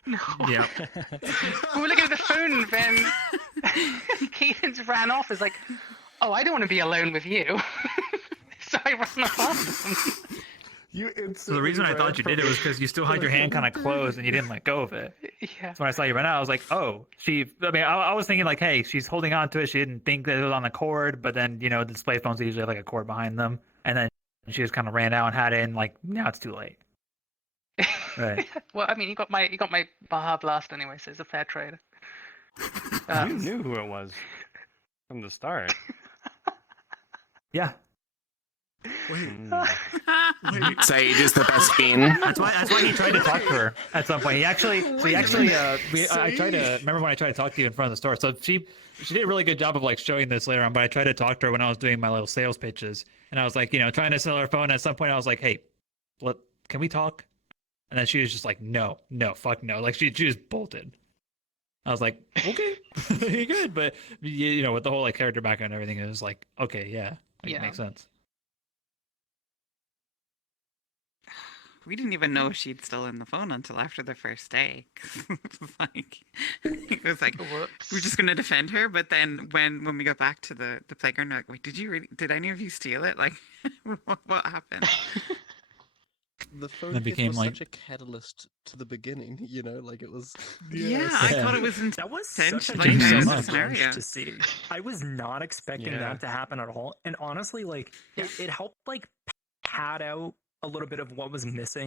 No. Yeah. We were looking at the phone, and then Cadence ran off. It's like, oh, I don't want to be alone with you. So I ran off after him. So the reason I thought you did it was because you still had your hand kind of closed and you didn't let go of it. Yeah. So when I saw you run out, I was like, oh, I was thinking like, hey, she's holding on to it. She didn't think that it was on the cord, but then, the display phones usually have like a cord behind them. And then she just kind of ran out and had it, and like, now it's too late. Right. Well, I mean, you got my Baja Blast anyway, so it's a fair trade. You knew who it was from the start. Yeah. Sage is the best fiend. That's why he tried to talk to her at some point. I tried to remember when I tried to talk to you in front of the store. So she did a really good job of like showing this later on, but I tried to talk to her when I was doing my little sales pitches, and I was like, trying to sell her phone. At some point, I was like, hey, can we talk? And then she was just like, no, fuck no. Like she just bolted. I was like, okay, you're good, but with the whole like character background and everything, it was like, okay, yeah, it makes sense. We didn't even know she'd stolen the phone until after the first day. It was like we're just gonna defend her. But then when we got back to the playground, we're like, wait, did any of you steal it? Like, what happened? The phone That became was like such a catalyst to the beginning, like it was. Yeah, I thought it was that was intense. such a Like, nice scenario to see. I was not expecting Yeah. that to happen at all, and honestly, like it helped like pad out a little bit of what was missing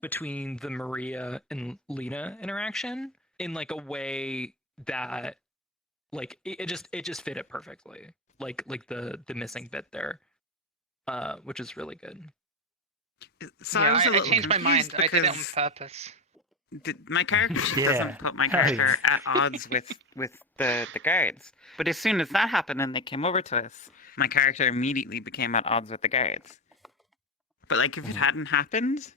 between the Maria and Lena interaction in like a way that like it just fit it perfectly. Like the missing bit there, which is really good. So Yeah, I was a I little changed my mind. confused I did it on because purpose. my character sheet Yeah. doesn't put my Hell yeah. character at odds with the guards. But as soon as that happened and they came over to us, my character immediately became at odds with the guards. But like if it hadn't happened,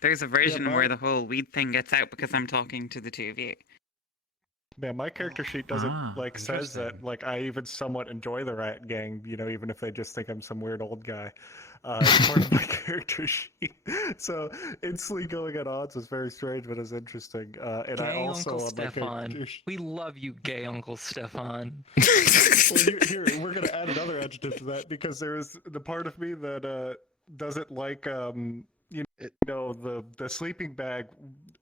there's a version where the whole weed thing gets out because I'm talking to the two of you. Man, my character sheet doesn't says that like I even somewhat enjoy the Rat Gang, even if they just think I'm some weird old guy. It's part of my character sheet. So instantly going at odds was very strange, but it was interesting. And Gay I also Uncle on my Stefan. character We love you, gay Uncle Stefan. Here, we're gonna add another adjective to that because there is the part of me that doesn't like the sleeping bag.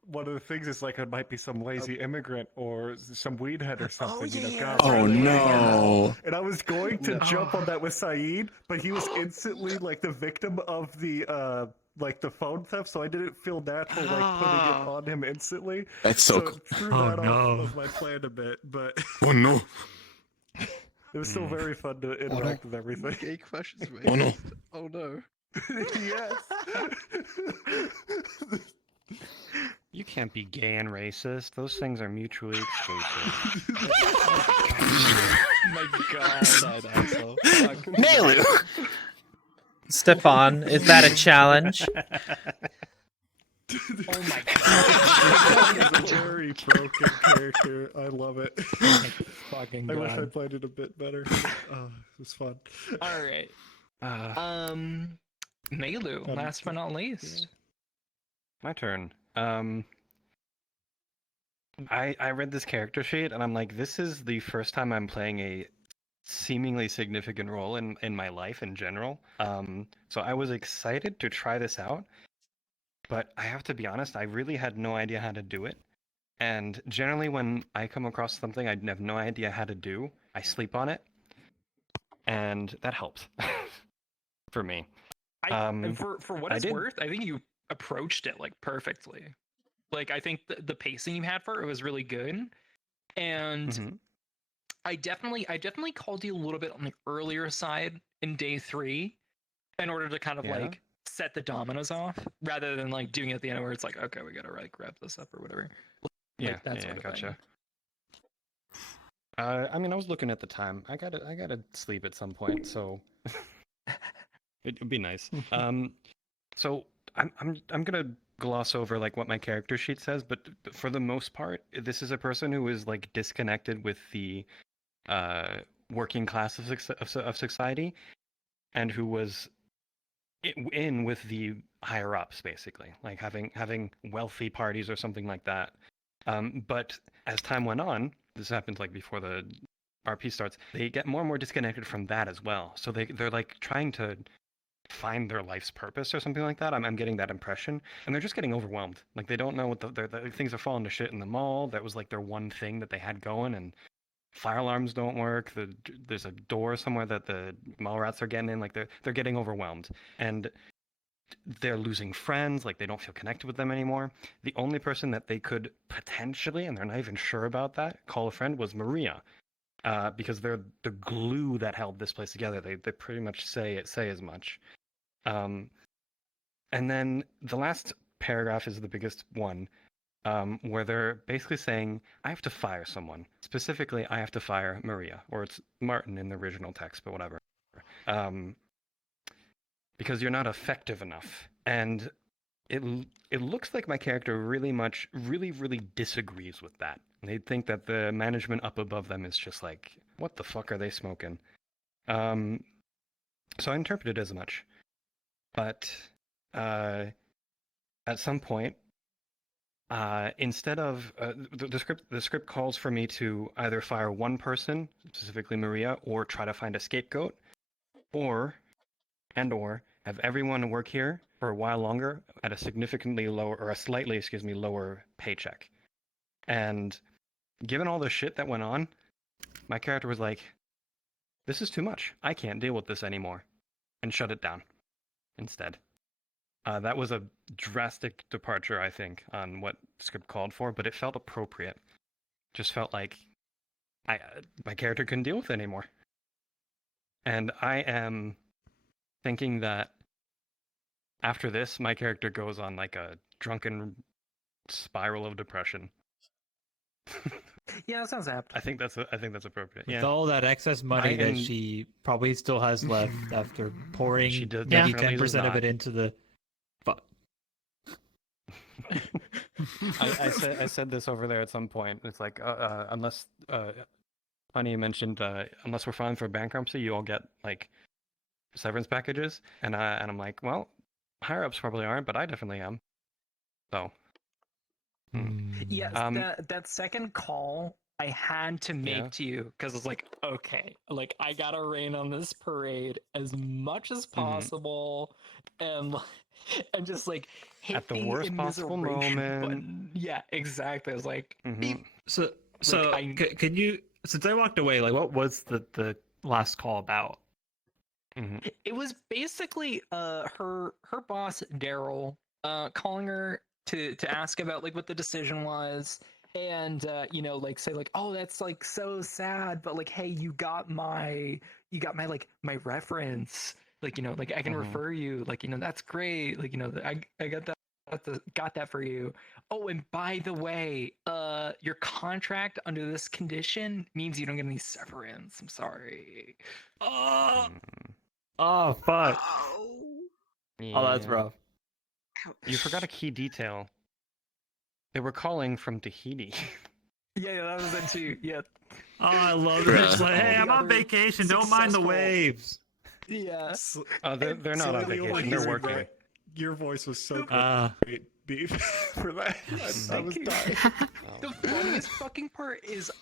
One of the things is like it might be some lazy immigrant or some weed head or something. God, Oh no! And I was going to jump on that with Saeed, but he was instantly like the victim of the like the phone theft, so I didn't feel natural like putting it on him instantly. That's so it threw that off of my plan a bit, but Oh no! it was still very fun to interact with everything. Gay crush is Oh no! Oh no! Yes. You can't be gay and racist. Those things are mutually exclusive. My God, that asshole. Nelu! Stefan, is that a challenge? Oh my God. Very broken character. I love it. fucking I wish I God. played it a bit better. Oh, it was fun. All right. Melu, last but not least. My turn. I read this character sheet and I'm like, this is the first time I'm playing a seemingly significant role in my life in general. So I was excited to try this out, but I have to be honest, I really had no idea how to do it. And generally when I come across something I have no idea how to do, I sleep on it. And that helps for me. And for what it's worth, I think you approached it like perfectly. Like I think the pacing you had for it was really good, and I definitely called you a little bit on the earlier side in day 3, in order to kind of like set the dominoes off, rather than like doing it at the end where it's like, okay, we gotta like wrap this up or whatever. Like, that sort of gotcha. thing. I mean, I was looking at the time. I gotta sleep at some point, so it'd be nice. So I'm gonna gloss over like what my character sheet says, but for the most part, this is a person who is like disconnected with the working class of society, and who was in with the higher ups, basically, like having wealthy parties or something like that. But as time went on, this happened like before the RP starts, they get more and more disconnected from that as well. So they're like trying to find their life's purpose or something like that. I'm getting that impression, and they're just getting overwhelmed. Like they don't know what the things are falling to shit in the mall. That was like their one thing that they had going, and fire alarms don't work. There's a door somewhere that the mall rats are getting in. Like they're getting overwhelmed, and they're losing friends. Like they don't feel connected with them anymore. The only person that they could potentially, and they're not even sure about that, call a friend was Maria. Because they're the glue that held this place together. They pretty much say as much. And then the last paragraph is the biggest one, where they're basically saying, I have to fire someone. Specifically, I have to fire Maria, or it's Martin in the original text, but whatever. Because you're not effective enough. And it looks like my character really disagrees with that. They think that the management up above them is just like, what the fuck are they smoking? So I interpreted as much. But at some point, instead of the script calls for me to either fire one person, specifically Maria, or try to find a scapegoat, or have everyone work here for a while longer at a significantly lower, or a slightly, lower paycheck. And given all the shit that went on, my character was like, this is too much. I can't deal with this anymore. And shut it down instead. That was a drastic departure, I think, on what the script called for, but it felt appropriate. Just felt like my character couldn't deal with it anymore. And I am thinking that after this, my character goes on like a drunken spiral of depression. Yeah, that sounds apt. I think that's appropriate. With Yeah. all that excess money that she probably still has left after pouring maybe 10% of it into the. I said this over there at some point. It's like unless Honey mentioned unless we're filing for bankruptcy, you all get like severance packages, and I'm like, well, higher ups probably aren't, but I definitely am. So. Yes, that second call I had to make to you because it's like, okay, like I gotta rain on this parade as much as possible, and just like hit at the worst possible moment. Button. Yeah, exactly. I was like, beep. So like, can you? Since I walked away, like, what was the last call about? It was basically her boss Daryl calling her to ask about like what the decision was, and like say like, oh, that's like so sad, but like, hey, you got my like my reference, like like I can refer you, like that's great, like I got that for you. Oh, and by the way, your contract under this condition means you don't get any severance. I'm sorry. Oh fuck. Yeah. Oh, that's rough. You forgot a key detail. They were calling from Tahiti. Yeah, that was it too. Yeah. Oh, I love it. It's like, hey, I'm on vacation. Don't mind the waves. Yeah. They're not on vacation. They're working. Your voice was so great, Beef, for that. I was dying. The funniest fucking part is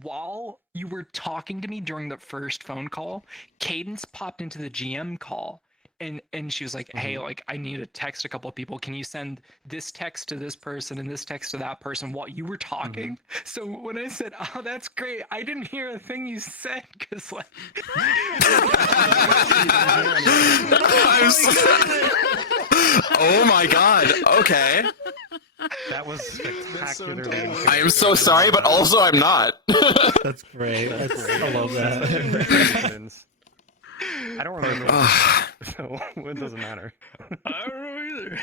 while you were talking to me during the first phone call, Cadence popped into the GM call. And she was like, hey, like, I need to text a couple of people. Can you send this text to this person and this text to that person while you were talking? So when I said, oh, that's great, I didn't hear a thing you said because, like... Oh my god, okay. That was spectacularly... I am so sorry, but also I'm not. That's great. I love that. I don't remember. So it doesn't matter. I don't know either.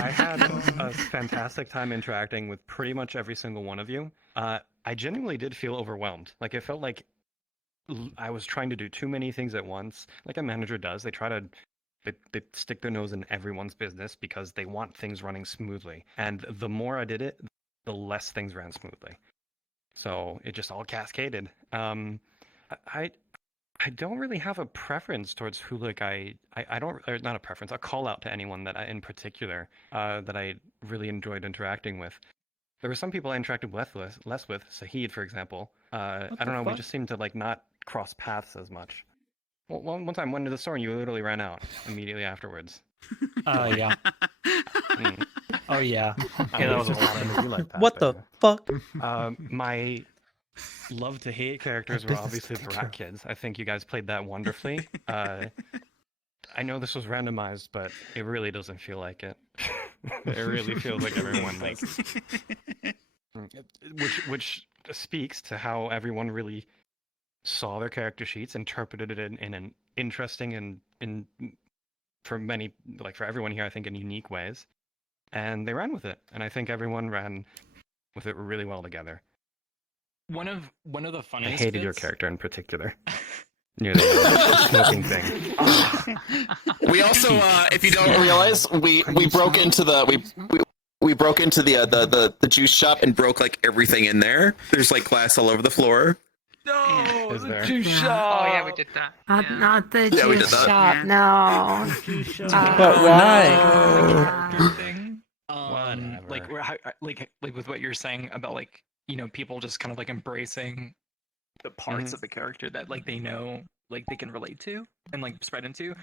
I had a fantastic time interacting with pretty much every single one of you. I genuinely did feel overwhelmed. Like it felt like I was trying to do too many things at once, like a manager does. They try to they stick their nose in everyone's business because they want things running smoothly. And the more I did it, the less things ran smoothly. So it just all cascaded. I don't really have a preference towards who like I don't, or not a preference, a call out to anyone that in particular that I really enjoyed interacting with. There were some people I interacted less with, Sahid, for example. I don't know, we just seemed to like not cross paths as much. Well, one time went to the store and you literally ran out immediately afterwards. Yeah. Oh yeah. Yeah, that was a lot of you like that. What the fuck? My love to hate characters were obviously the Rat Kids. I think you guys played that wonderfully. I know this was randomized, but it really doesn't feel like it. It really feels like everyone like, which speaks to how everyone really saw their character sheets, interpreted it in an interesting and for many, like for everyone here, I think in unique ways, and they ran with it. And I think everyone ran with it really well together. One of the I funniest. hated your bits- character in particular. Near the smoking thing. We also, if you don't realize, we broke into we broke into the juice shop and broke like everything in there. There's like glass all over the floor. No, Is there? juice shop. Oh yeah, we did that. Not the Yeah, we did juice that. shop. No. But why? Character thing. Like with what you're saying about like people just kind of like embracing the parts of the character that like they know like they can relate to and like spread into.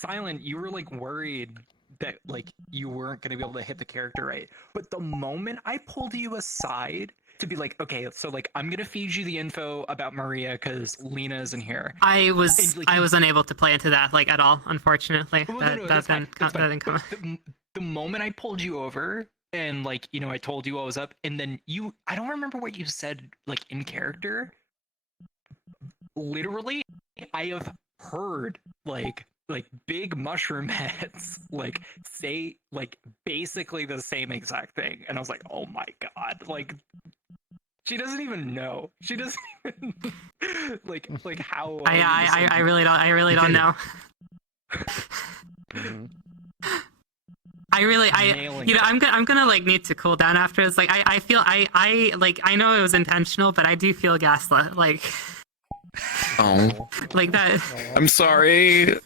Silent, you were like worried that like you weren't gonna be able to hit the character right, but the moment I pulled you aside to be like, okay, so like I'm gonna feed you the info about Maria because Lena isn't here. I was unable to play into that like at all, unfortunately. That didn't come. The moment I pulled you over and like I told you what was up, and then I don't remember what you said like in character. Literally, I have heard like big mushroom heads like say like basically the same exact thing, and I was like, oh my god, like she doesn't even know. She doesn't even like how. I really don't know. I'm gonna like need to cool down after this. Like I feel I know it was intentional, but I do feel gaslit. Like like that. I'm sorry.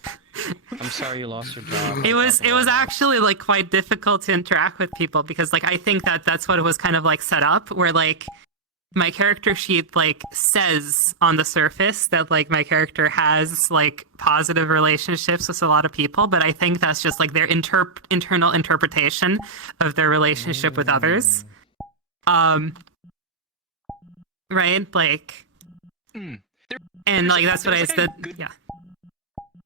I'm sorry you lost your job. It was actually like quite difficult to interact with people because like I think that's what it was kind of like set up, where like my character sheet like says on the surface that like my character has like positive relationships with a lot of people, but I think that's just like their internal interpretation of their relationship with others. Right? Like and like that's what I said. Yeah.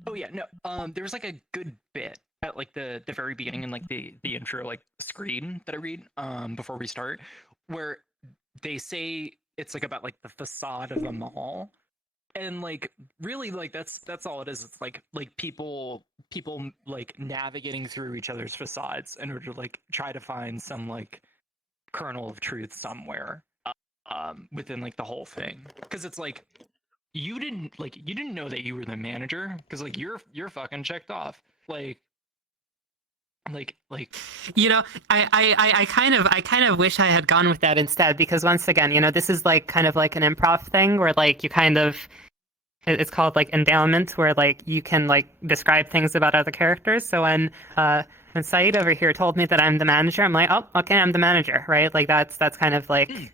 Oh yeah, no. There was like a good bit at like the very beginning and like the intro like screen that I read before we start, where they say it's like about like the facade of the mall, and like really like that's all it is. It's like people like navigating through each other's facades in order to like try to find some like kernel of truth somewhere within like the whole thing, because it's like you didn't know that you were the manager because like you're fucking checked off like I kind of wish I had gone with that instead, because once again this is like kind of like an improv thing where like you kind of, it's called like endowment, where like you can like describe things about other characters. So when Saeed over here told me that I'm the manager, I'm like, oh okay, I'm the manager, right? Like that's kind of like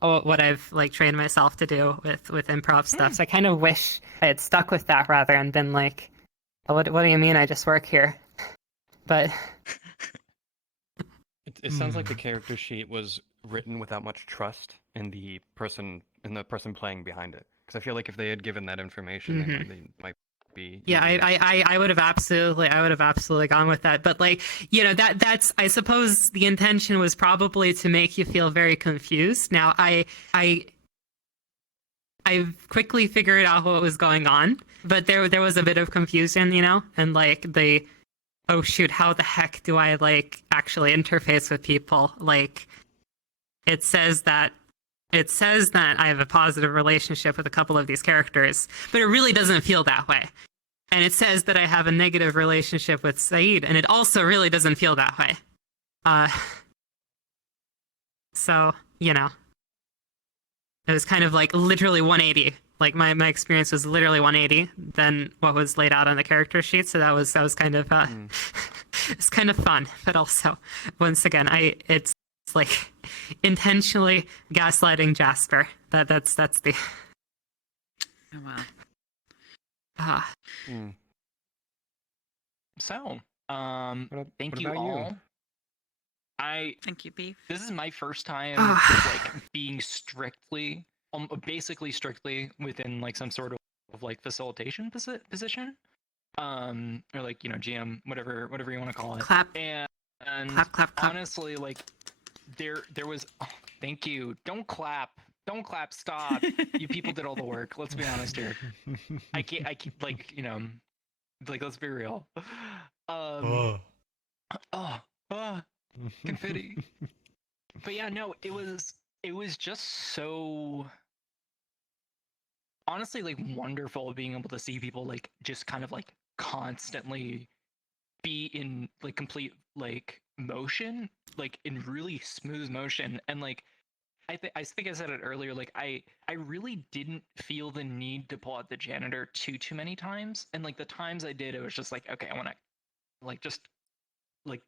what I've like trained myself to do with improv stuff. So I kind of wish I had stuck with that rather than been like, oh, what do you mean I just work here? But it sounds like the character sheet was written without much trust in the person playing behind it. Because I feel like if they had given that information, they might be. Yeah, I would have absolutely gone with that. But like that's I suppose the intention was probably to make you feel very confused. Now I quickly figured out what was going on, but there was a bit of confusion, and like oh shoot, how the heck do I like actually interface with people? Like it says that I have a positive relationship with a couple of these characters, but it really doesn't feel that way. and it says that I have a negative relationship with Saeed, and it also really doesn't feel that way. So, you know, it was kind of like literally 180. Like my experience was literally 180 than what was laid out on the character sheet. So that was kind of it's kind of fun, but also once again, it's like intentionally gaslighting Jasper. That's the. Oh wow. So, thank you about all. you? Thank you, Beef. This is my first time like being strictly, basically strictly within like some sort of like facilitation position, or like GM, whatever you want to call it. Clap. And Clap. honestly, like there was. Oh, thank you. Don't clap. Don't clap. Stop. You people did all the work. Let's be honest here. I keep like like let's be real. Confetti. But yeah, no, it was just so honestly like wonderful being able to see people like just kind of like constantly be in like complete like motion, like in really smooth motion. And like I think I said it earlier, like I really didn't feel the need to pull out the janitor too many times. And like the times I did, it was just like, okay, I want to like just like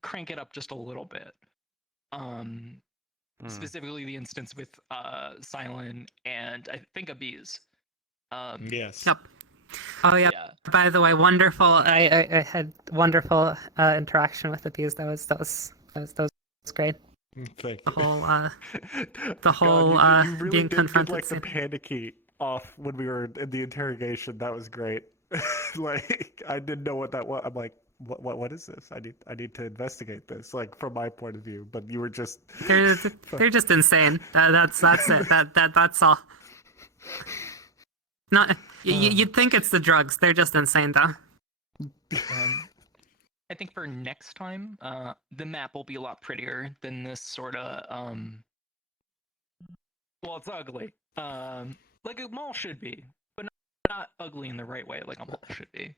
crank it up just a little bit. Specifically the instance with Silent and I think Abiz. Yes. Yep. Oh yeah. By the way, wonderful. I had wonderful interaction with Abiz. That was great. Thank The you. whole the whole you really being did confronted. Get, like the panicky off when we were in the interrogation. That was great. Like I didn't know what that was. I'm like, what is this? I need to investigate this. Like from my point of view. But you were just they're just insane. That's it. That's all. Not you'd think it's the drugs. They're just insane though. I think for next time, the map will be a lot prettier than this sort of well, it's ugly. Like a mall should be, but not ugly in the right way, like a mall should be.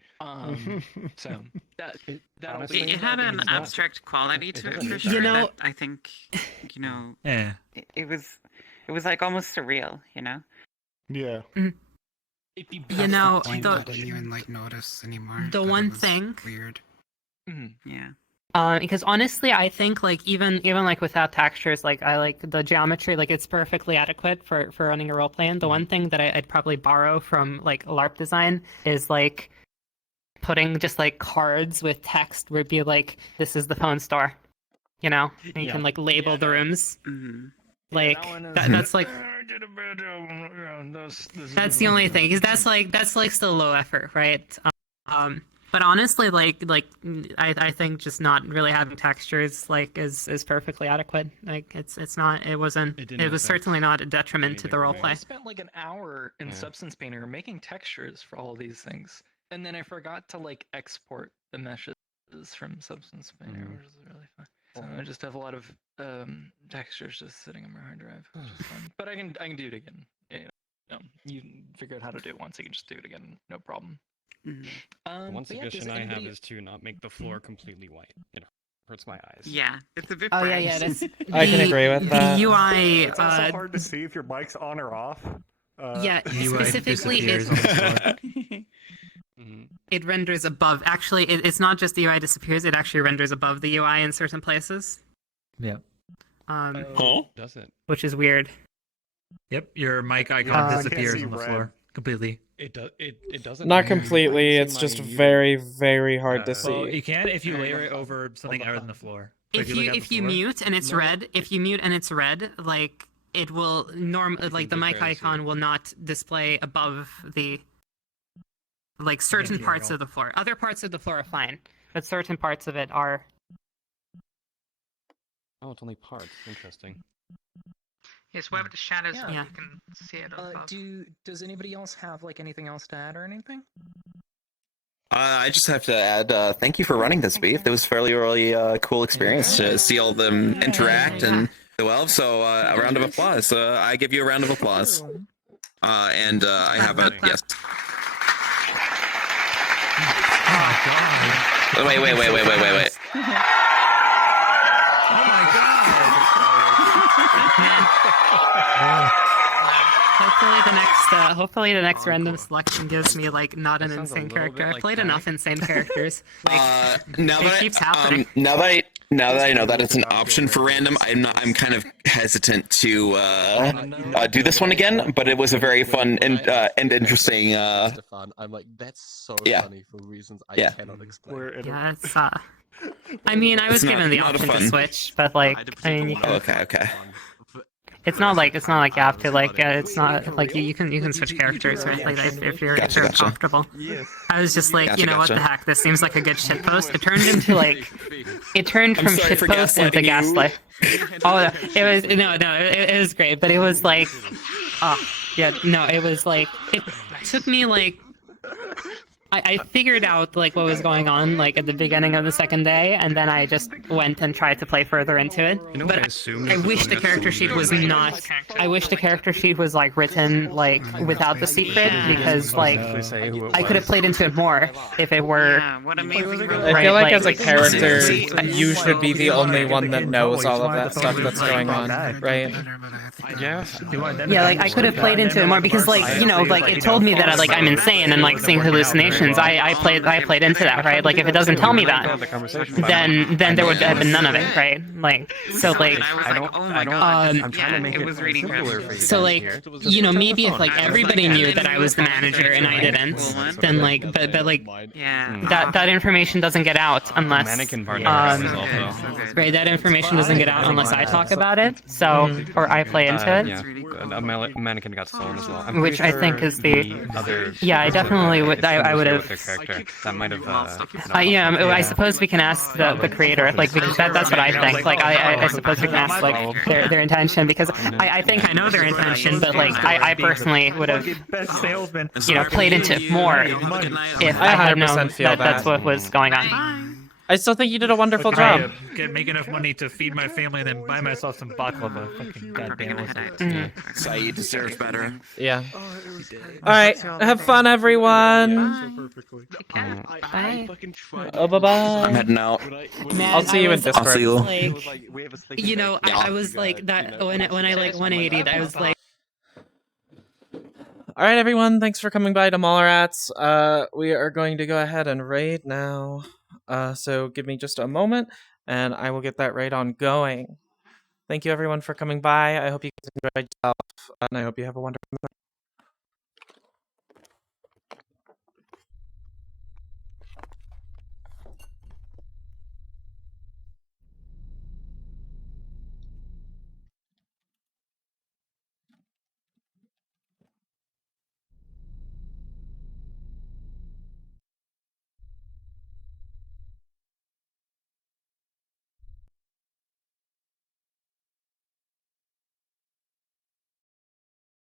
So that'll it had an abstract quality to it for sure. You know, that I think yeah, it was like almost surreal, you know. Yeah. You know, I didn't even like notice anymore. The one thing. Weird. Yeah. Because honestly, I think like even like without textures, like I like the geometry, like it's perfectly adequate for running a roleplay. And the one thing that I'd probably borrow from like LARP design is like putting just like cards with text where it'd be like, this is the phone store, you know, and you can like label the rooms. Like that's like that's the only thing, because that's like still low effort, right? But honestly, like I think just not really having textures like is perfectly adequate. Like it was certainly not a detriment to the I roleplay. spent like an hour in Substance Painter making textures for all these things, and then I forgot to like export the meshes from Substance Painter, which is really fun. So I just have a lot of textures just sitting on my hard drive, which is fun. But I can do it again. You figure out how to do it once, you can just do it again, no problem. One suggestion I have is to not make the floor completely white. It hurts my eyes. Yeah, it's a bit. Oh yeah, that's. I can agree with that. The UI. It's also hard to see if your mic's on or off. Yeah, specifically it renders above. Actually, it's not just the UI disappears; it actually renders above the UI in certain places. Yeah. Does it? Which is weird. Yep, your mic icon disappears on the floor completely. It doesn't. Not completely. It's just very, very hard to see. Well, you can if you layer it over something other than the floor. So If you mute and it's red, like it will like the mic icon will not display above the like certain parts of the floor. Other parts of the floor are fine, but certain parts of it are. Oh, it's only parts. Interesting. Yes, wherever the shadows Yeah. you can see it above. Does anybody else have like anything else to add or anything? I just have to add, thank you for running this, Beef. It was fairly really cool experience to see all of them interact and do well. So a round of applause. I give you a round of applause. And I have a yes. Wait. Oh my Hopefully the next random selection gives me like not an insane character. I've played enough insane characters. Like, now it keeps happening. now that I know that it's an option for random, I'm kind of hesitant to do this one again. But it was a very fun and interesting. Stefan, I'm like, that's so funny for reasons I cannot explain. Yeah, it's I mean, I was given the option to switch, but like, I mean, you can, okay. it's not like you have to like. It's not like you can switch characters, right? Like if you're comfortable. I was just like, you know what the heck? This seems like a good shitpost. It turned into like, it turned from shitpost into gaslight. Oh, it was it was great, but it was like, it was like it took me like. I figured out like what was going on like at the beginning of the second day, and then I just went and tried to play further into it. But I wish the character sheet was not. I wish the character sheet was like written like without the secret, because like I could have played into it more if it were. What amazing! I feel like as a character, you should be the only one that knows all of that stuff that's going on, right? Yeah. Yeah, like I could have played into it more, because like, you know, like it told me that I'm insane and like seeing hallucinations. I played into that, right? Like if it doesn't tell me that, then there would have been none of it, right? Like so like I'm trying to make it was reading so like, you know, maybe if like everybody knew that I was the manager and I didn't, then like but like that information doesn't get out unless right, that information doesn't get out unless I talk about it, so or I play into it. A mannequin got stolen as well. Which I think is the other. Yeah, I definitely would. I would have. That might have. I suppose we can ask the creator, like, because that's what I think. Like, I suppose we can ask like their intention, because I think I know their intention, but like I personally would have, you know, played into it more if I had known that that's what was going on. I still think you did a wonderful job. Make enough money to feed my family and then buy myself some baklava. Fucking goddamn it. Saeed deserves better. Yeah. Alright, have fun, everyone. Bye. Oh, bye-bye. I'm heading out. I'll see you in Discord. I'll see you. Like, you know, I was like that when I like 180'd, I was like. All right, everyone. Thanks for coming by to Mallrats. We are going to go ahead and raid now. So give me just a moment, and I will get that raid on going. Thank you, everyone, for coming by. I hope you guys enjoyed yourself, and I hope you have a wonderful night.